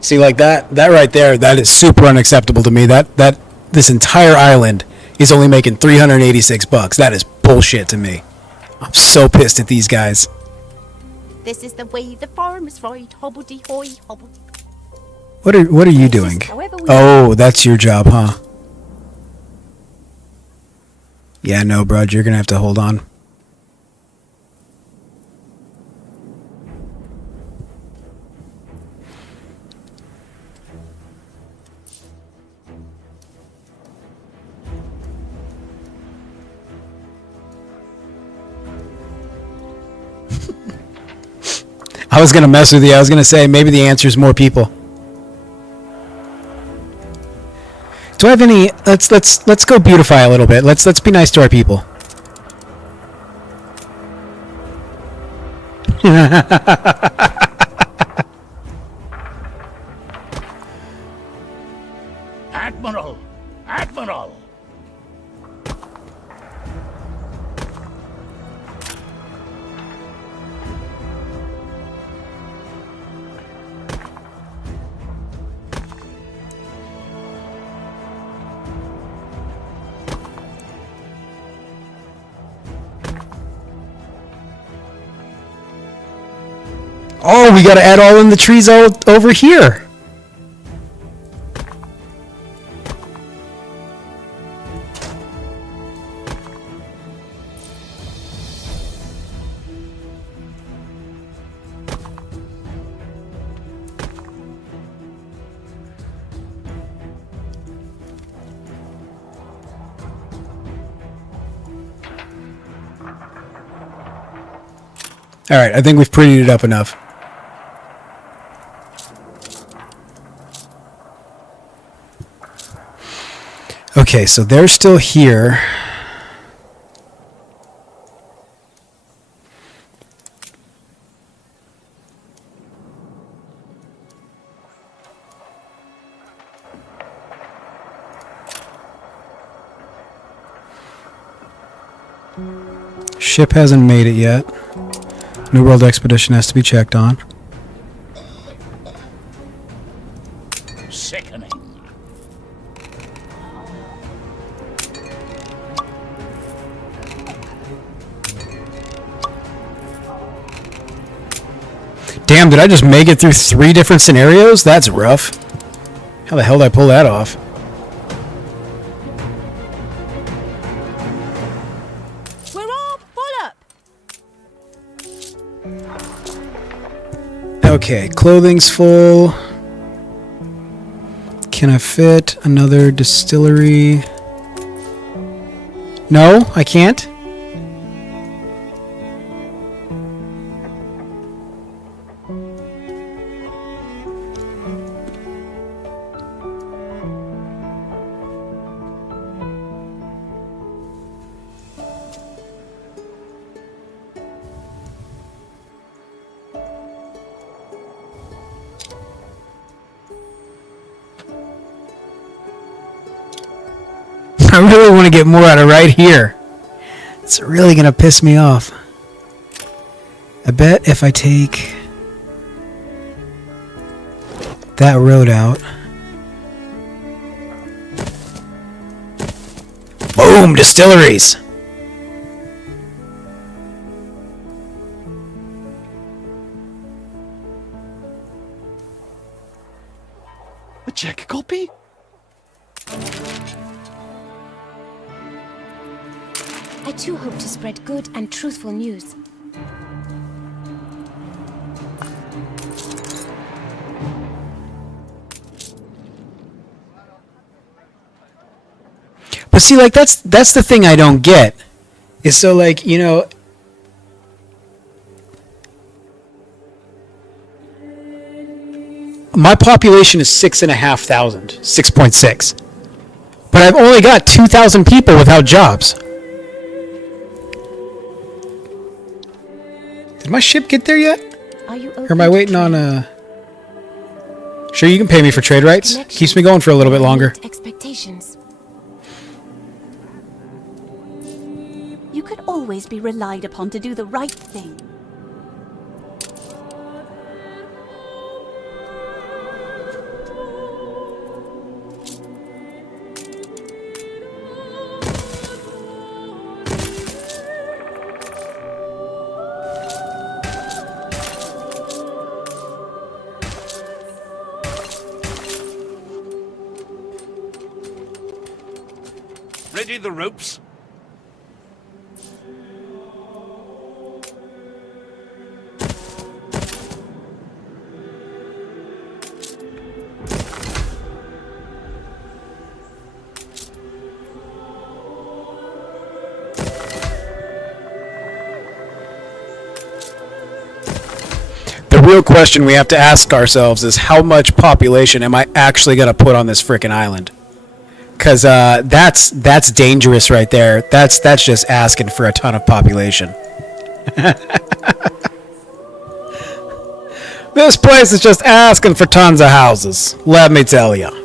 See, like that right there, that is super unacceptable to me. That this entire island is only making $386. That is bullshit to me. I'm so pissed at these guys. This is the way the farmers ride, hobbledy-hoy, hobbledy. What are you doing? Oh, that's your job, huh? Yeah, no, bro, you're gonna have to hold on. I was gonna mess with you. I was gonna say maybe the answer is more people. Do I have any? Let's go beautify a little bit. Let's be nice to our people. Admiral! Admiral! Oh, we gotta add all in the trees over here. All right, I think we've prettied it up enough. Okay, so they're still here. Ship hasn't made it yet. New World Expedition has to be checked on. Sickening. Damn, did I just make it through 3 different scenarios? That's rough. How the hell did I pull that off? We're all full up. Okay, clothing's full. Can I fit another distillery? No, I can't. I really want to get more out of right here. It's really going to piss me off. I bet if I take that road out. Boom! Distilleries! A check copy? I too hope to spread good and truthful news. But see, like, that's the thing I don't get. Is so, like, you know, my population is 6,500, 6.6. But I've only got 2,000 people without jobs. Did my ship get there yet? Are you Or am I waiting on a... Sure, you can pay me for trade rights. Connection. Keeps me going for a little bit longer. Expectations. You could always be relied upon to do the right thing. Ready the ropes? The real question we have to ask ourselves is how much population am I actually going to put on this frickin' island? Because that's dangerous right there. That's just asking for a ton of population. This place is just asking for tons of houses. Let me tell you.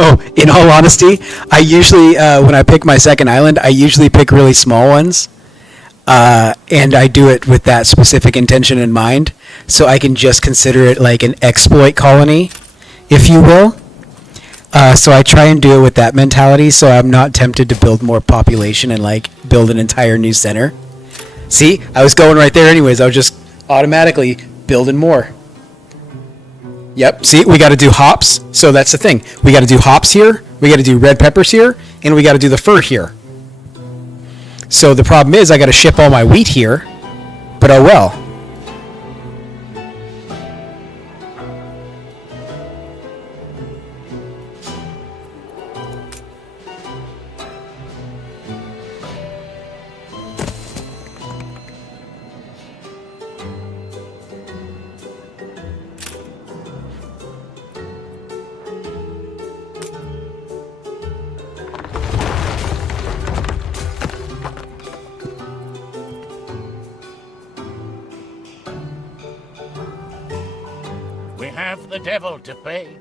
Oh, in all honesty, I usually, when I pick my second island, I usually pick really small ones. And I do it with that specific intention in mind. So I can just consider it like an exploit colony, if you will. So I try and do it with that mentality so I'm not tempted to build more population and like build an entire new center. See, I was going right there anyways. I was just automatically building more. Yep, see, we got to do hops. So that's the thing. We got to do hops here, we got to do red peppers here, and we got to do the fur here. So the problem is I got to ship all my wheat here, but oh well. We have the devil to pay.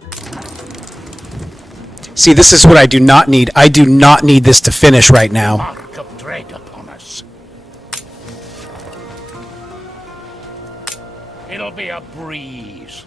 See, this is what I do not need. I do not need this to finish right now. Mark of dread upon us. It'll be a breeze.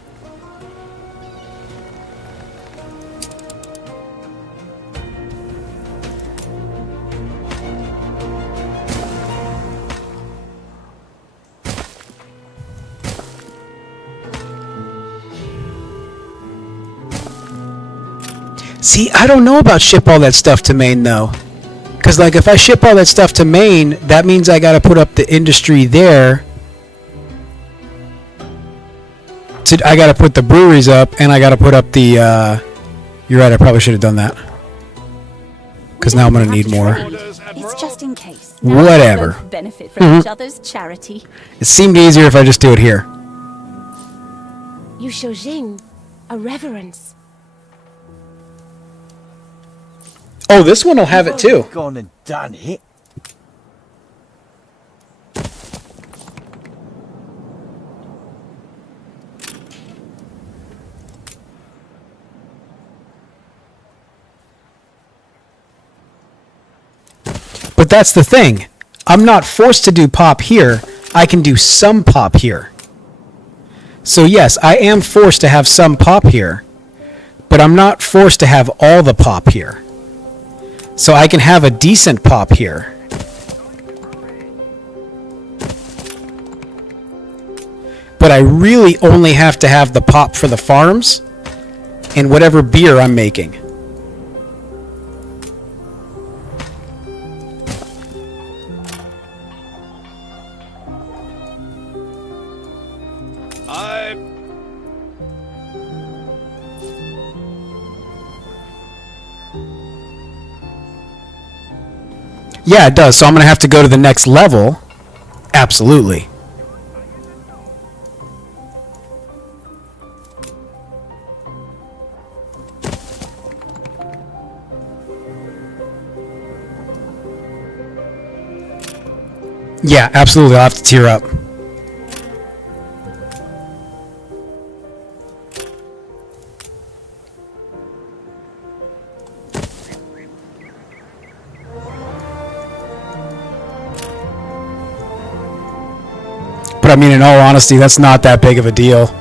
See, I don't know about ship all that stuff to Maine, though. Because, like, if I ship all that stuff to Maine, that means I got to put up the industry there I gotta put the breweries up, and I gotta put up the. You're right. I probably should have done that. Because now I'm gonna need more. It's just in case. Whatever. We both benefit from each other's charity. It seemed easier if I just do it here. You show Jing a reverence. Oh, this one will have it too. Gone and done it. But that's the thing. I'm not forced to do pop here. I can do some pop here. So yes, I am forced to have some pop here. But I'm not forced to have all the pop here. So I can have a decent pop here. But I really only have to have the pop for the farms and whatever beer I'm making. Yeah, it does. So I'm going to have to go to the next level. Absolutely. Yeah, absolutely. I'll have to tier up. But I mean, in all honesty, that's not that big of a deal.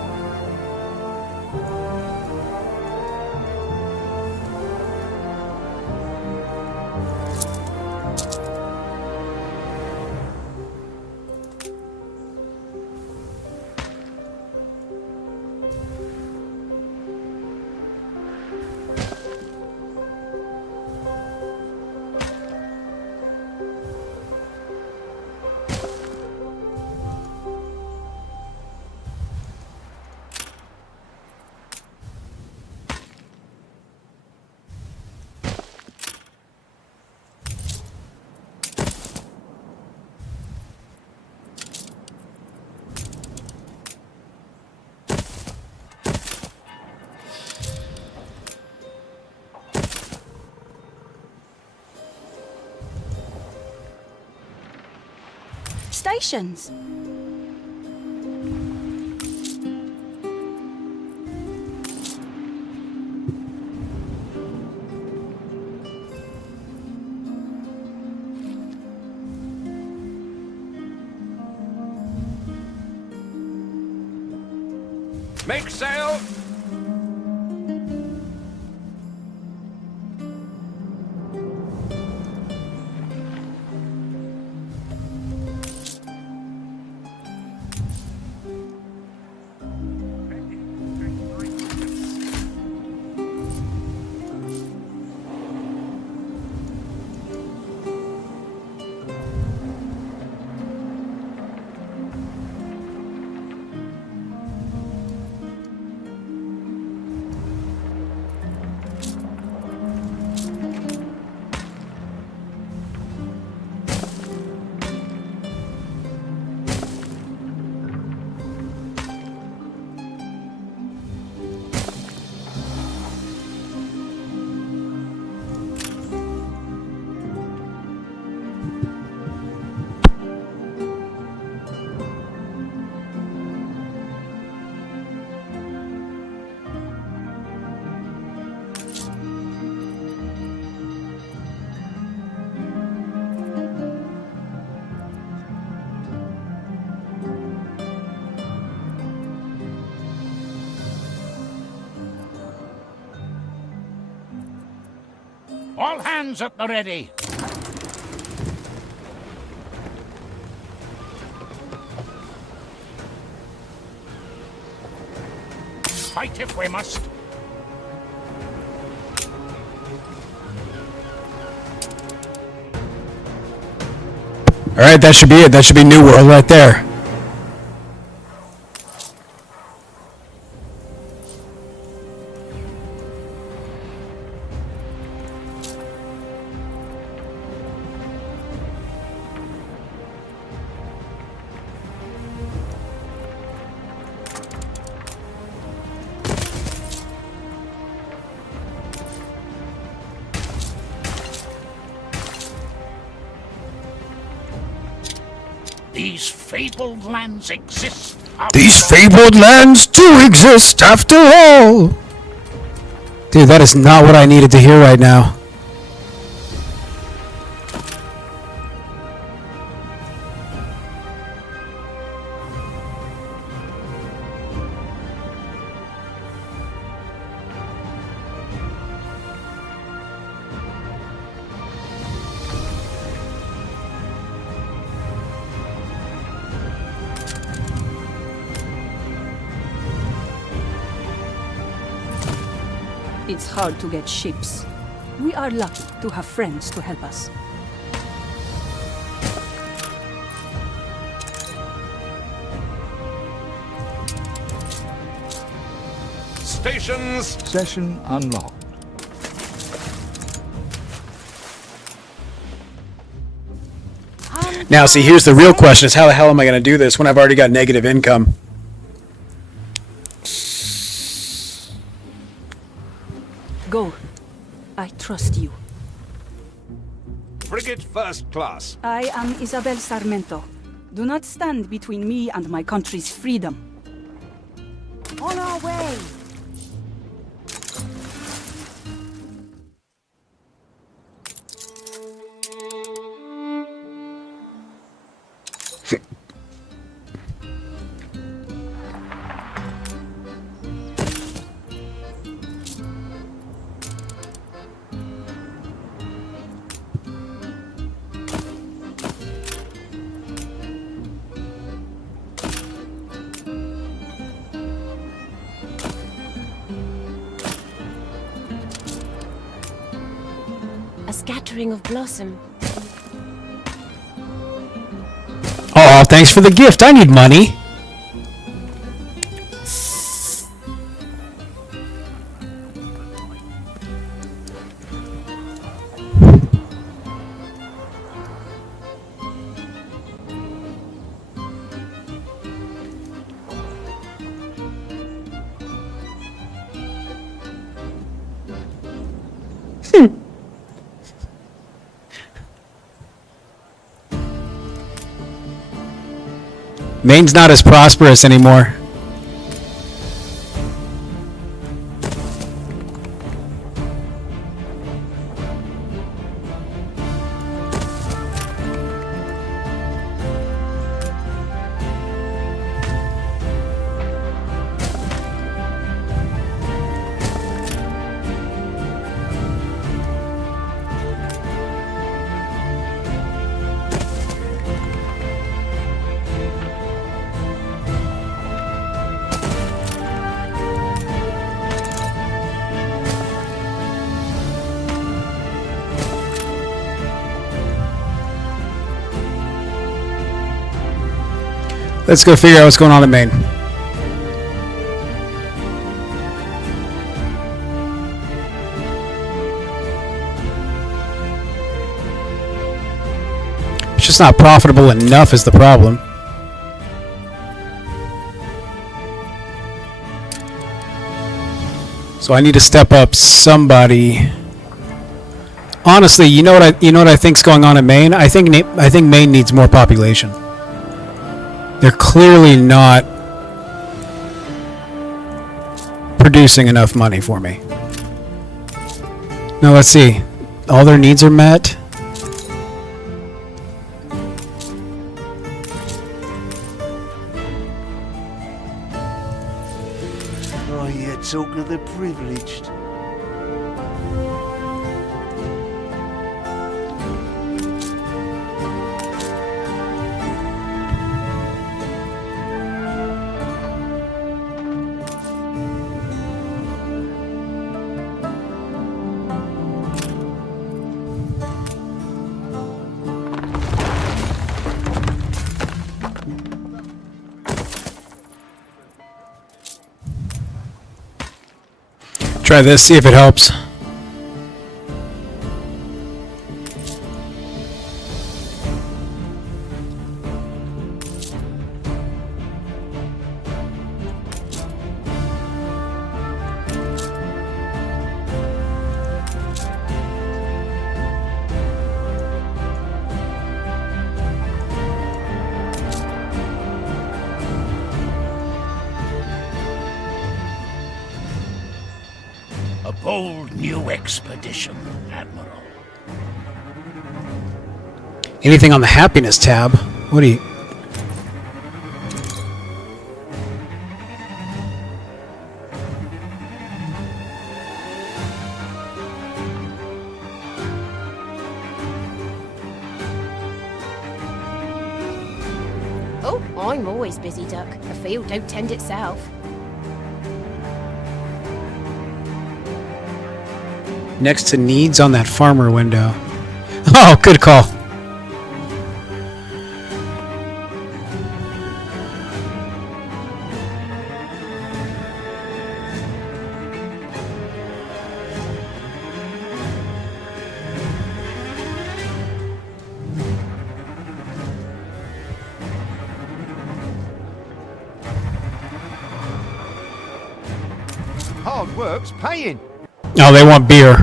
Stations. Make sail! All hands at the ready. Fight if we must. All right, that should be it. That should be New World right there. These fabled lands exist. These fabled lands do exist after all. Dude, that is not what I needed to hear right now. It's hard to get ships. We are lucky to have friends to help us. Stations. Session unlocked. Now, see, here's the real question: is how the hell am I going to do this when I've already got negative income? Go. I trust you. Frigate first class. I am Isabel Sarmento. Do not stand between me and my country's freedom. On our way! A scattering of blossom. Oh, thanks for the gift. I need money. Maine's not as prosperous anymore. Let's go figure out what's going on in Maine. It's just not profitable enough is the problem. So I need to step up somebody. Honestly, you know what I think's going on in Maine? I think Maine needs more population. They're clearly not producing enough money for me. Now let's see. All their needs are met. Oh, you talk of the privileged. Try this, see if it helps. A bold new expedition, Admiral. Anything on the happiness tab? What do you... Oh, I'm always busy, Duck. A field don't tend itself. Next to needs on that farmer window. Oh, good call. Hard work's paying. Oh, they want beer.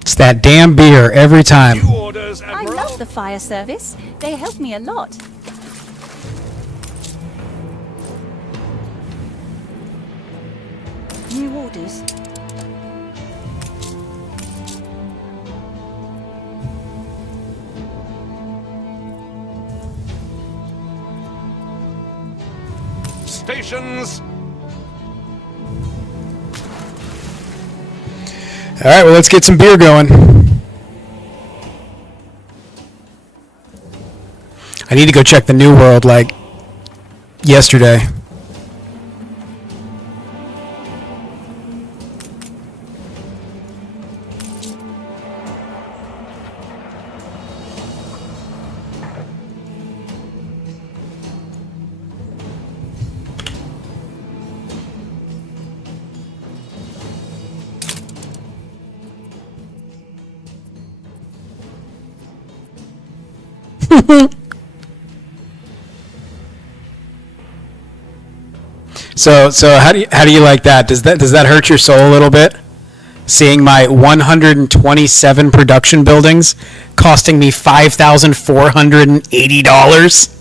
It's that damn beer every time. New orders, I Admiral. love the fire service. They help me a lot. New orders. Stations. All right, well, let's get some beer going. I need to go check the New World like yesterday. So how do you like that? Does that hurt your soul a little bit? Seeing my 127 production buildings costing me $5,480.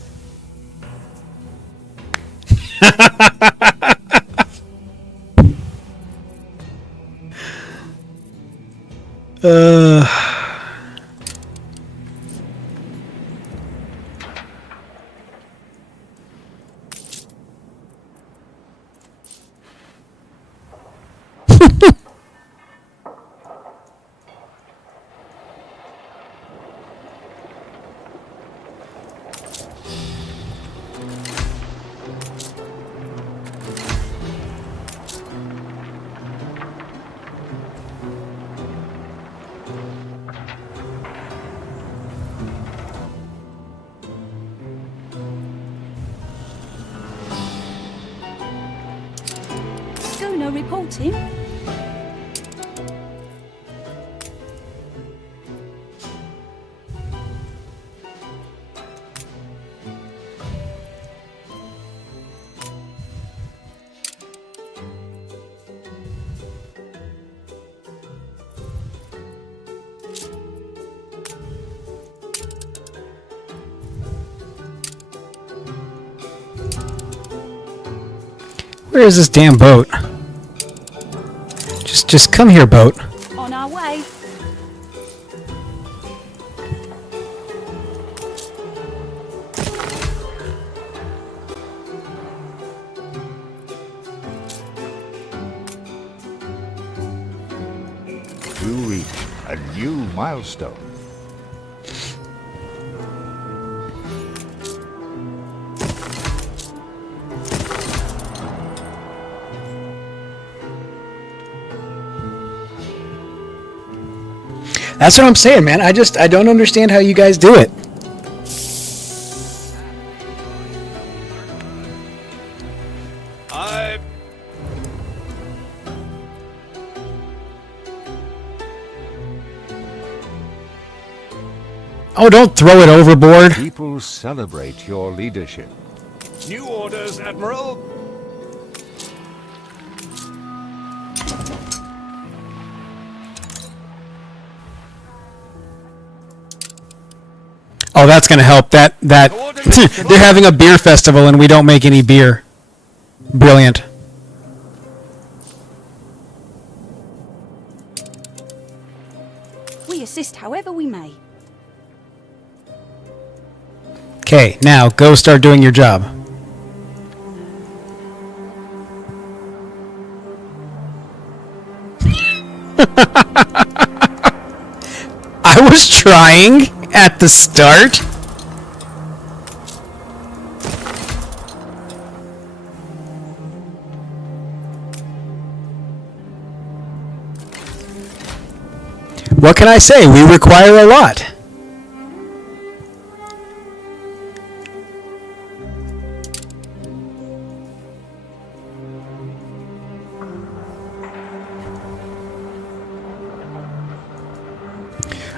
Schooner reporting. Where is this damn boat? Just come here, boat. On our way. You reach a new milestone. That's what I'm saying, man. I don't understand how you guys do it. Oh, don't throw it overboard. People celebrate your leadership. New orders, Admiral. Oh, that's going to help. That they're having a beer festival and we don't make any beer. Brilliant. We assist however we may. Okay, now go start doing your job. I was trying at the start. What can I say? We require a lot.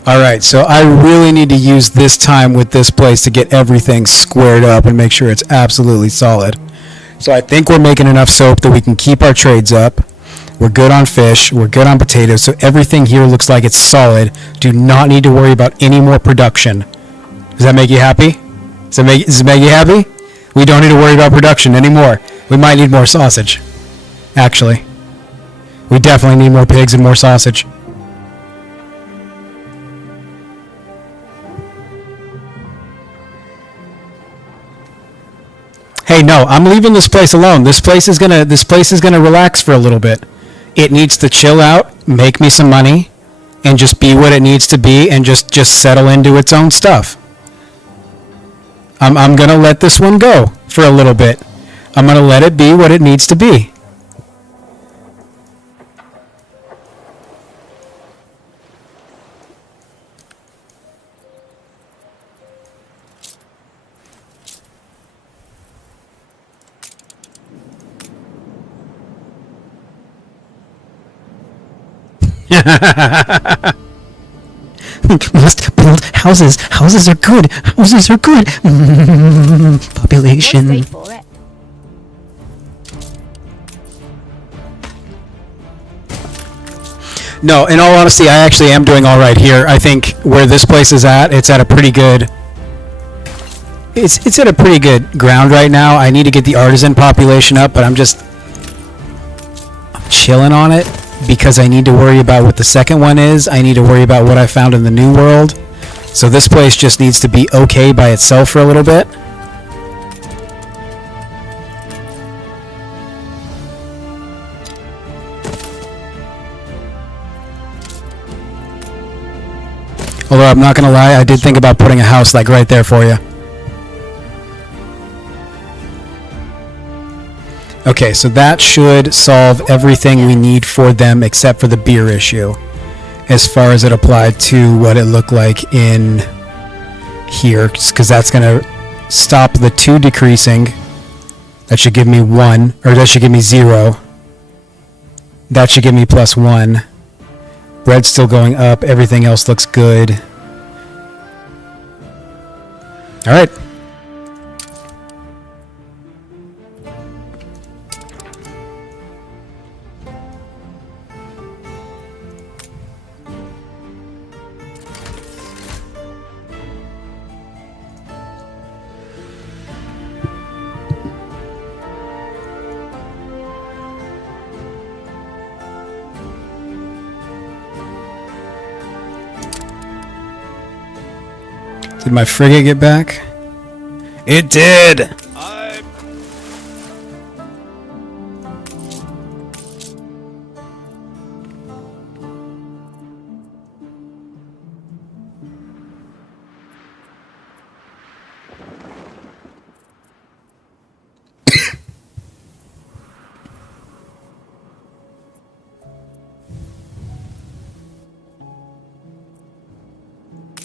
Alright, so I really need to use this time with this place to get everything squared up and make sure it's absolutely solid. So I think we're making enough soap that we can keep our trades up. We're good on fish, we're good on potatoes, so everything here looks like it's solid. Do not need to worry about any more production. Does that make you happy? Does it make you happy? We don't need to worry about production anymore. We might need more sausage. Actually. We definitely need more pigs and more sausage. Hey, no, I'm leaving this place alone. This place is gonna relax for a little bit. It needs to chill out, make me some money, and just be what it needs to be, and just settle into its own stuff. I'm gonna let this one go for a little bit. I'm gonna let it be what it needs to be. Must build houses. Houses are good. Houses are good. Population. No, in all honesty, I actually am doing all right here. I think where this place is at, it's at a pretty good. It's at a pretty good ground right now. I need to get the artisan population up, but I'm chilling on it. Because I need to worry about what the second one is. I need to worry about what I found in the new world. So this place just needs to be okay by itself for a little bit. Although I'm not gonna lie, I did think about putting a house like right there for you. Okay, so that should solve everything we need for them except for the beer issue, as far as it applied to what it looked like in here, because that's going to stop the 2 decreasing. That should give me 1, or that should give me 0. That should give me +1. Bread's still going up, everything else looks good. Alright. Did my frigate get back? It did!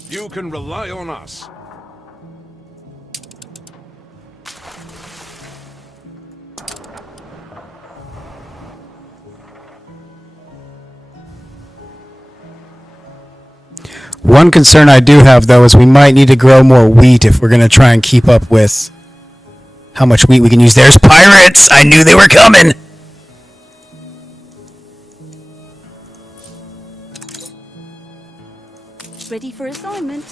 You can rely on us. One concern I do have, though, is we might need to grow more wheat if we're going to try and keep up with how much wheat we can use. There's pirates! I knew they were coming! Ready for assignment.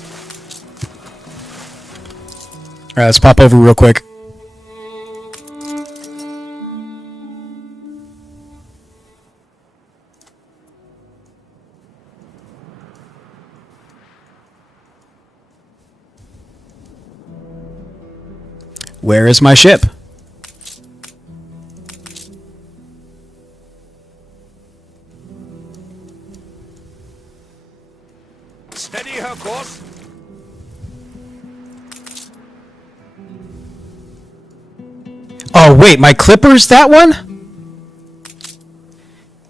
Alright, let's pop over real quick. Where is my ship? Steady her course. Oh, wait, my clipper's that one?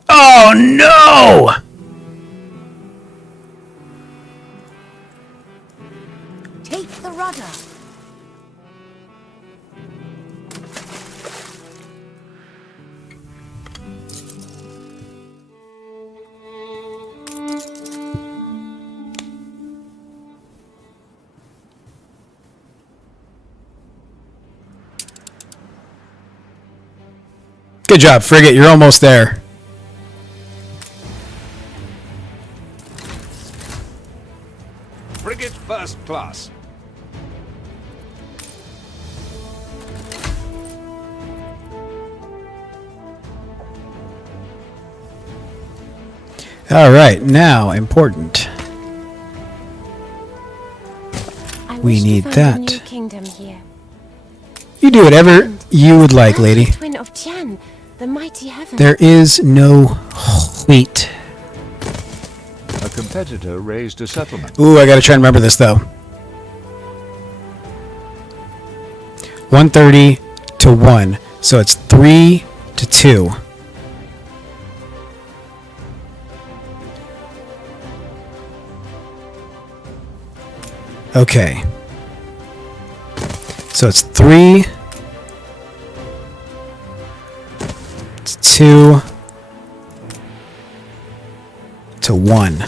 Oh, no! Take the rudder. Good job, frigate. You're almost there. Frigate first class. All right, now important. We need that. A new kingdom here. You do whatever you would like, lady. Twin of Tian, the mighty heaven. There is no wheat. A competitor raised a settlement. Ooh, I gotta try and remember this though. 130 to 1. So it's 3 to 2. Okay. So it's 3 to 2 to 1.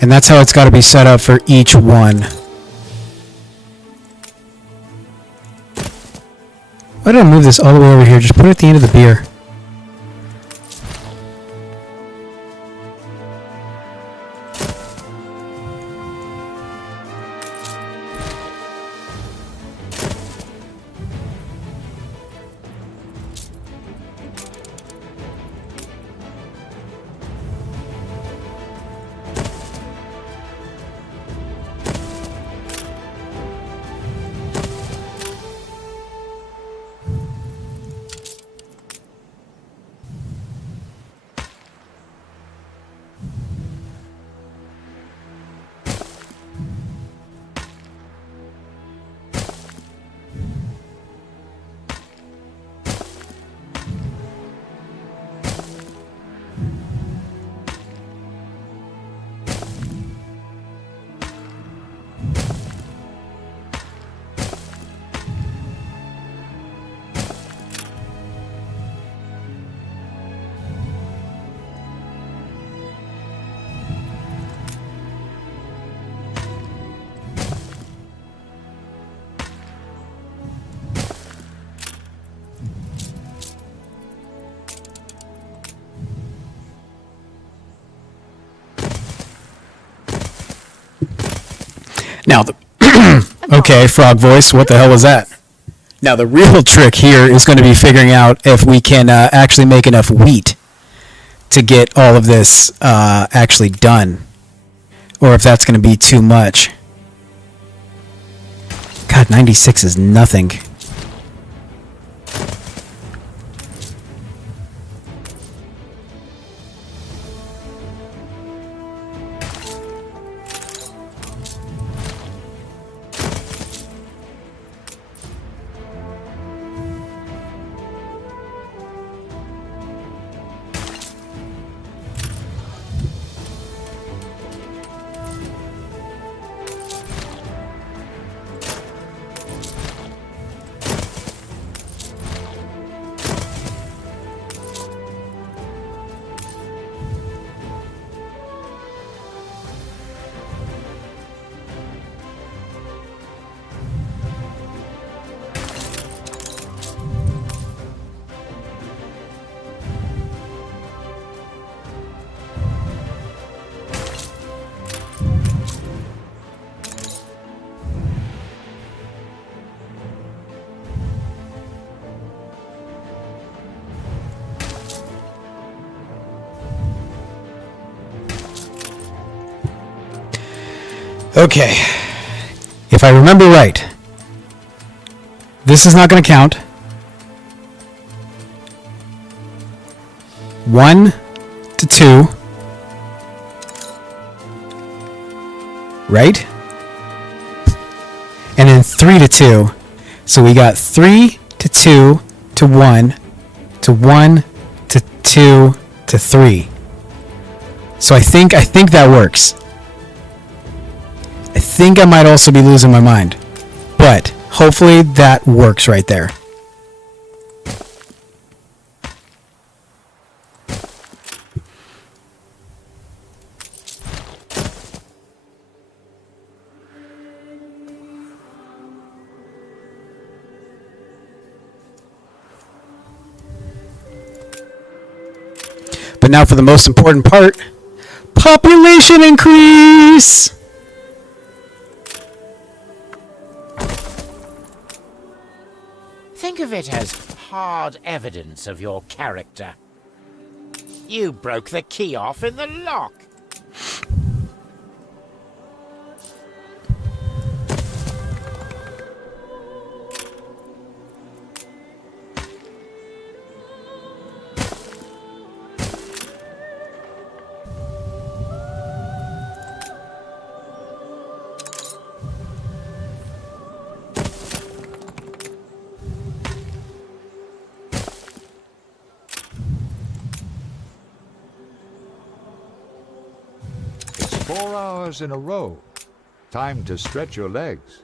And that's how it's got to be set up for each one. Why don't I move this all the way over here? Just put it at the end of the beer. Now, okay, frog voice, what the hell was that? Now, the real trick here is going to be figuring out if we can actually make enough wheat to get all of this actually done. Or if that's going to be too much. God, 96 is nothing. Okay. If I remember right, this is not going to count. 1 to 2. Right? And then 3 to 2. So we got 3 to 2 to 1 to 1 to 2 to 3. So I think that works. I think I might also be losing my mind. But hopefully that works right there. But now for the most important part. Population increase! Think of it as hard evidence of your character. You broke the key off in the lock. It's 4 hours in a row. Time to stretch your legs.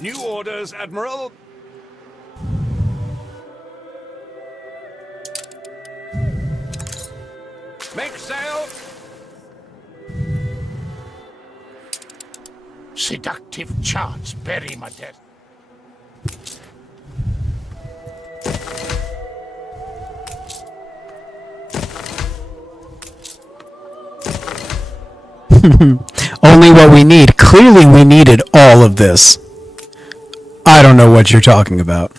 New orders, Admiral. Make sail. Seductive charts bury my dead. Only what we need. Clearly we needed all of this. I don't know what you're talking about.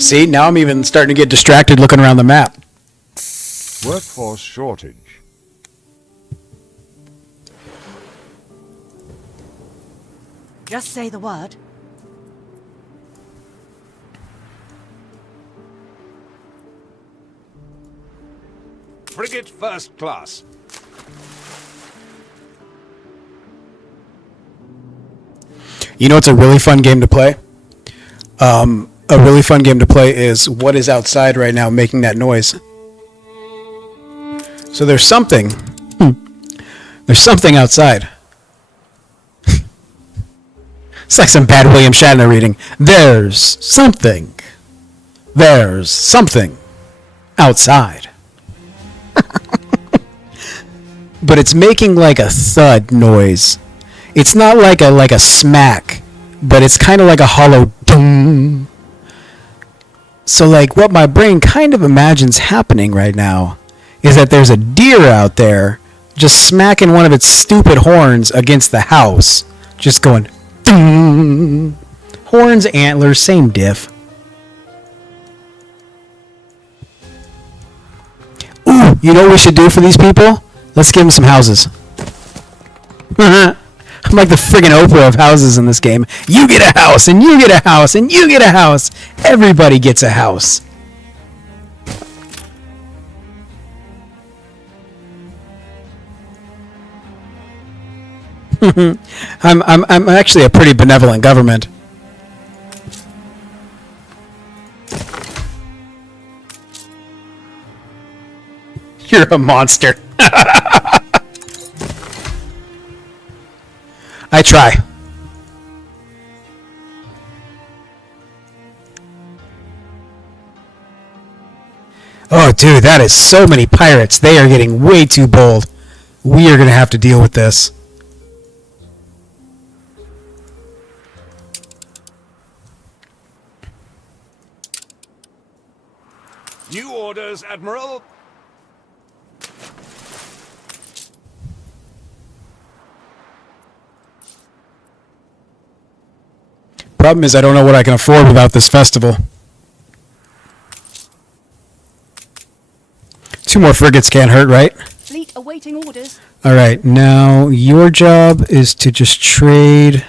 See, now I'm even starting to get distracted looking around the map. Workforce shortage. Just say the word. Frigate first class. You know what's a really fun game to play? A really fun game to play is what is outside right now making that noise. So there's something. There's something outside. It's like some bad William Shatner reading. There's something. There's something outside. But it's making like a thud noise. It's not like a smack, but it's kind of like a hollow ding. So like what my brain kind of imagines happening right now is that there's a deer out there just smacking one of its stupid horns against the house, just going ding. Horns, antlers, same diff. Ooh, you know what we should do for these people? Let's give them some houses. I'm like the friggin' Oprah of houses in this game. You get a house, and you get a house, and you get a house. Everybody gets a house. I'm actually a pretty benevolent government. You're a monster. I try. Oh, dude, that is so many pirates. They are getting way too bold. We are going to have to deal with this. New orders, Admiral. Problem is, I don't know what I can afford without this festival. 2 more frigates can't hurt, right? Fleet awaiting orders. Alright, now your job is to just trade.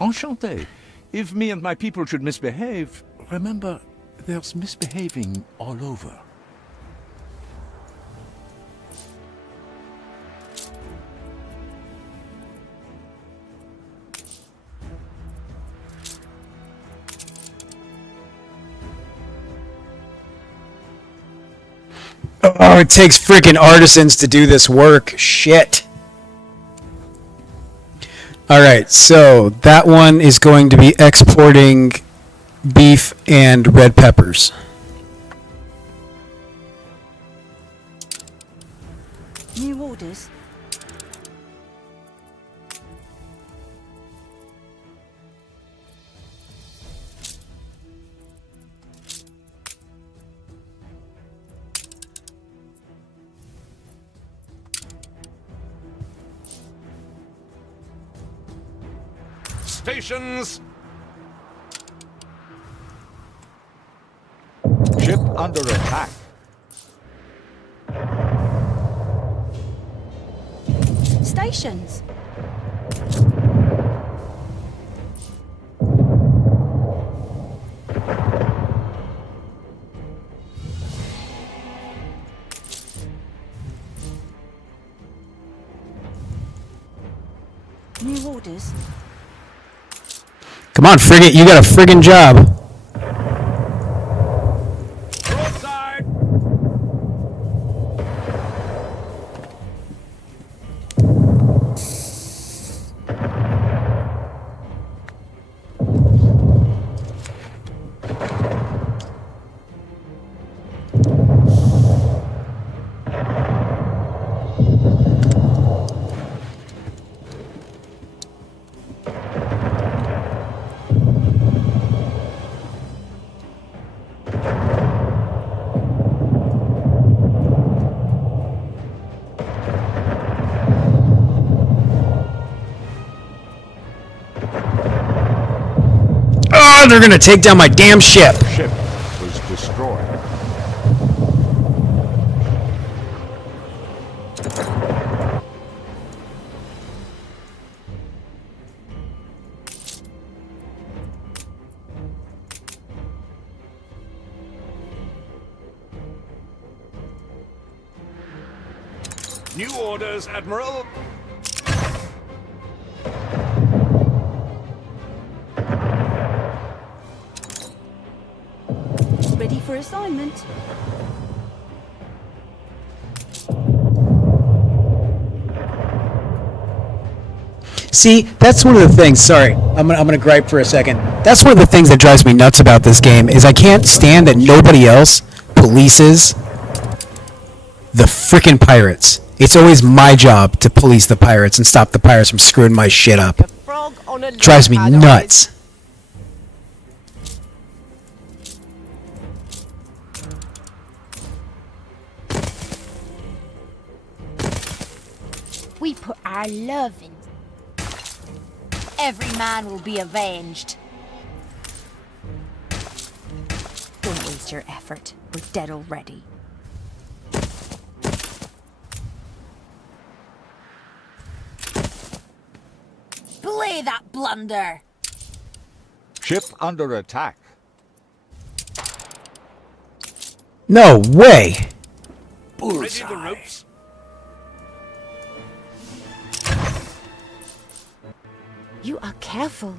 Enchanté. If me and my people should misbehave, remember, there's misbehaving all over. Oh, it takes freaking artisans to do this work. Shit. Alright, so that one is going to be exporting beef and red peppers. New orders. Stations. Ship under attack. Stations. New orders. Come on, frigate, you got a friggin' job. Broadside. Oh, they're gonna take down my damn ship. Ship was destroyed. New orders, Admiral. Ready for assignment. See, that's one of the things. Sorry, I'm gonna gripe for a second. That's one of the things that drives me nuts about this game is I can't stand that nobody else polices the frickin' pirates. It's always my job to police the pirates and stop the pirates from screwing my shit up. Frog on a Drives me nuts. We put our love in. Every man will be avenged. Don't waste your effort. We're dead already. Play that blunder. Ship under attack. No way. Ready the ropes. You are careful.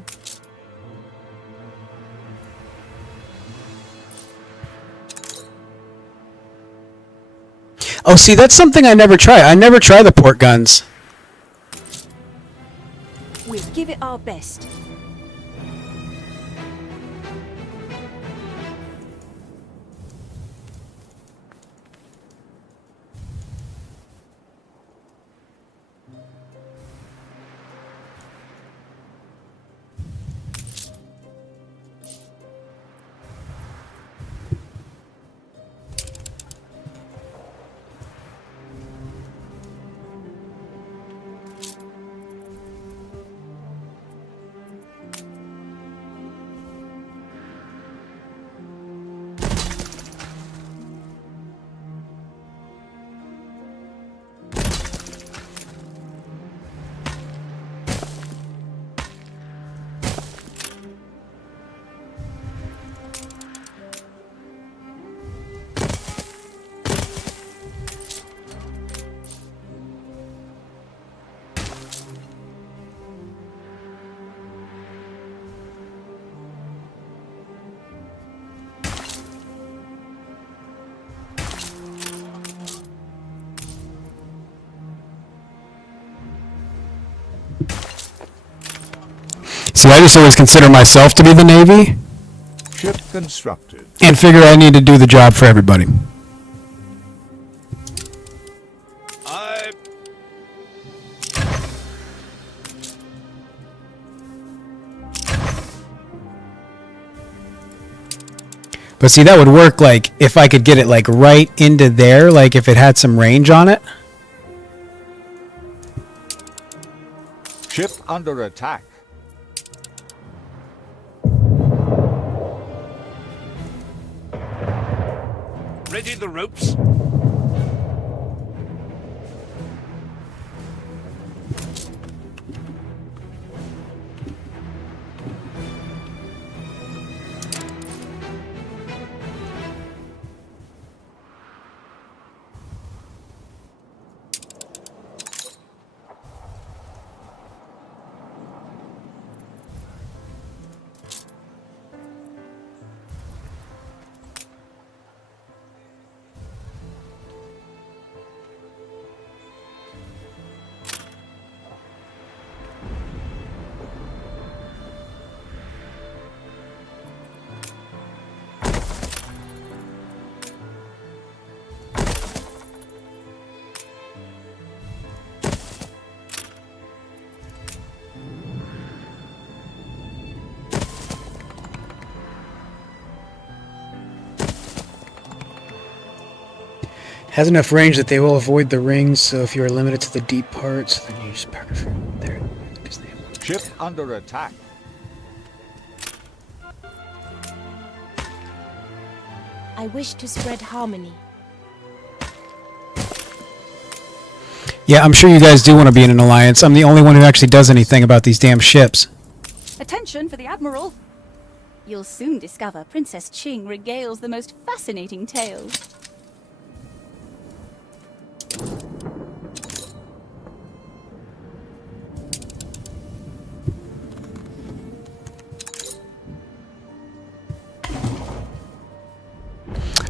Oh, see, that's something I never try. I never try the port guns. We'll give it our best. See, I just always consider myself to be the Navy Ship constructed. and figure I need to do the job for everybody. I... But see, that would work like if I could get it like right into there, like if it had some range on it. Ship under attack. Ready the ropes? Has enough range that they will avoid the rings, so if you are limited to the deep parts, then you just park there. Ship under attack. I wish to spread harmony. Yeah, I'm sure you guys do want to be in an alliance. I'm the only one who actually does anything about these damn ships. Attention for the Admiral! You'll soon discover Princess Ching regales the most fascinating tales.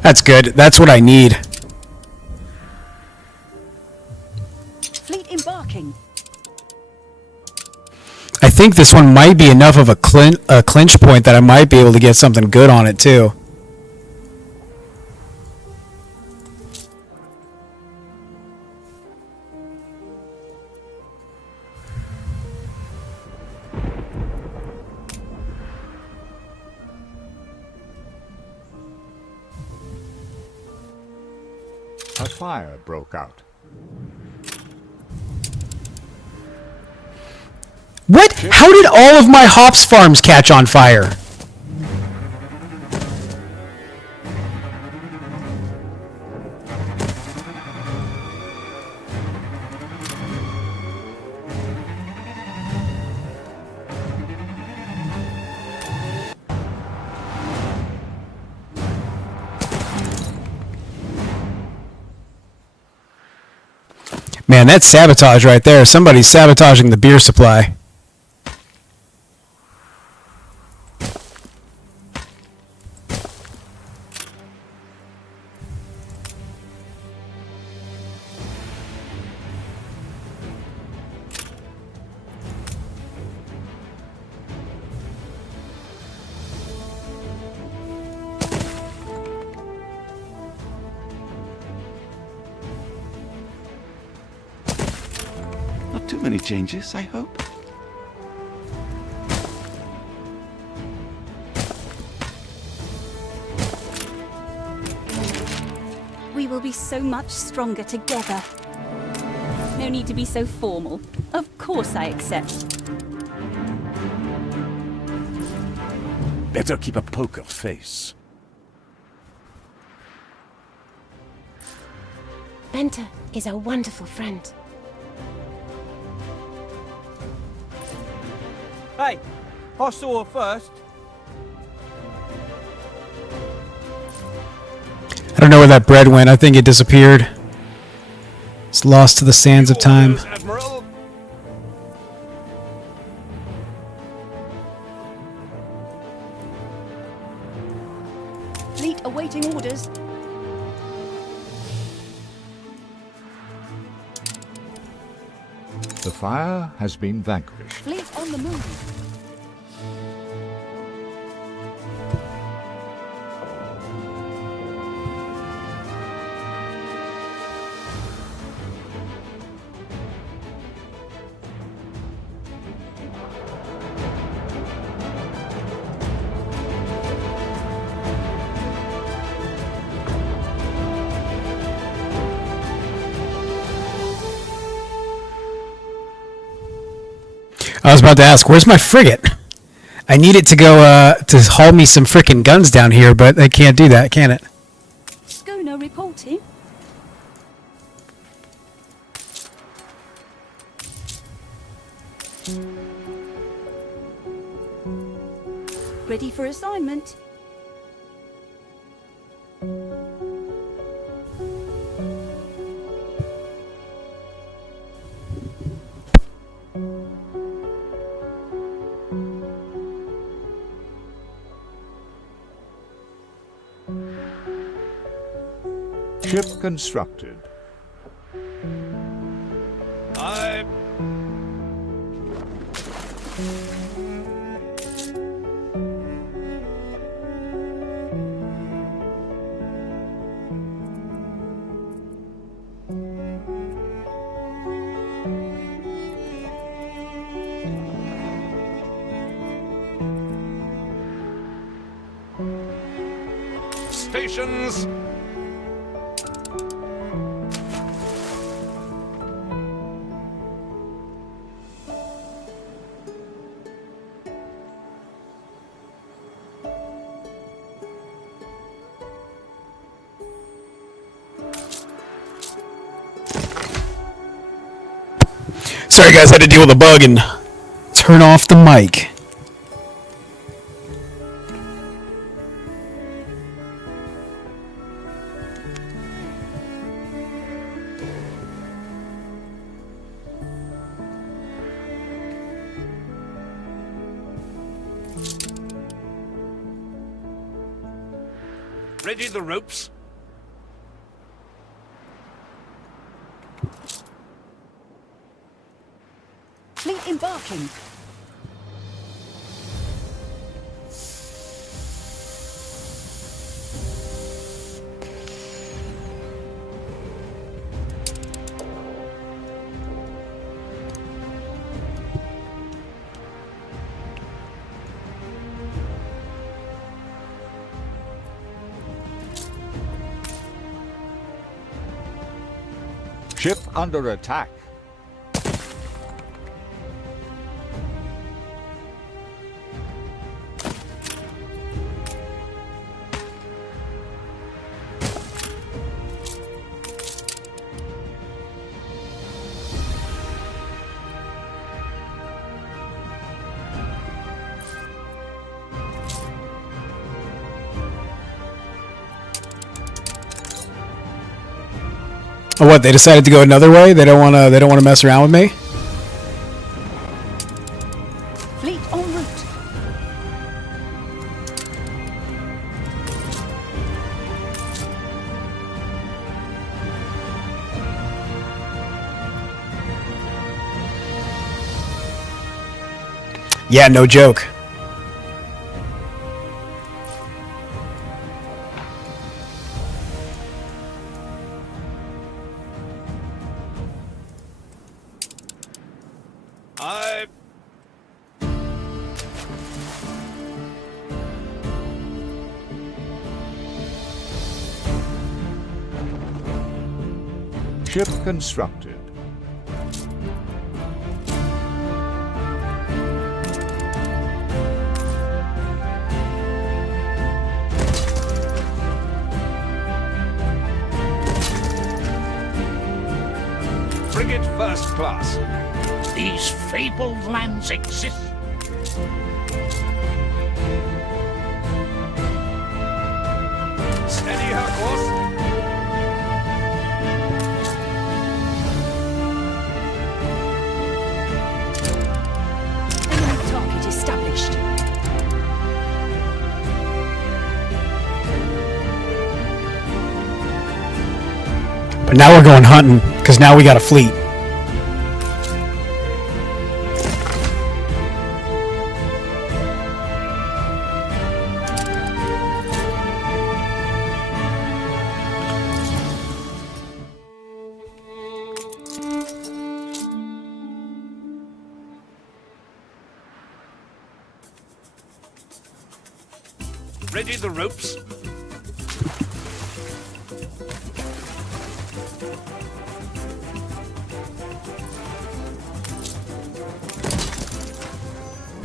That's good. That's what I need. Fleet embarking. I think this one might be enough of a clinch point that I might be able to get something good on it too. A fire broke out. What? How did all of my hops farms catch on fire? Man, that's sabotage right there. Somebody's sabotaging the beer supply. Not too many changes, I hope. We will be so much stronger together. No need to be so formal. Of course I accept. Better keep a poker face. Benta is a wonderful friend. Hey, I saw her first. I don't know where that bread went. I think it disappeared. It's lost to the sands of time. Admiral. Fleet awaiting orders. The fire has been vanquished. Fleet on the move. I was about to ask, where's my frigate? I need it to go to haul me some frickin' guns down here, but I can't do that, can it? Schooner reporting. Ready for assignment. Ship constructed. I... Stations! Sorry guys, I had to deal with a bug and turn off the mic. Ready the ropes? Fleet embarking. Ship under attack. Oh, what? They decided to go another way? They don't want to. They don't want to mess around with me. Fleet en route. Yeah, no joke. I... Ship constructed. Frigate first class. These fabled lands exist. Steady her course. Enemy target established. But now we're going hunting because now we got a fleet. Ready the ropes?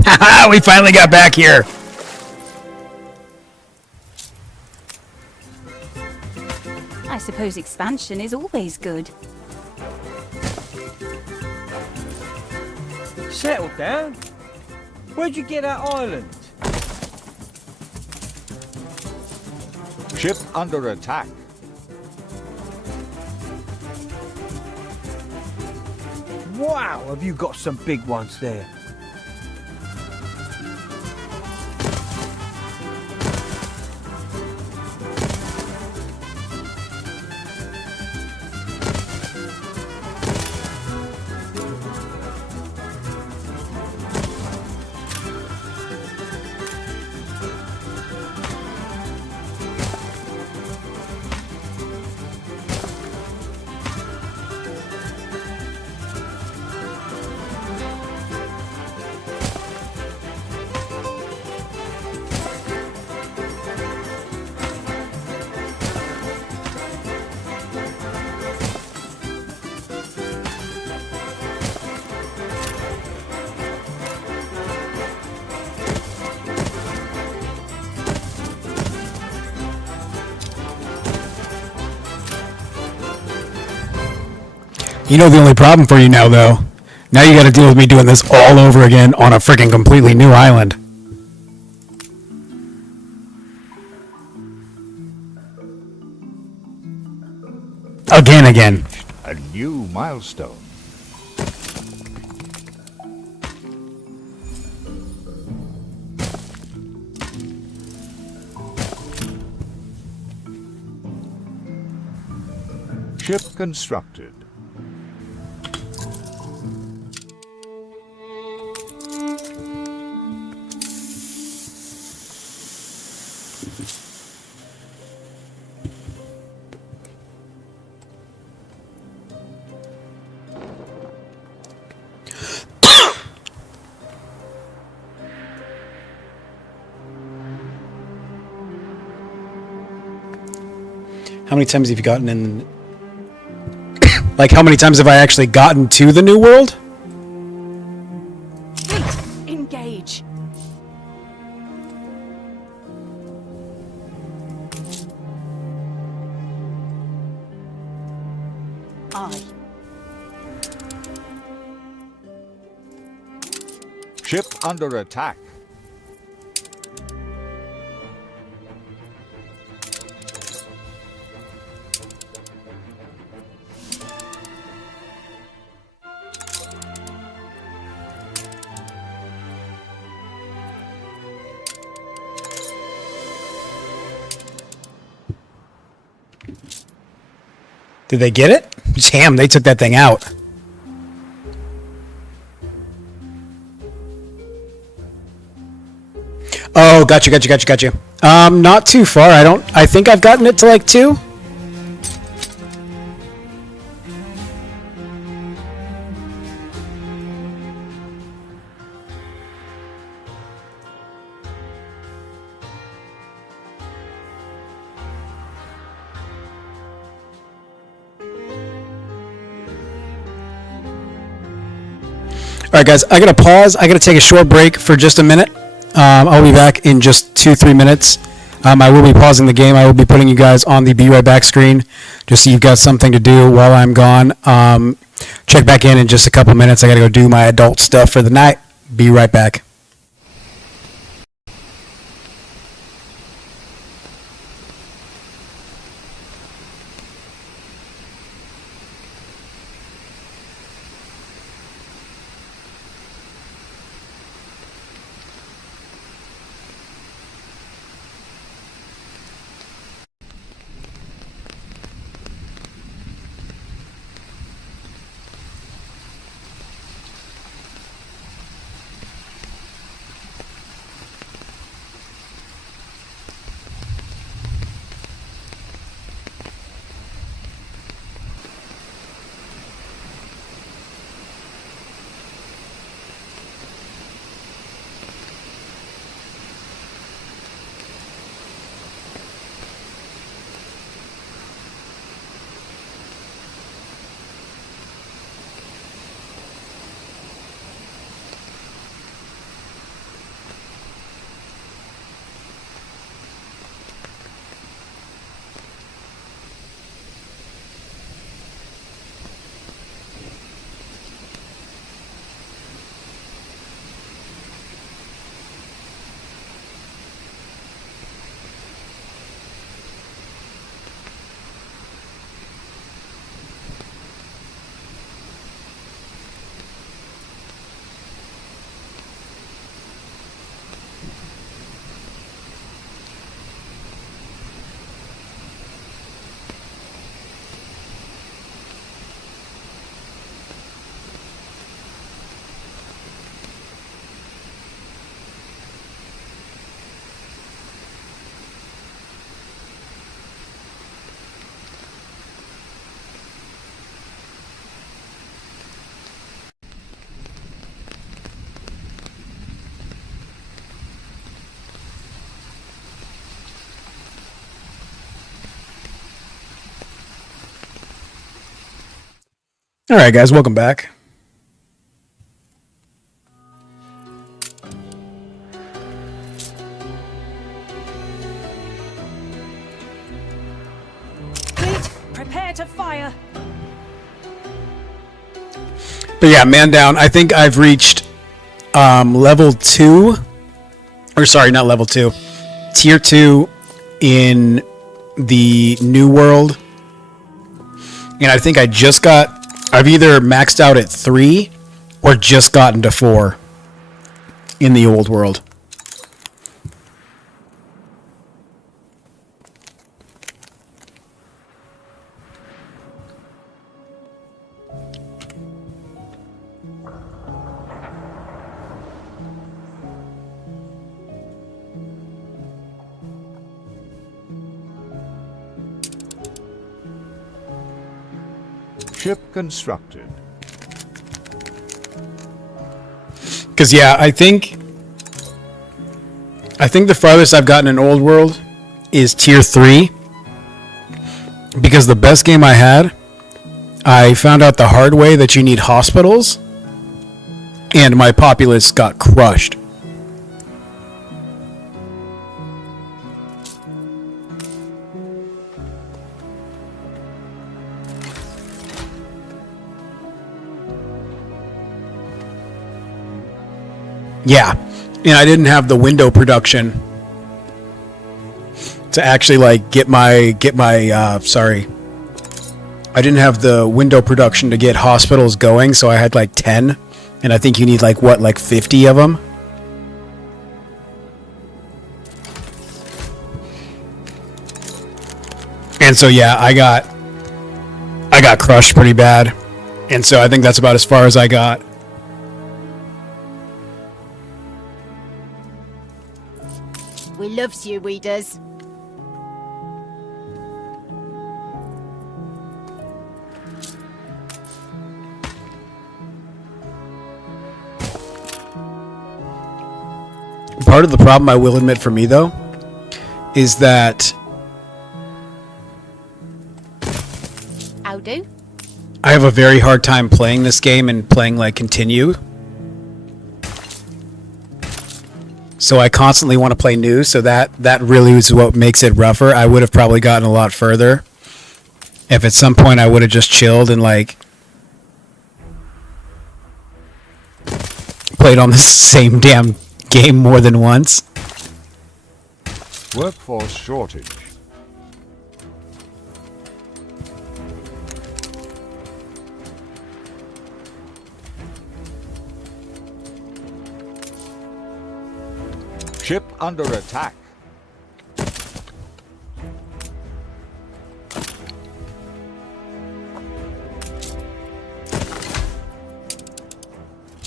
Haha, we finally got back here. I suppose expansion is always good. Settle down. Where'd you get that island? Ship under attack. Wow, have you got some big ones there? You know the only problem for you now, though. Now you gotta deal with me doing this all over again on a freaking completely new island. Again. A new milestone. Ship constructed. How many times have you gotten in... like, how many times have I actually gotten to the new world? Wait, engage. Aye. Ship under attack. Did they get it? Damn, they took that thing out. Oh, gotcha. Not too far. I think I've gotten it to like 2. All right, guys, I gotta pause. I gotta take a short break for just a minute. I'll be back in just 2-3 minutes. I will be pausing the game. I will be putting you guys on the Be Right Back screen, just so you've got something to do while I'm gone. Check back in just a couple minutes. I gotta go do my adult stuff for the night. Be right back. All right, guys, welcome back. Fleet, prepare to fire. But yeah, man down. I think I've reached level 2. Or sorry, not level 2. Tier 2 in the New World. And I think I've either maxed out at 3 or just gotten to 4 in the Old World. Ship constructed. Because yeah, I think the farthest I've gotten in Old World is Tier 3. Because the best game I had, I found out the hard way that you need hospitals, and my populace got crushed. Yeah, and I didn't have the window production to actually like get my sorry. I didn't have the window production to get hospitals going, so I had like 10, and I think you need like 50 of them. And so yeah, I got crushed pretty bad. And so I think that's about as far as I got. We loves you, readers. Part of the problem, I will admit, for me though, is that How do? I have a very hard time playing this game and playing like continue. So I constantly want to play new, so that really is what makes it rougher. I would have probably gotten a lot further if at some point I would have just chilled and like played on the same damn game more than once. Workforce shortage. Ship under attack.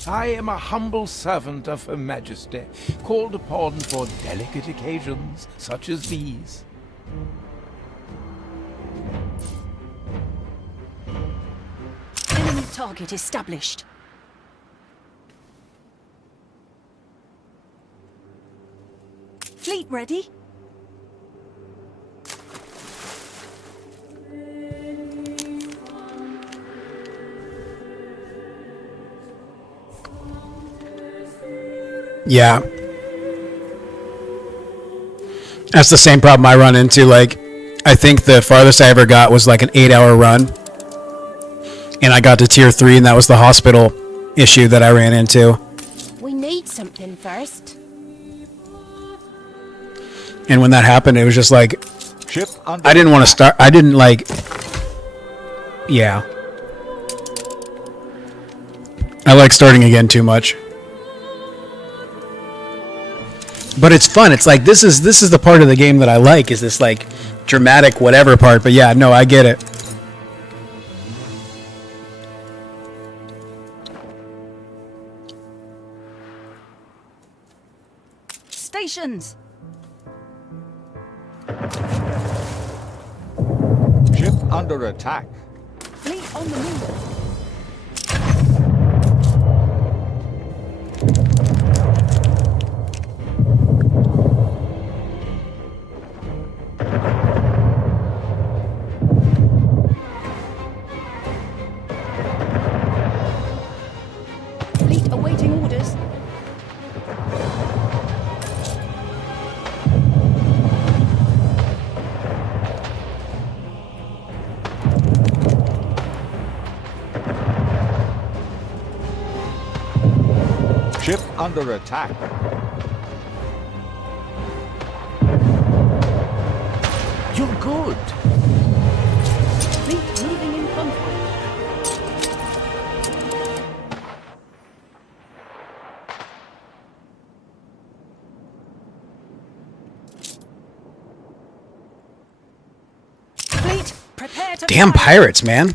I am a humble servant of Her Majesty, called upon for delicate occasions such as these. Enemy target established. Fleet ready? Yeah. That's the same problem I run into. Like, I think the farthest I ever got was like an 8-hour run. And I got to tier 3, and that was the hospital issue that I ran into. We need something first. And when that happened, it was just like, Ship under I didn't want to start. I didn't like, yeah. I like starting again too much. But it's fun. It's like, this is the part of the game that I like, is this like dramatic whatever part. But yeah, no, I get it. Stations. Ship under attack. Fleet on the move. Ship under attack. You're good. Fleet moving in contact. Fleet, prepare to Damn fire. pirates, man.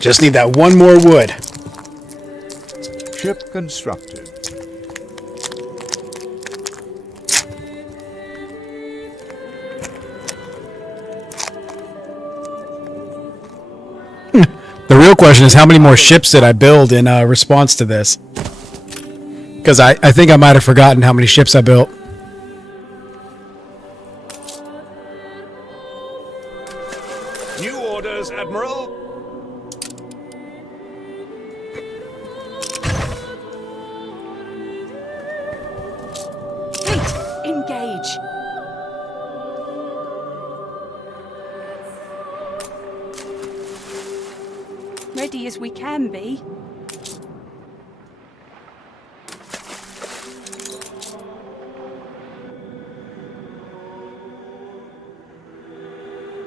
Just need that one more wood. Ship constructed. The real question is how many more ships did I build in response to this? Because I think I might have forgotten how many ships I built. New orders, Admiral. Fleet, engage. Ready as we can be.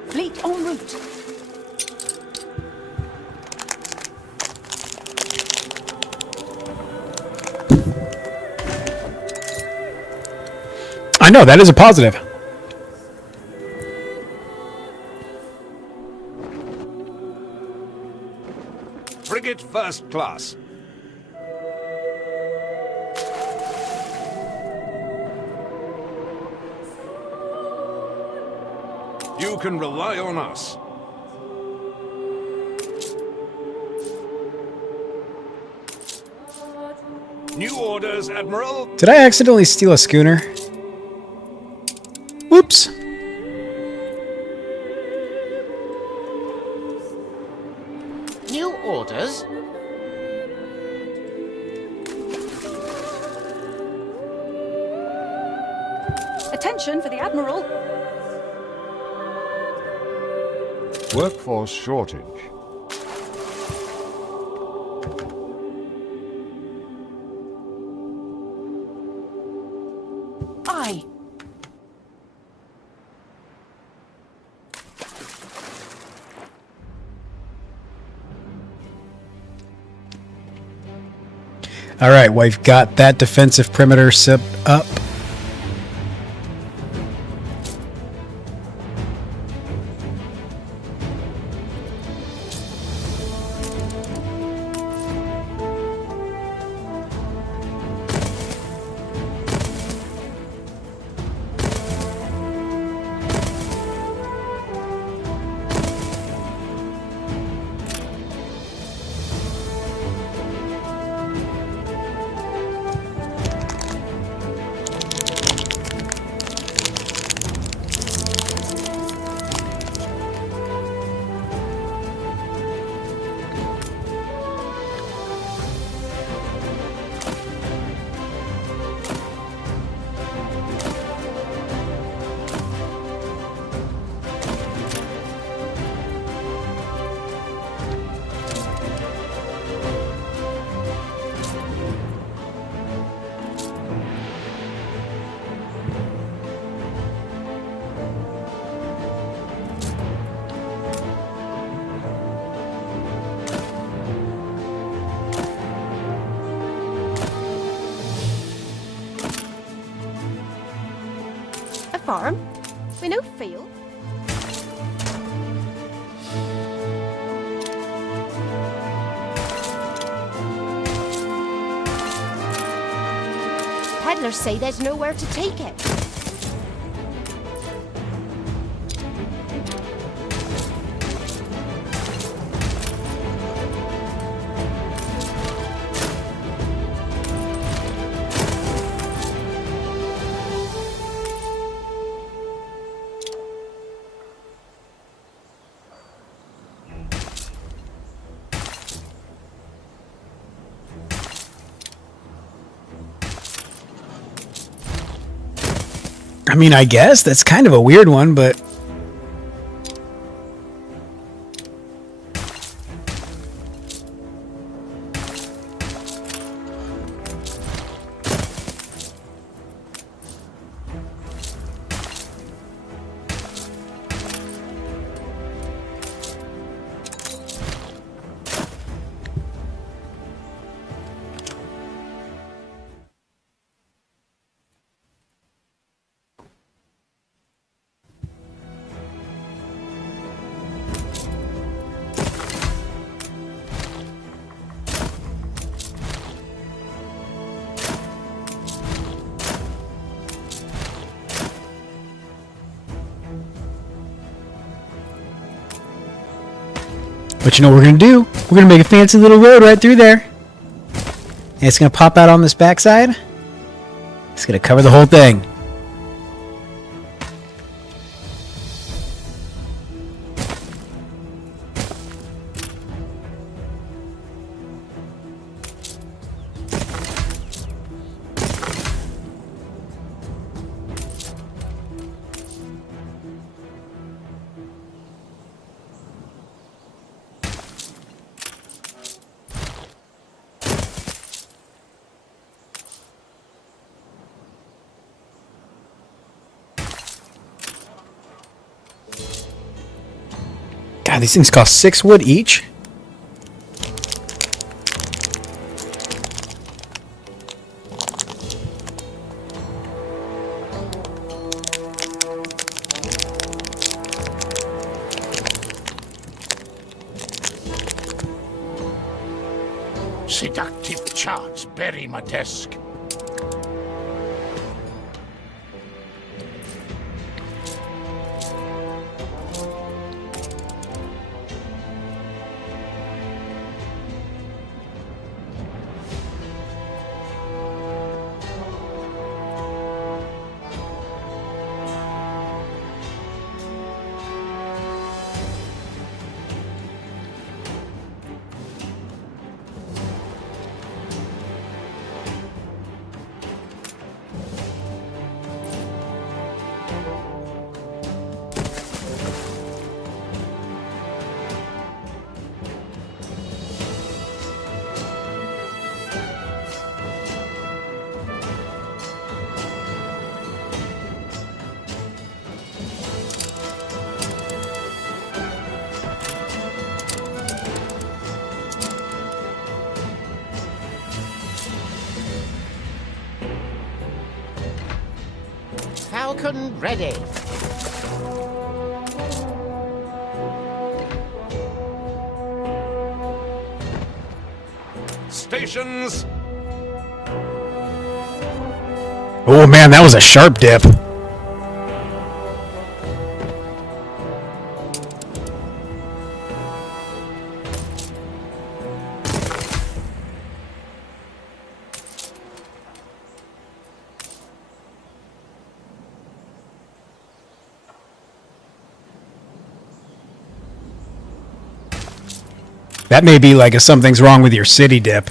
Fleet en route. I know, that is a positive. Frigate first class. You can rely on us. New orders, Admiral. Did I accidentally steal a schooner? Whoops. New orders? Attention for the Admiral. Workforce shortage. Aye. All right, we've got that defensive perimeter set up. farm. We no field. Peddlers say there's nowhere to take it. I mean, I guess that's kind of a weird one, but you know what we're going to do? We're going to make a fancy little road right through there. And it's going to pop out on this backside. It's going to cover the whole thing. God, these things cost 6 wood each. Seductive charts bury my desk. Falcon ready. Stations. Oh man, that was a sharp dip. That may be like a something's wrong with your city dip.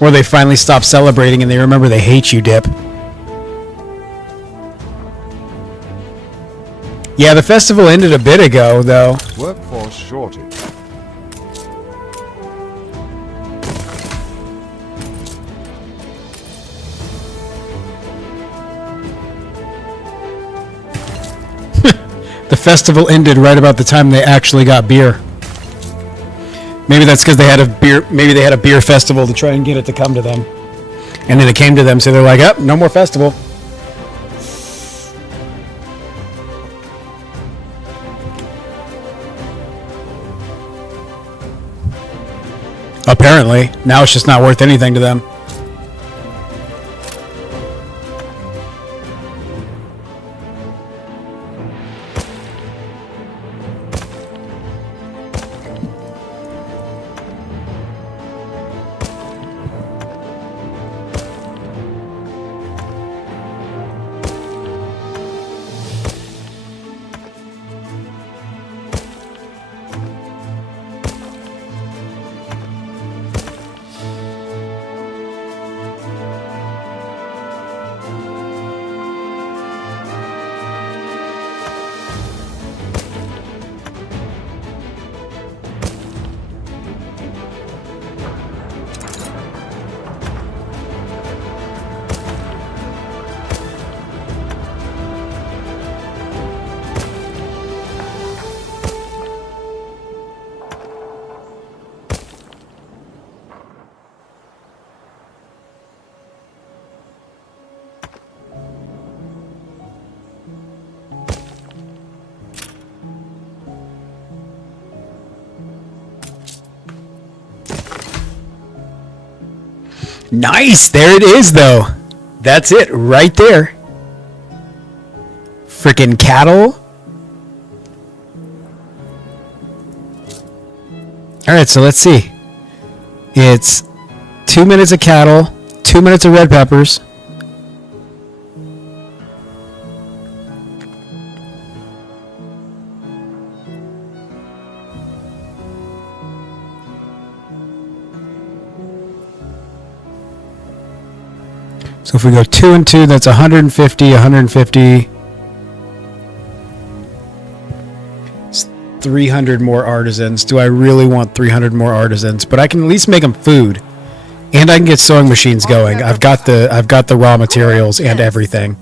Or they finally stop celebrating and they remember they hate you dip. Yeah, the festival ended a bit ago, though. Workforce shortage. The festival ended right about the time they actually got beer. Maybe that's because they had a beer. Maybe they had a beer festival to try and get it to come to them, and then it came to them, so they're like, "Up, no more festival." Apparently, now it's just not worth anything to them. Nice! There it is, though. That's it, right there. Frickin' cattle. Alright, so let's see. It's 2 minutes of cattle, 2 minutes of red peppers. So if we go 2 and 2, that's 150, 150. It's 300 more artisans. Do I really want 300 more artisans? But I can at least make them food, and I can get sewing machines going. I've got the raw materials and everything.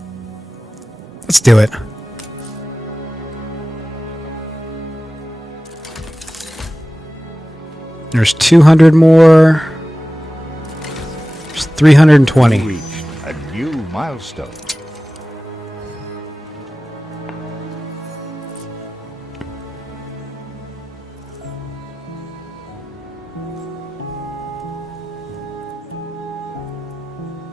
Let's do it. There's 200 more. There's 320. Reached a new milestone.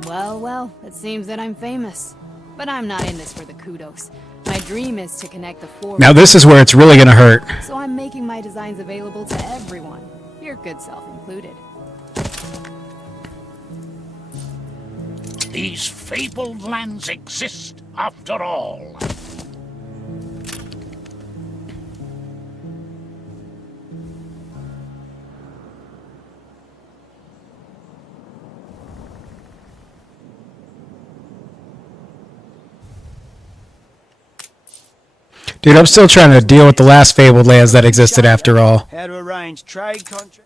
Well, well, it seems that I'm famous. But I'm not in this for the kudos. My dream is to connect the four... Now this is where it's really gonna hurt. So I'm making my designs available to everyone, your good self included. These fabled lands exist after all. Dude, I'm still trying to deal with the last fabled lands that existed after all. How to arrange trade contracts.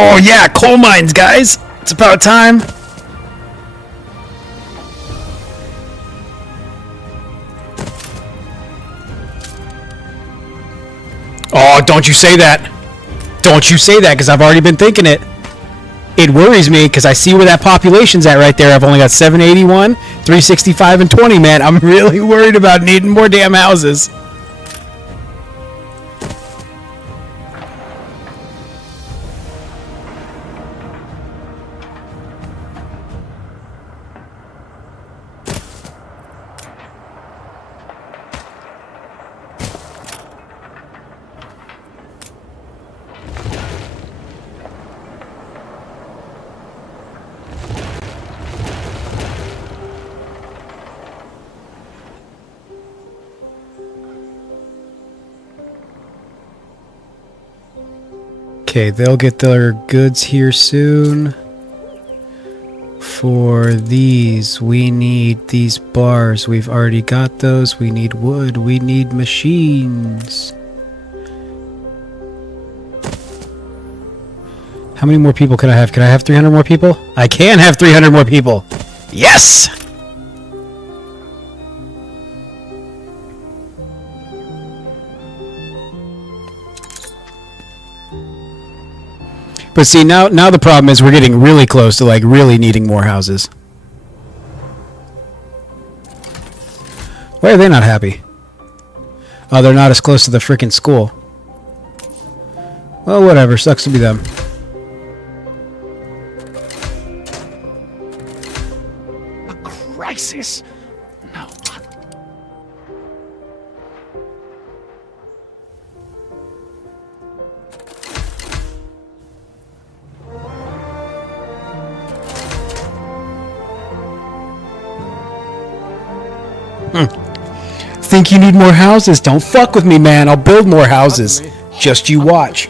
Oh yeah, coal mines, guys! It's about time! Oh, don't you say that! Don't you say that, because I've already been thinking it! it worries me because I see where that population's at right there. I've only got 781, 365, and 20, man. I'm really worried about needing more damn houses. Okay, they'll get their goods here soon. For these, we need these bars. We've already got those. We need wood. We need machines. How many more people can I have? Can I have 300 more people? I can have 300 more people. Yes! But see, now the problem is we're getting really close to, like, really needing more houses. Why are they not happy? Oh, they're not as close to the frickin' school. Well, whatever. Sucks to be them. A crisis? No. Think you need more houses? Don't fuck with me, man. I'll build more houses. Just you watch.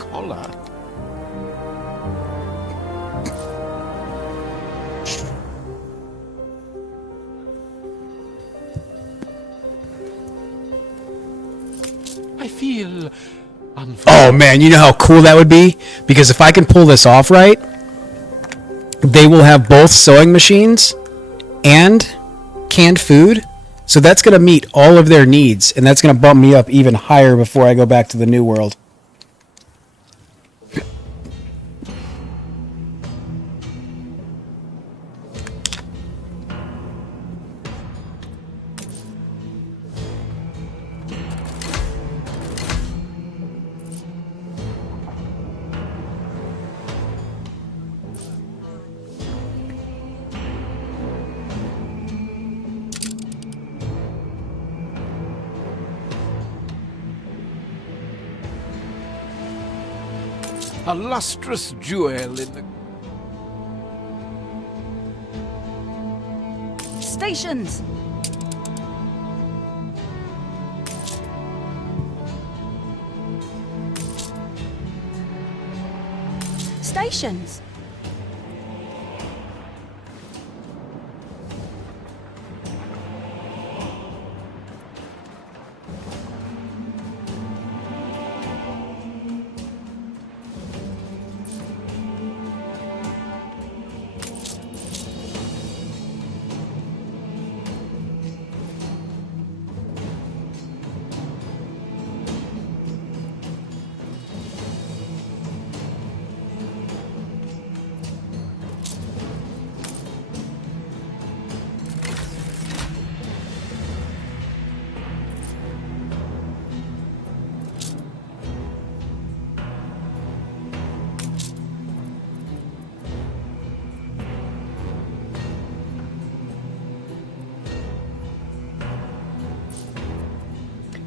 I feel Oh man, you know how cool that would be? Because if I can pull this off right, they will have both sewing machines and canned food. So that's going to meet all of their needs, and that's going to bump me up even higher before I go back to the New World. a lustrous jewel in the... Stations! Stations!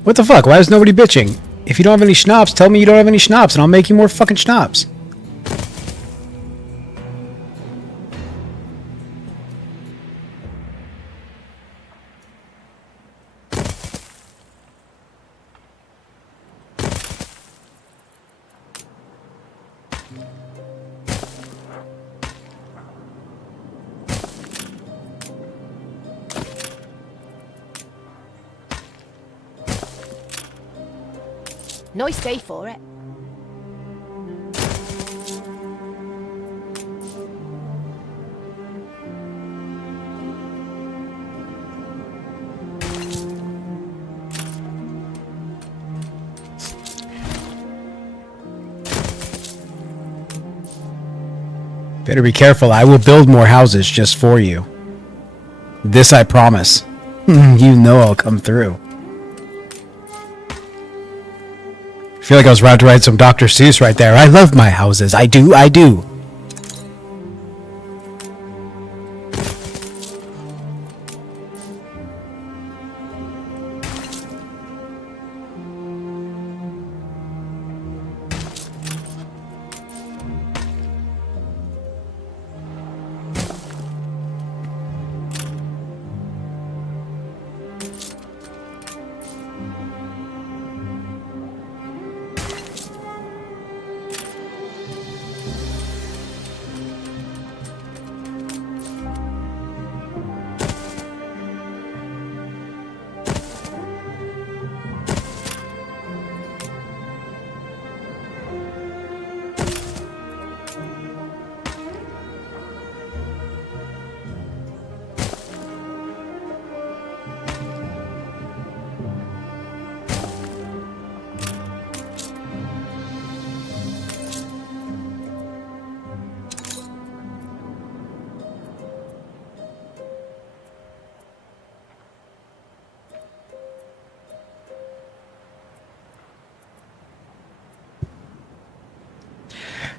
What the fuck? Why is nobody bitching? If you don't have any schnapps, tell me you don't have any schnapps and I'll make you more fucking schnapps. Nice day for it. Better be careful. I will build more houses just for you. This I promise. You know I'll come through. I feel like I was about to write some Dr. Seuss right there. I love my houses. I do. I do.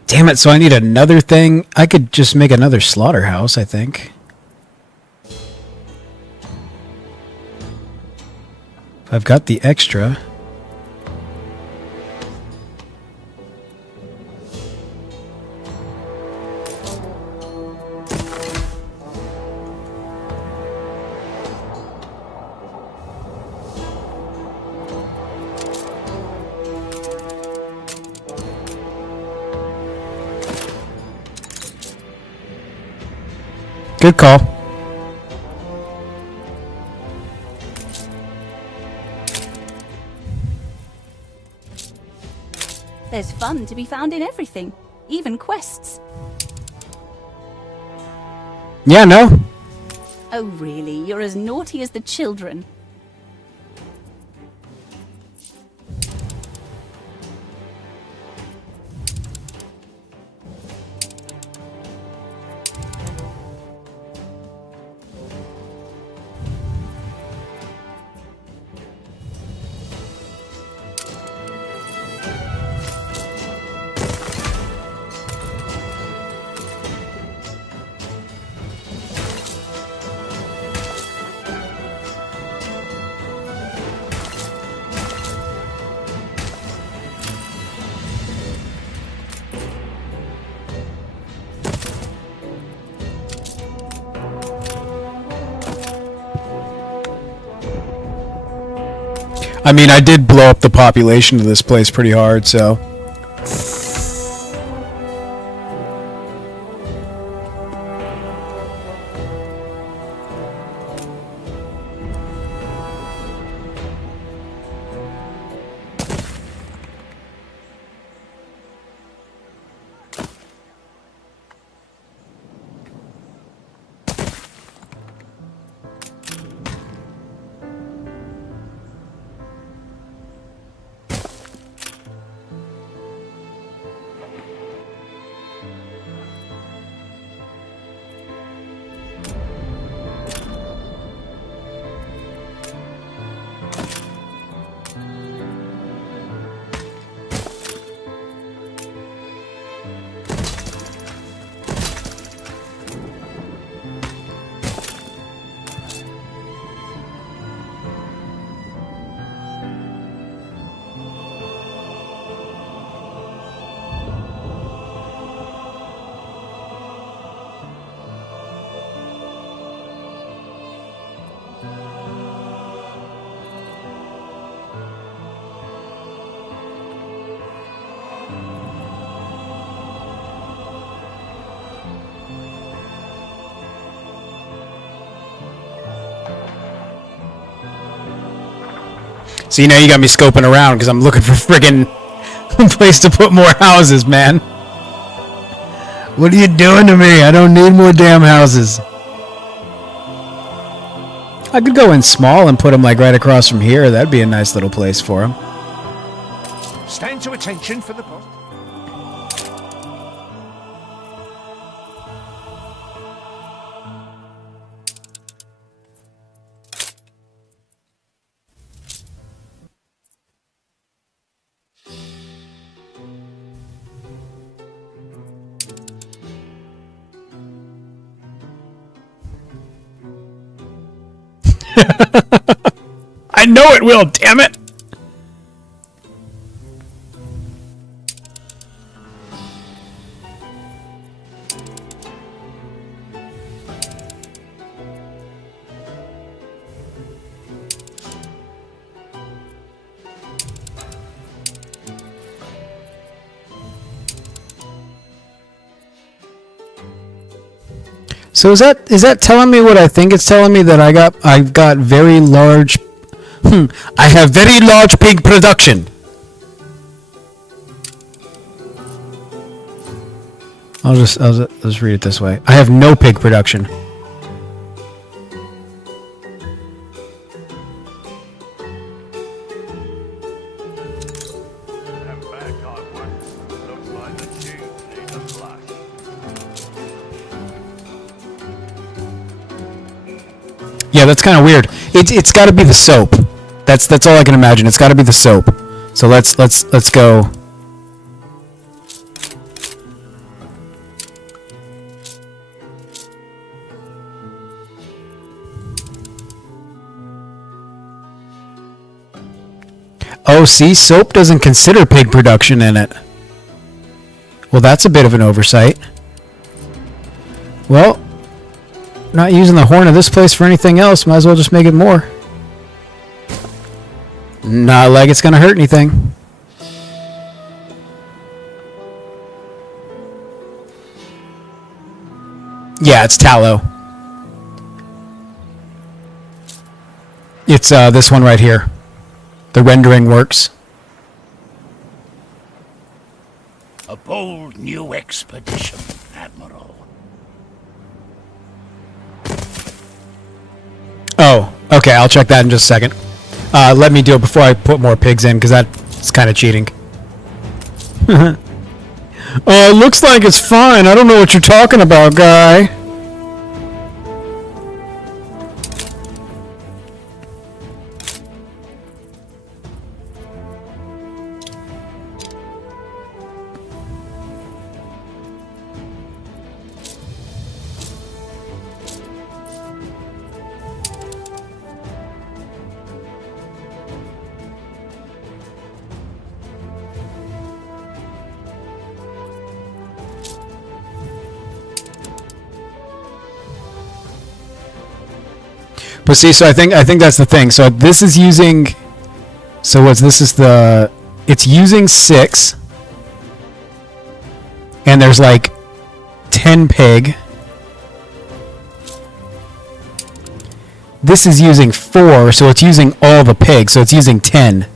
Damn it, so I need another thing? I could just make another slaughterhouse, I think. I've got the extra. Good call. There's fun to be found in everything, even quests. Yeah, no. Oh really, you're as naughty as the children. I mean, I did blow up the population of this place pretty hard, so... See, now you got me scoping around because I'm looking for friggin' place to put more houses, man. What are you doing to me? I don't need more damn houses. I could go in small and put them like right across from here. That'd be a nice little place for them. Stand to attention for the boss. I know it will, damn it! So is that telling me what I think it's telling me, that I've got very large I have very large pig production. I'll just read it this way. I have no pig production. Yeah, that's kind of weird. It's got to be the soap. That's all I can imagine. It's got to be the soap. So let's go. Oh, see, soap doesn't consider pig production in it. Well, that's a bit of an oversight. Well, not using the horn of this place for anything else. Might as well just make it more. Not like it's gonna hurt anything. Yeah, it's tallow. It's this one right here. The rendering works. A bold new expedition, Admiral. Oh, okay, I'll check that in just a second. Let me do it before I put more pigs in, because that's kind of cheating. Looks like it's fine. I don't know what you're talking about, guy. But see, so I think that's the thing. So this is using. So what's this is the? It's using 6, and there's like 10 pig. This is using 4, so it's using all the pig. So it's using 10.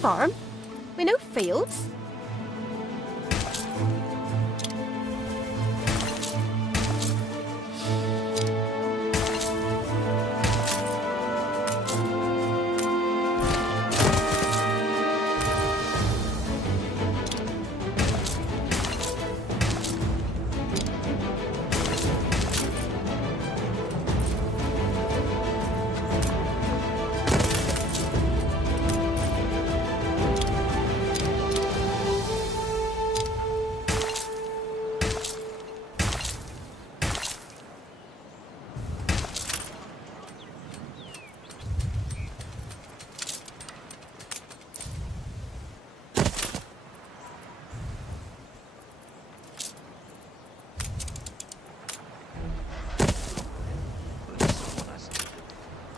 Farm? With no fields?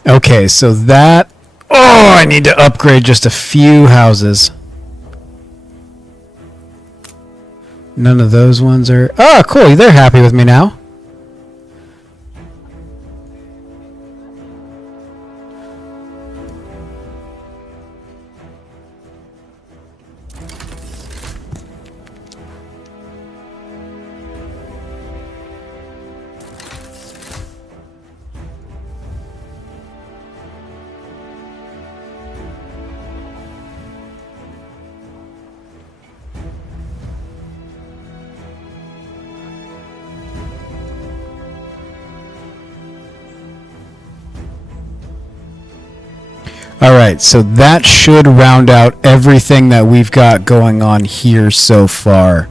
Okay, so that... Oh, I need to upgrade just a few houses. None of those ones are... Oh, cool. They're happy with me now. Alright, so that should round out everything that we've got going on here so far.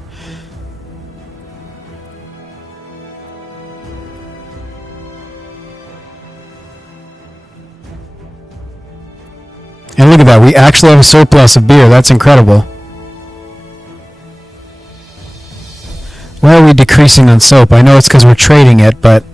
And look at that, we actually have a surplus of beer. That's incredible. Why are we decreasing on soap? I know it's because we're trading it, but...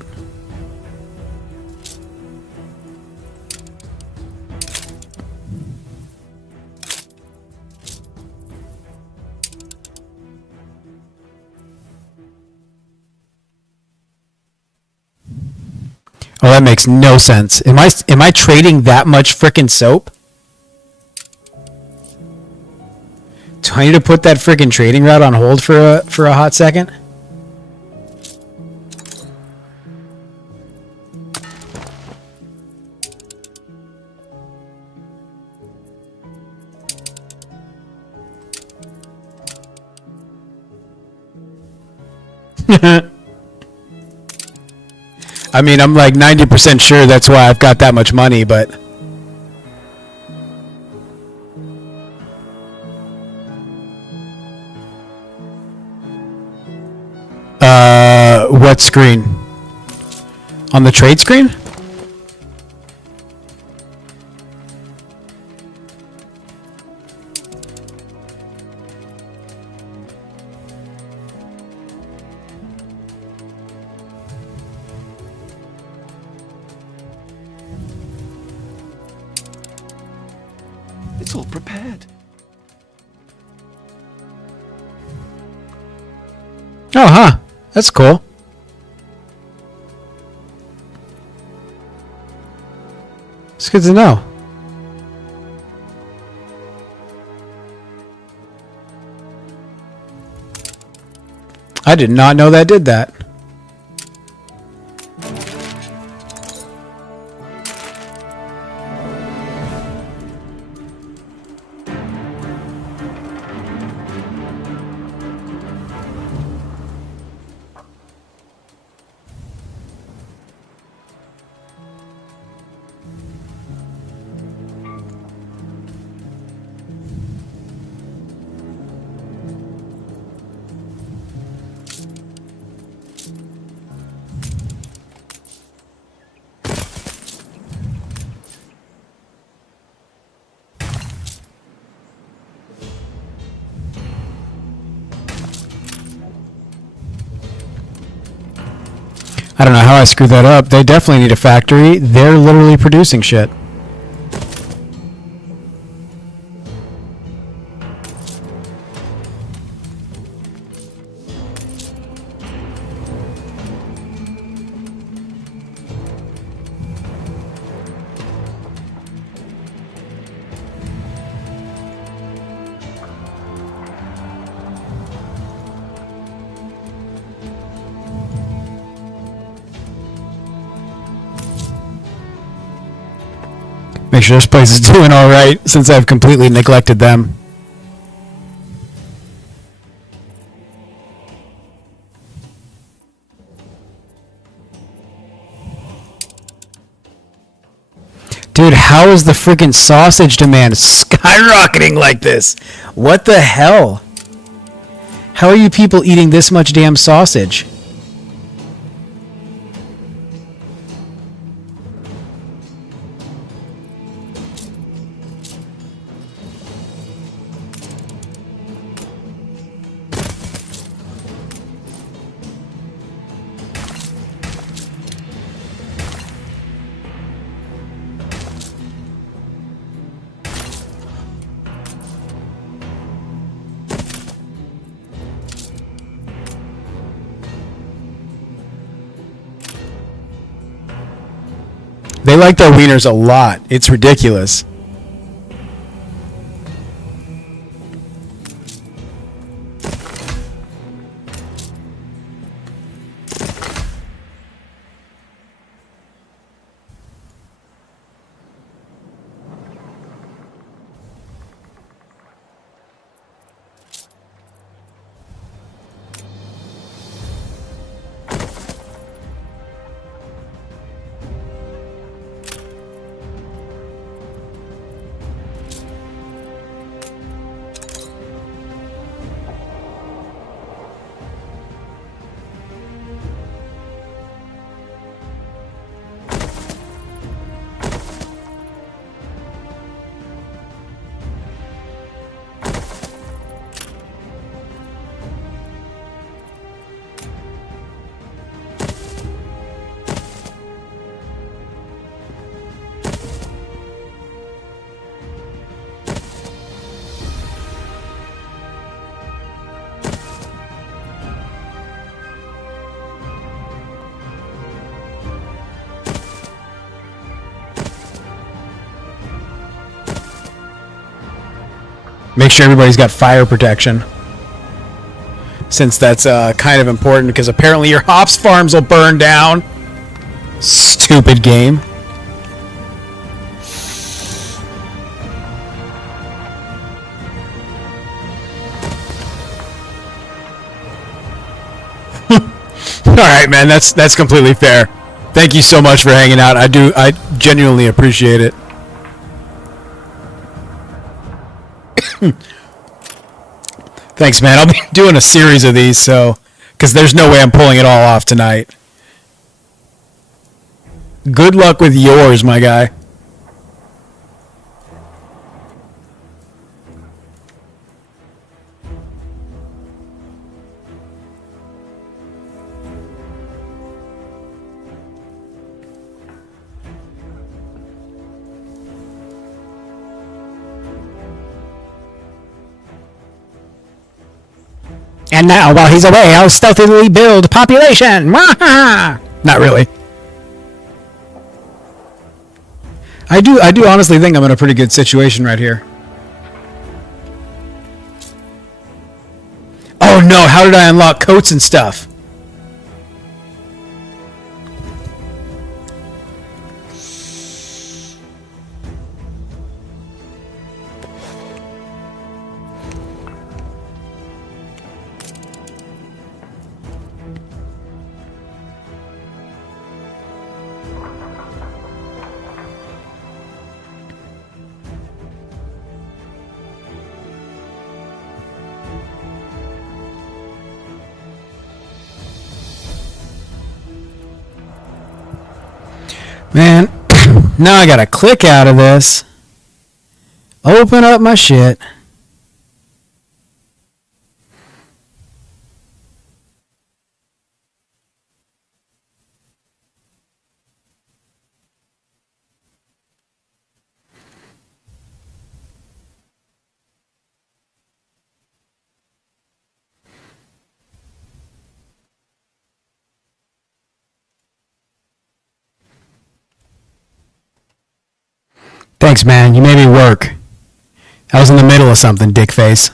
Oh, that makes no sense. Am I trading that much frickin' soap? Do I need to put that frickin' trading route on hold for a hot second? I mean, I'm like 90% sure that's why I've got that much money, but... What screen? On the trade screen? It's all prepared. Oh, huh. That's cool. It's good to know. I did not know that did that. I don't know how I screwed that up. They definitely need a factory. They're literally producing shit. Make sure this place is doing alright since I've completely neglected them. Dude, how is the freaking sausage demand skyrocketing like this? What the hell? How are you people eating this much damn sausage? They like their wieners a lot. It's ridiculous. Make sure everybody's got fire protection. Since that's kind of important, because apparently your hops farms will burn down. Stupid game. Alright, man, that's completely fair. Thank you so much for hanging out. I genuinely appreciate it. Thanks, man. I'll be doing a series of these, so... Because there's no way I'm pulling it all off tonight. Good luck with yours, my guy. And now, while he's away, I'll stealthily build population. Not really. I do honestly think I'm in a pretty good situation right here. Oh no, how did I unlock coats and stuff? Man, now I gotta click out of this. Open up my shit. Thanks, man. You made me work. I was in the middle of something, dickface.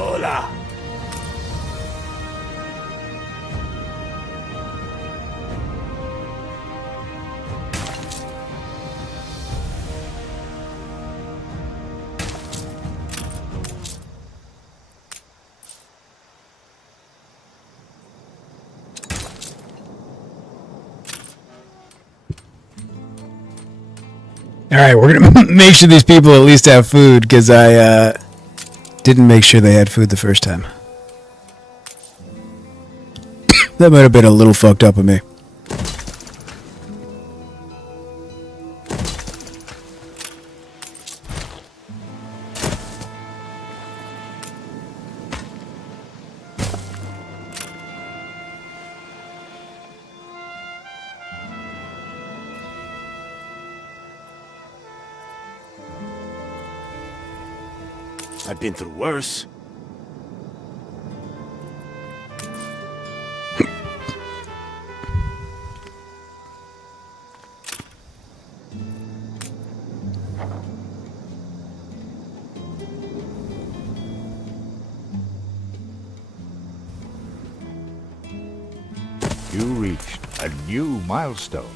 Hola. All right, we're gonna make sure these people at least have food because I didn't make sure they had food the first time. That might have been a little fucked up of me. I've been through worse. You reached a new milestone.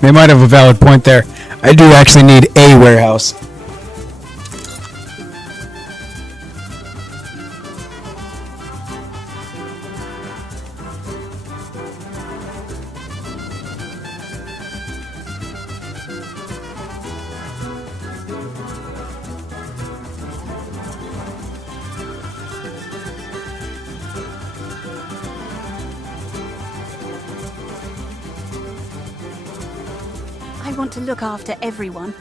They might have a valid point there. I do actually need a warehouse. I want to look after everyone.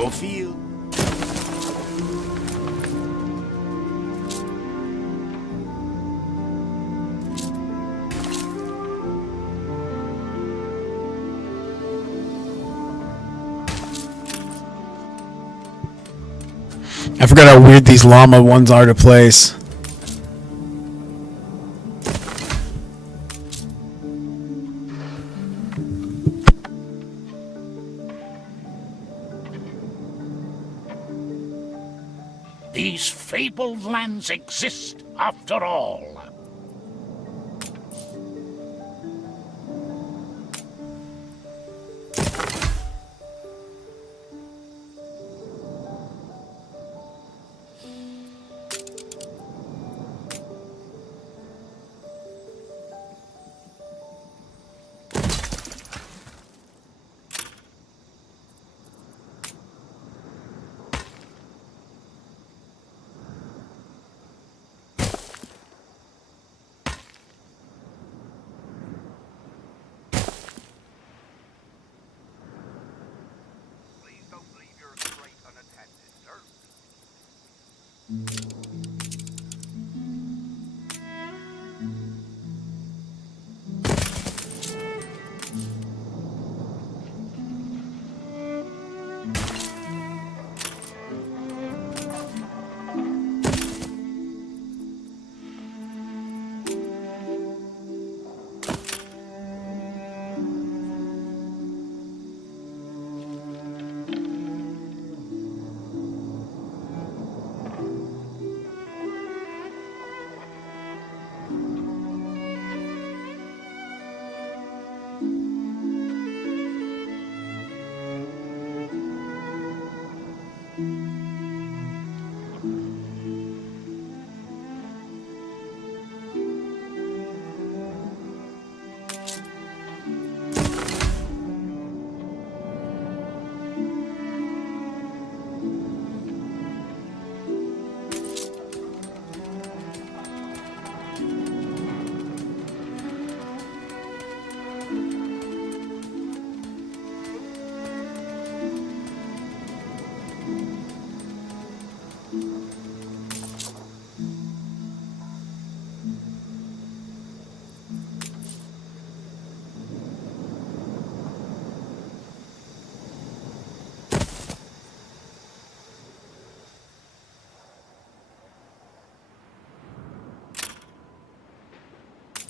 Your field. I forgot how weird these llama ones are to place. These fabled lands exist after all.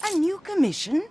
A new commission?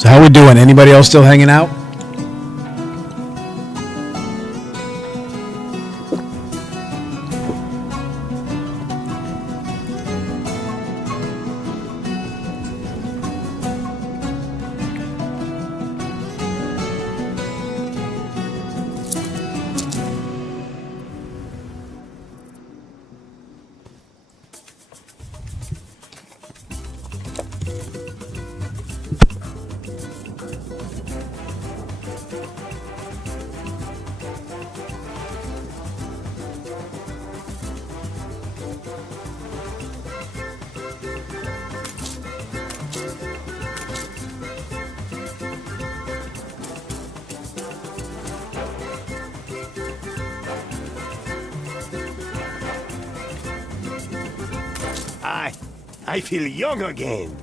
So how we doing? Anybody else still hanging out? I feel young again.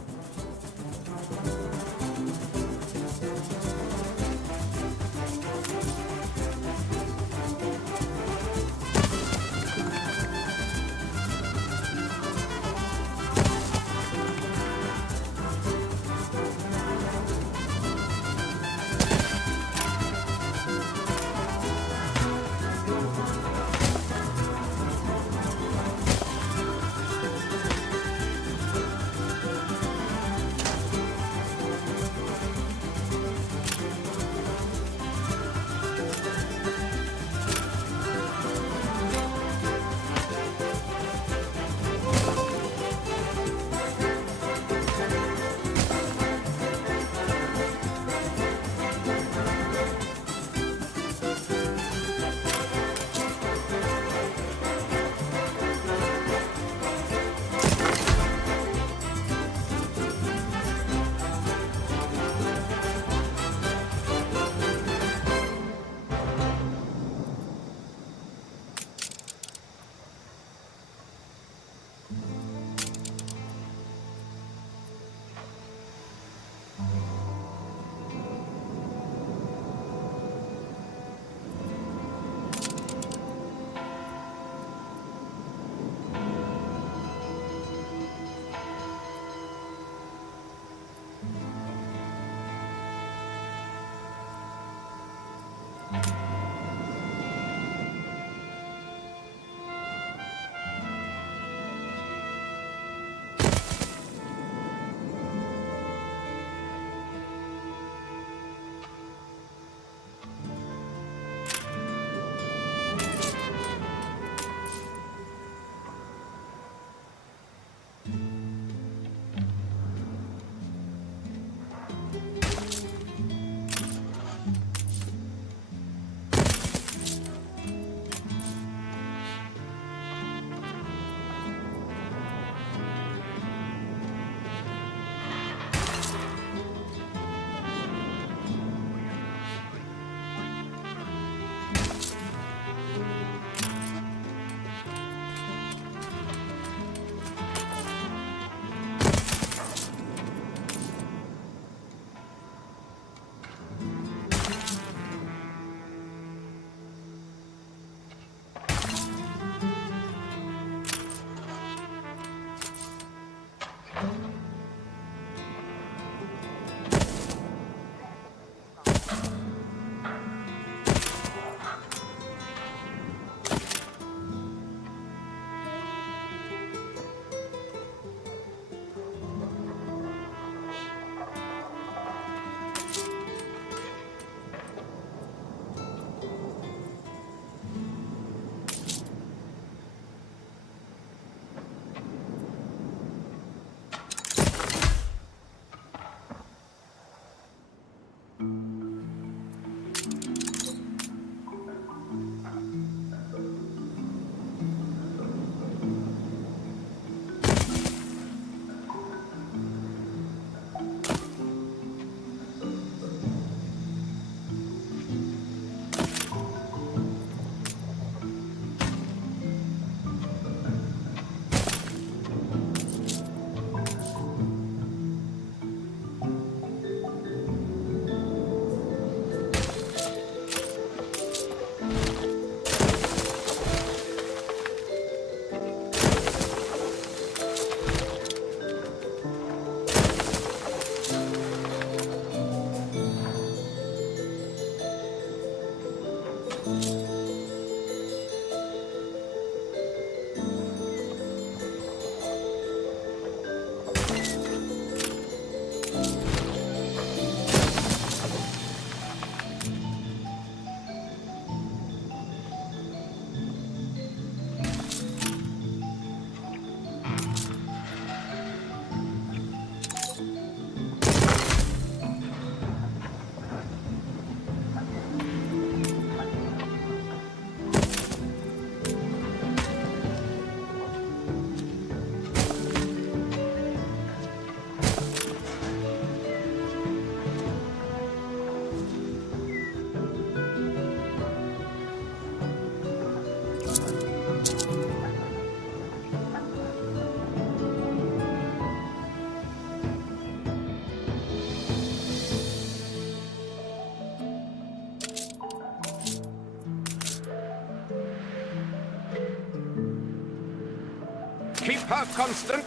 Keep her constant.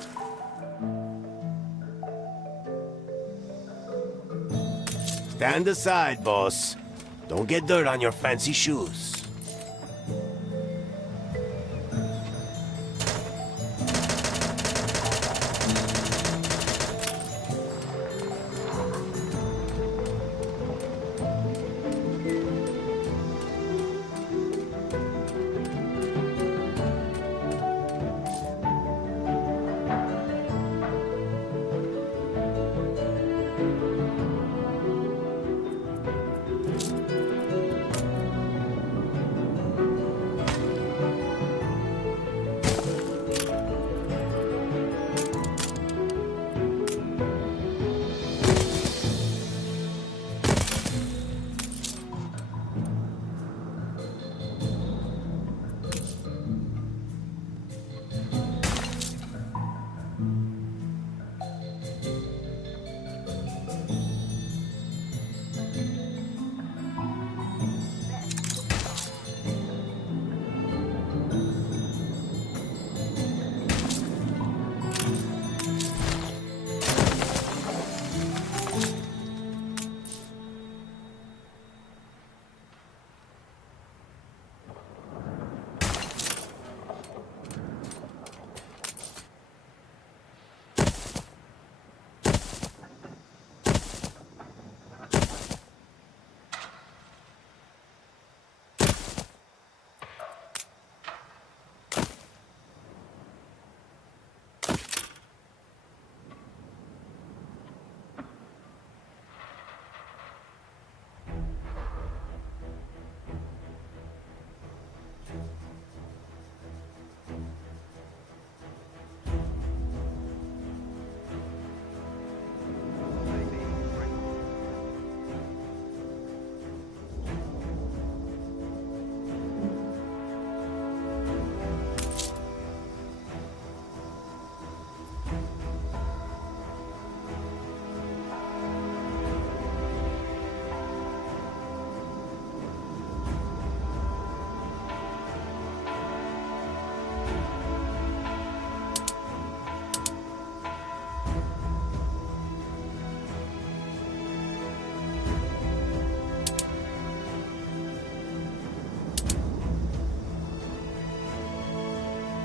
Stand aside, boss. Don't get dirt on your fancy shoes.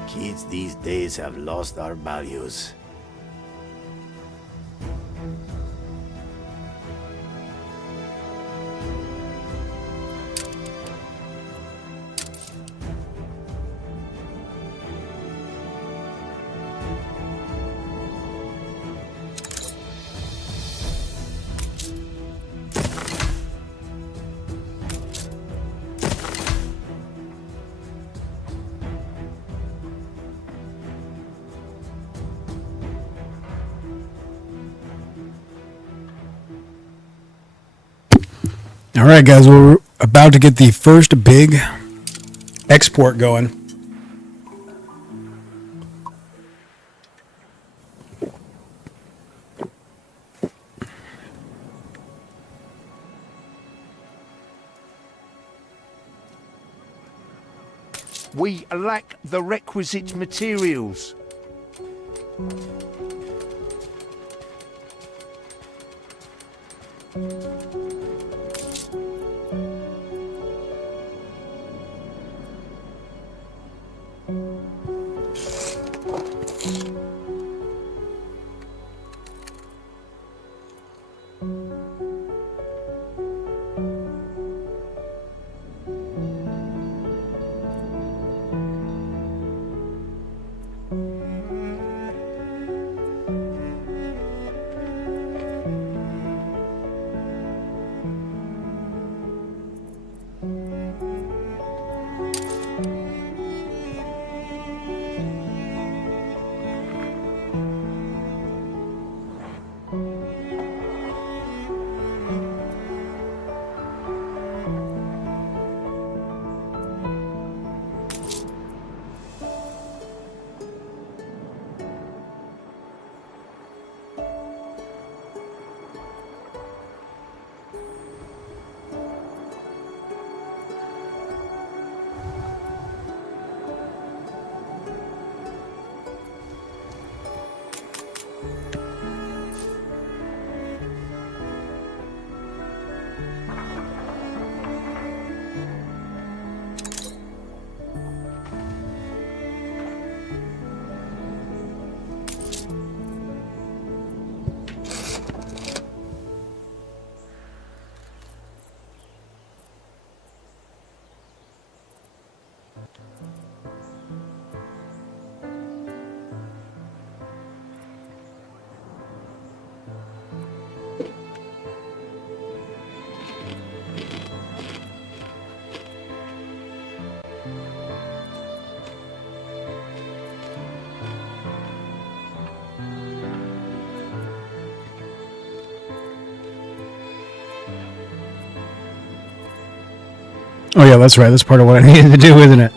Kids these days have lost our values. All right, guys, we're about to get the first big export going. We lack the requisite materials. Oh yeah, that's right. That's part of what I needed to do, isn't it?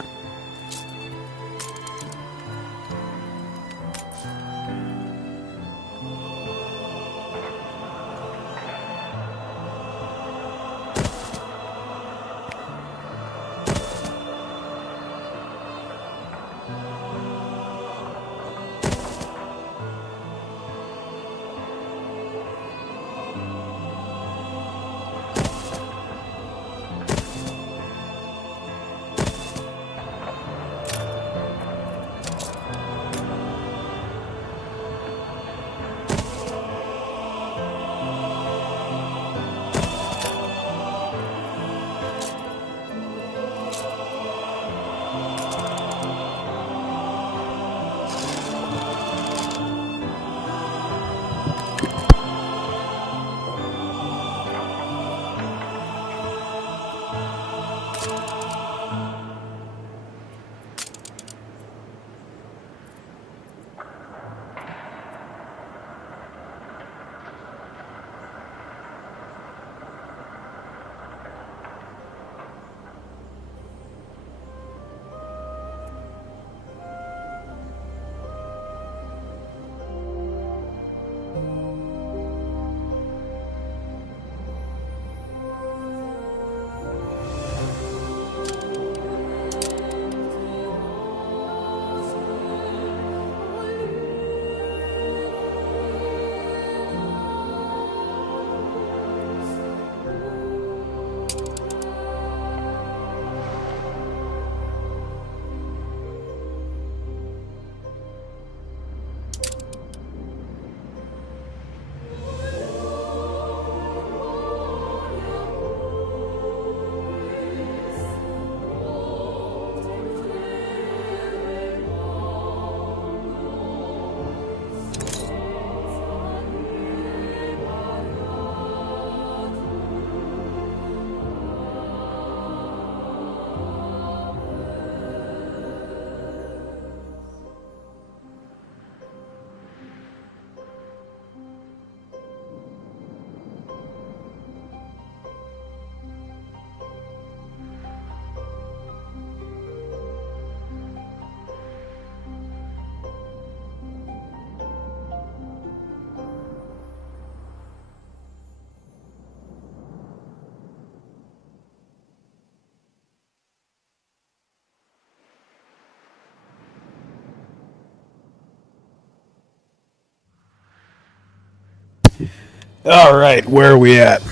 All right, where are we at?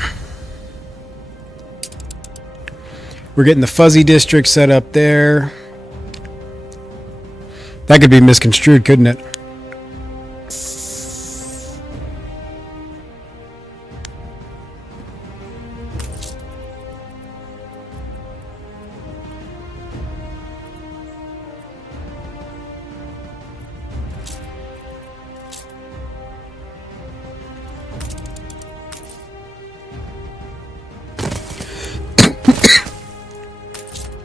We're getting the fuzzy district set up there. That could be misconstrued, couldn't it?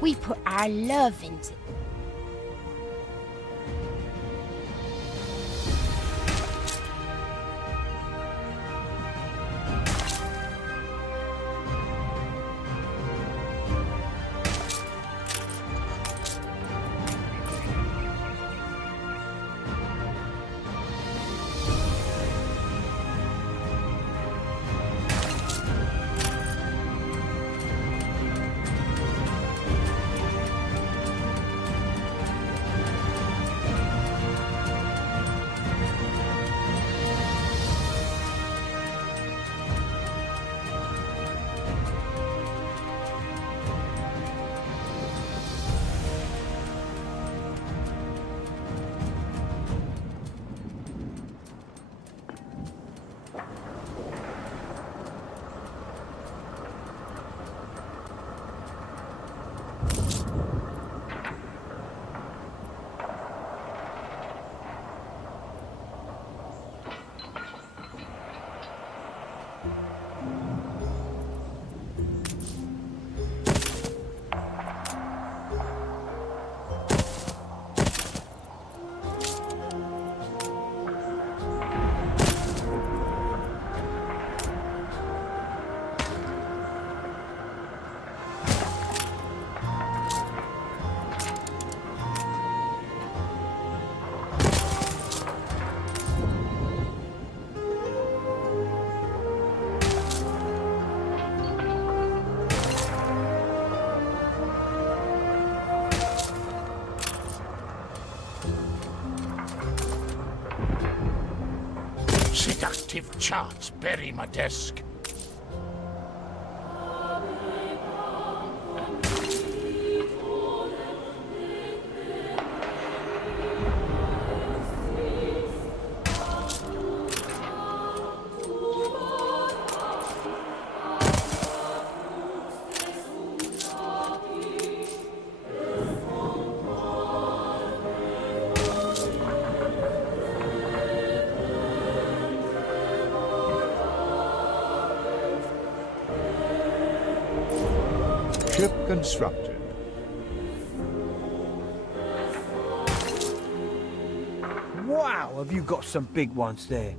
We put our love into it. Seductive charts bury my desk. Ship constructed. Wow, have you got some big ones there?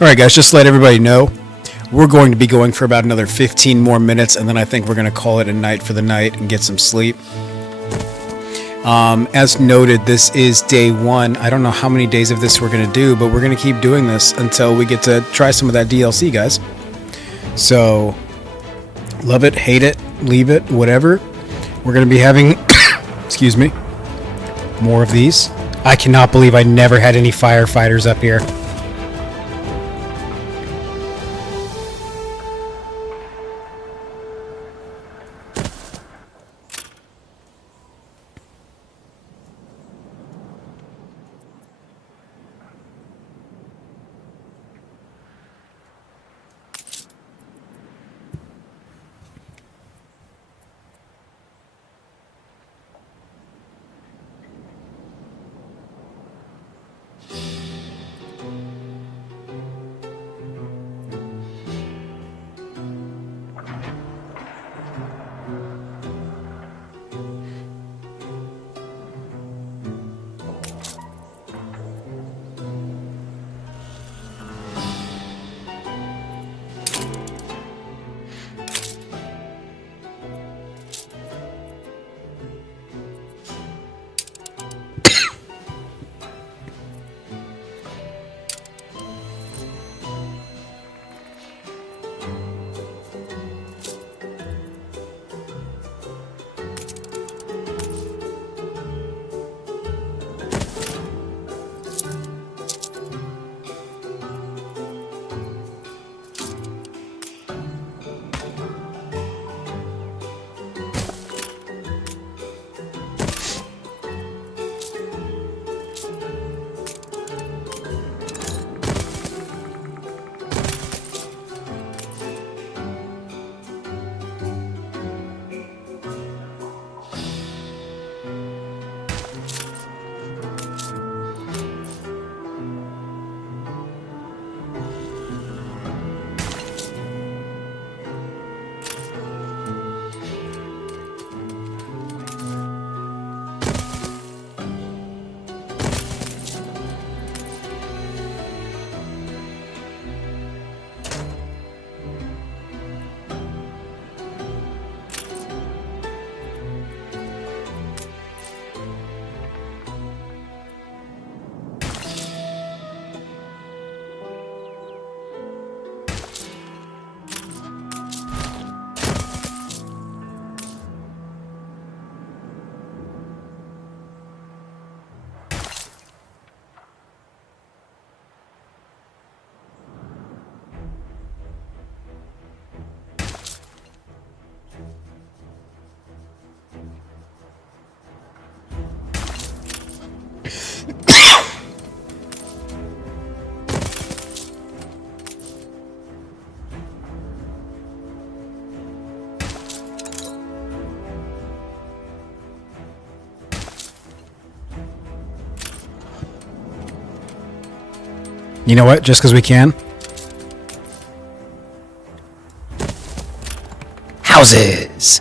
All right, guys, just to let everybody know, we're going to be going for about another 15 more minutes, and then I think we're going to call it a night for the night and get some sleep. As noted, this is day 1. I don't know how many days of this we're going to do, but we're going to keep doing this until we get to try some of that DLC, guys. So, love it, hate it, leave it, whatever. We're going to be having, excuse me, more of these. I cannot believe I never had any firefighters up here. You know what? Just because we can. Houses!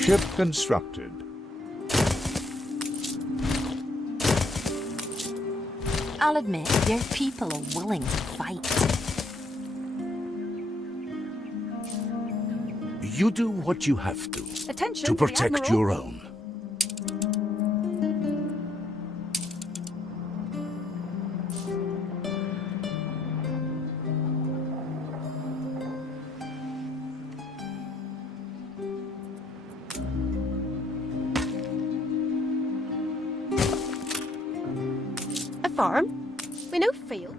Ship constructed. I'll admit, your people are willing to fight. You do what you have to. Attention to to the protect Admiral. your own. A farm? We no field.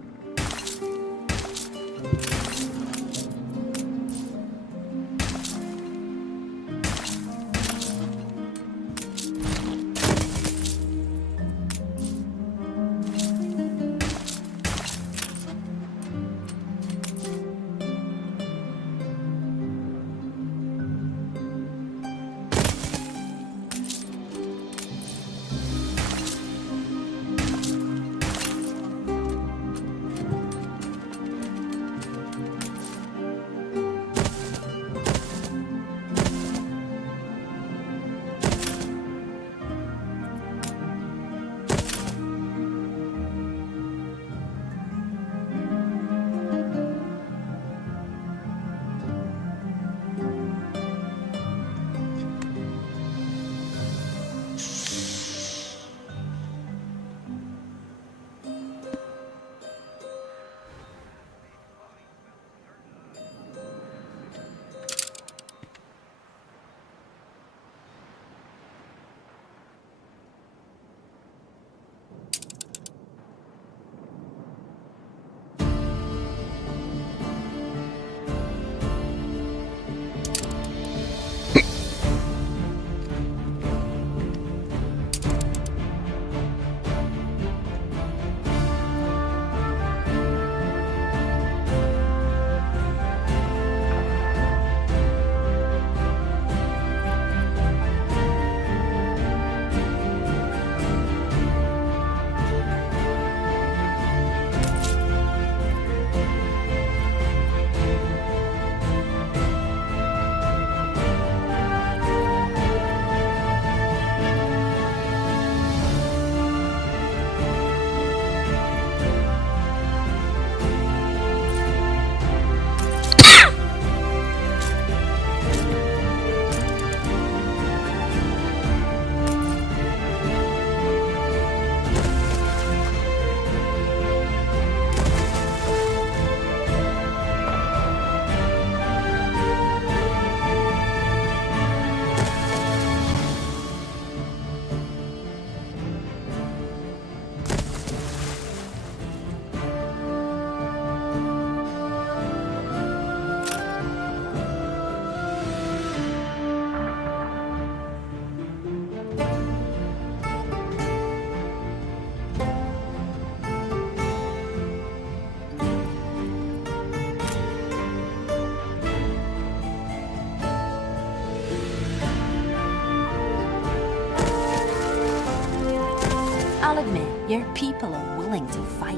I'll admit, your people are willing to fight.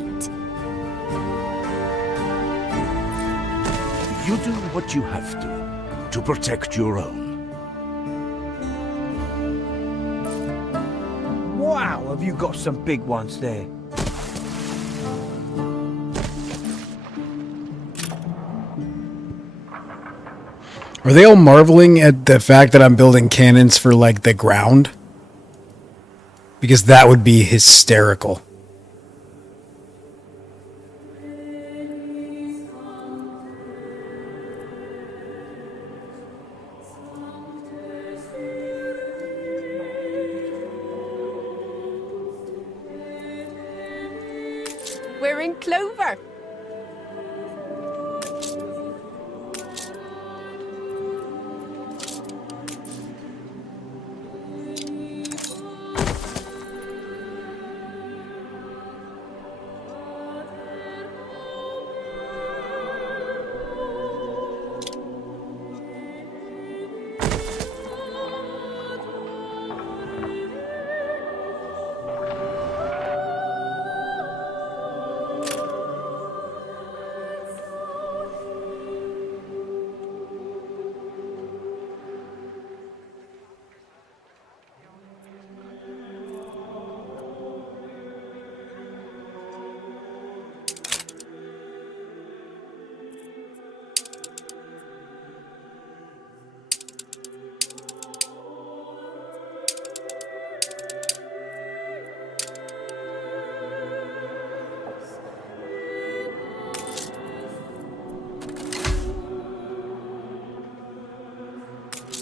You do what you have to to protect your own. Wow, have you got some big ones there? Are they all marveling at the fact that I'm building cannons for, like, the ground? Because that would be hysterical. We're in clover.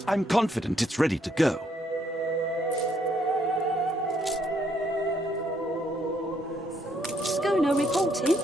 I'm confident it's ready to go. Schooner reporting.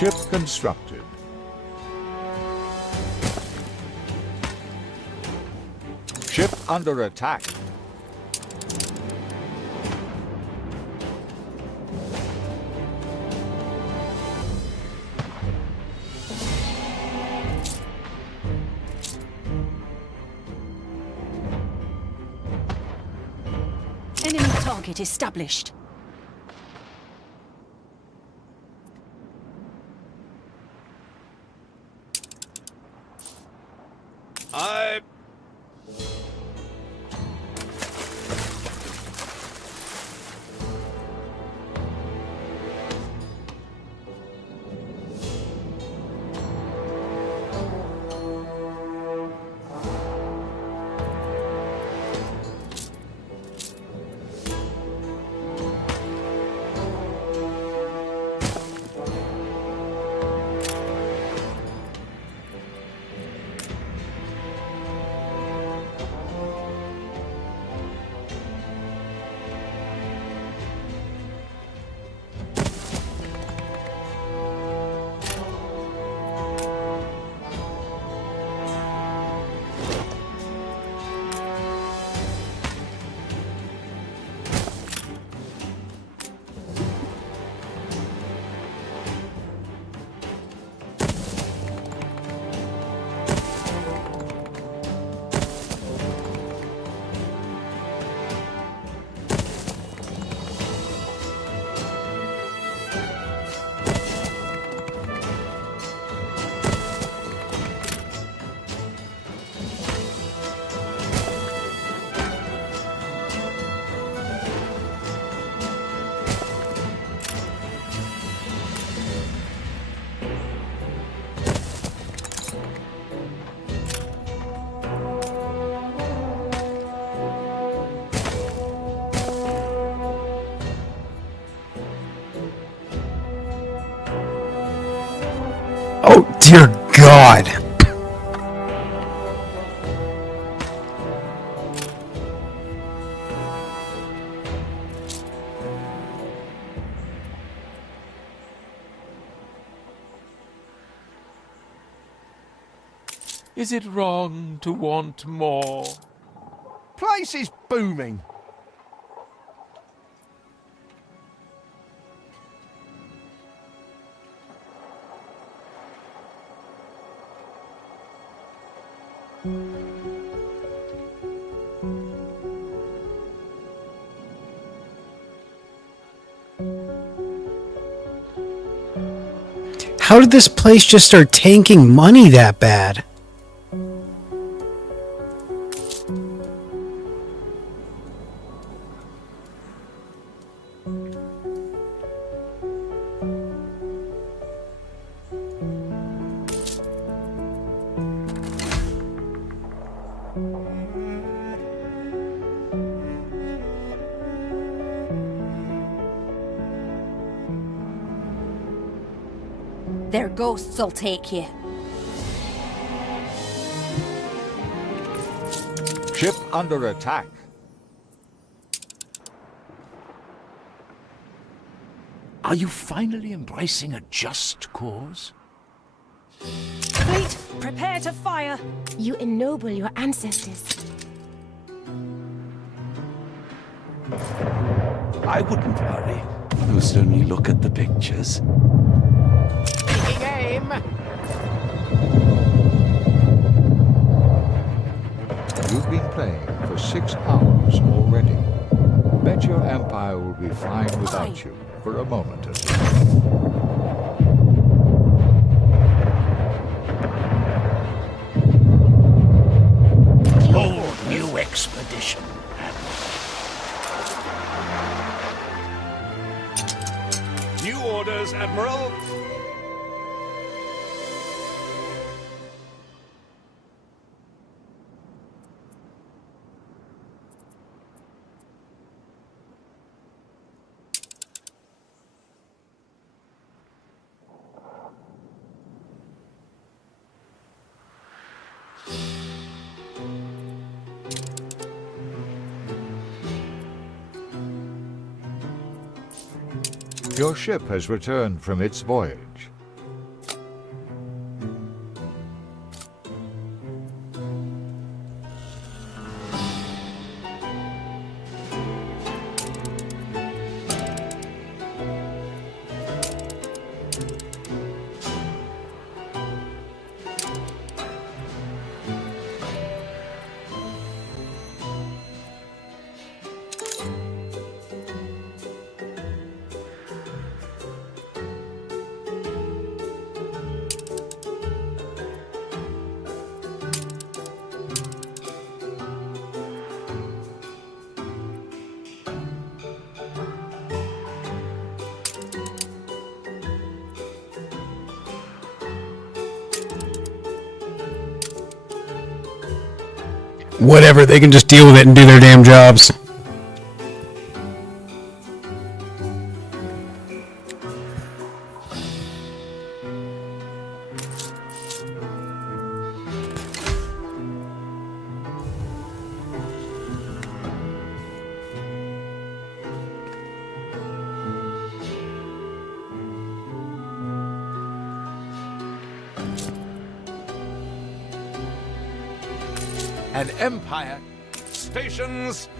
Ship constructed. Ship under attack. Enemy target established. Dear God. Is it wrong to want more? Place is booming. How did this place just start tanking money that bad? Their ghosts will take you. Ship under attack. Are you finally embracing a just cause? Fleet, prepare to fire. You ennoble your ancestors. I wouldn't worry. You must only look at the pictures. Taking aim. You've been playing for 6 hours already. Bet your empire will be fine without you for a moment at least. Bold new expedition. New orders, Admiral. Your ship has returned from its voyage. Whatever, they can just deal with it and do their damn jobs. An empire. Stations.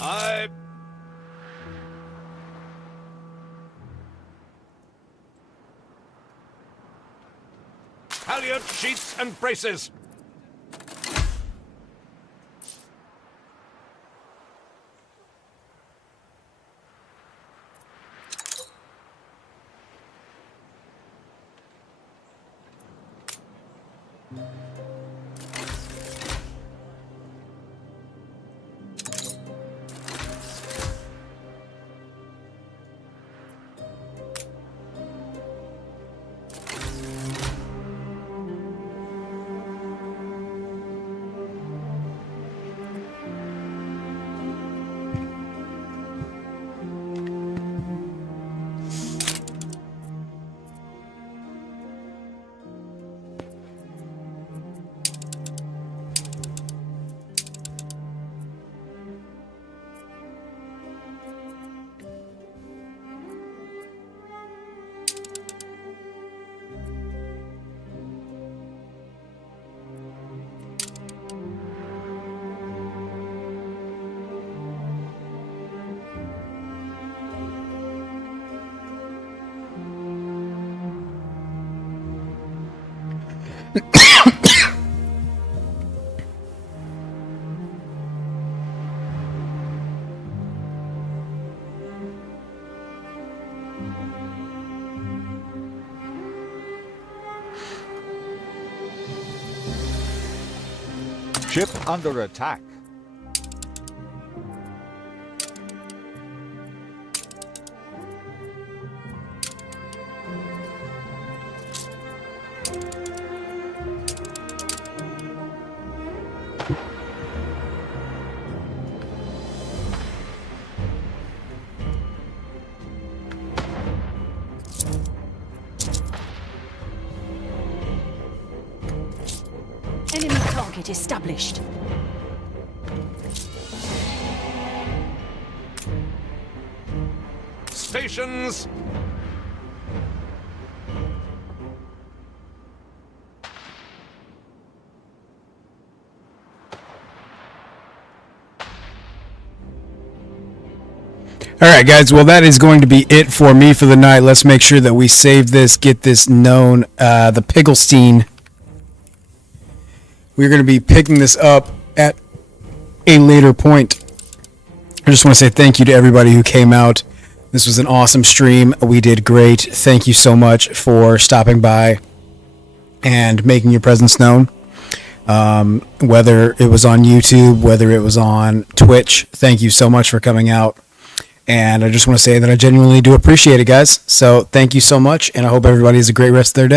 I... Halyard, sheets, and braces. Ship under attack. Enemy target established. Stations! All right, guys. Well, that is going to be it for me for the night. Let's make sure that we save this, get this known. The Pigglestein. We're going to be picking this up at a later point. I just want to say thank you to everybody who came out. This was an awesome stream. We did great. Thank you so much for stopping by and making your presence known. Whether it was on YouTube, whether it was on Twitch, thank you so much for coming out. And I just want to say that I genuinely do appreciate it, guys. So thank you so much, and I hope everybody has a great rest of their day.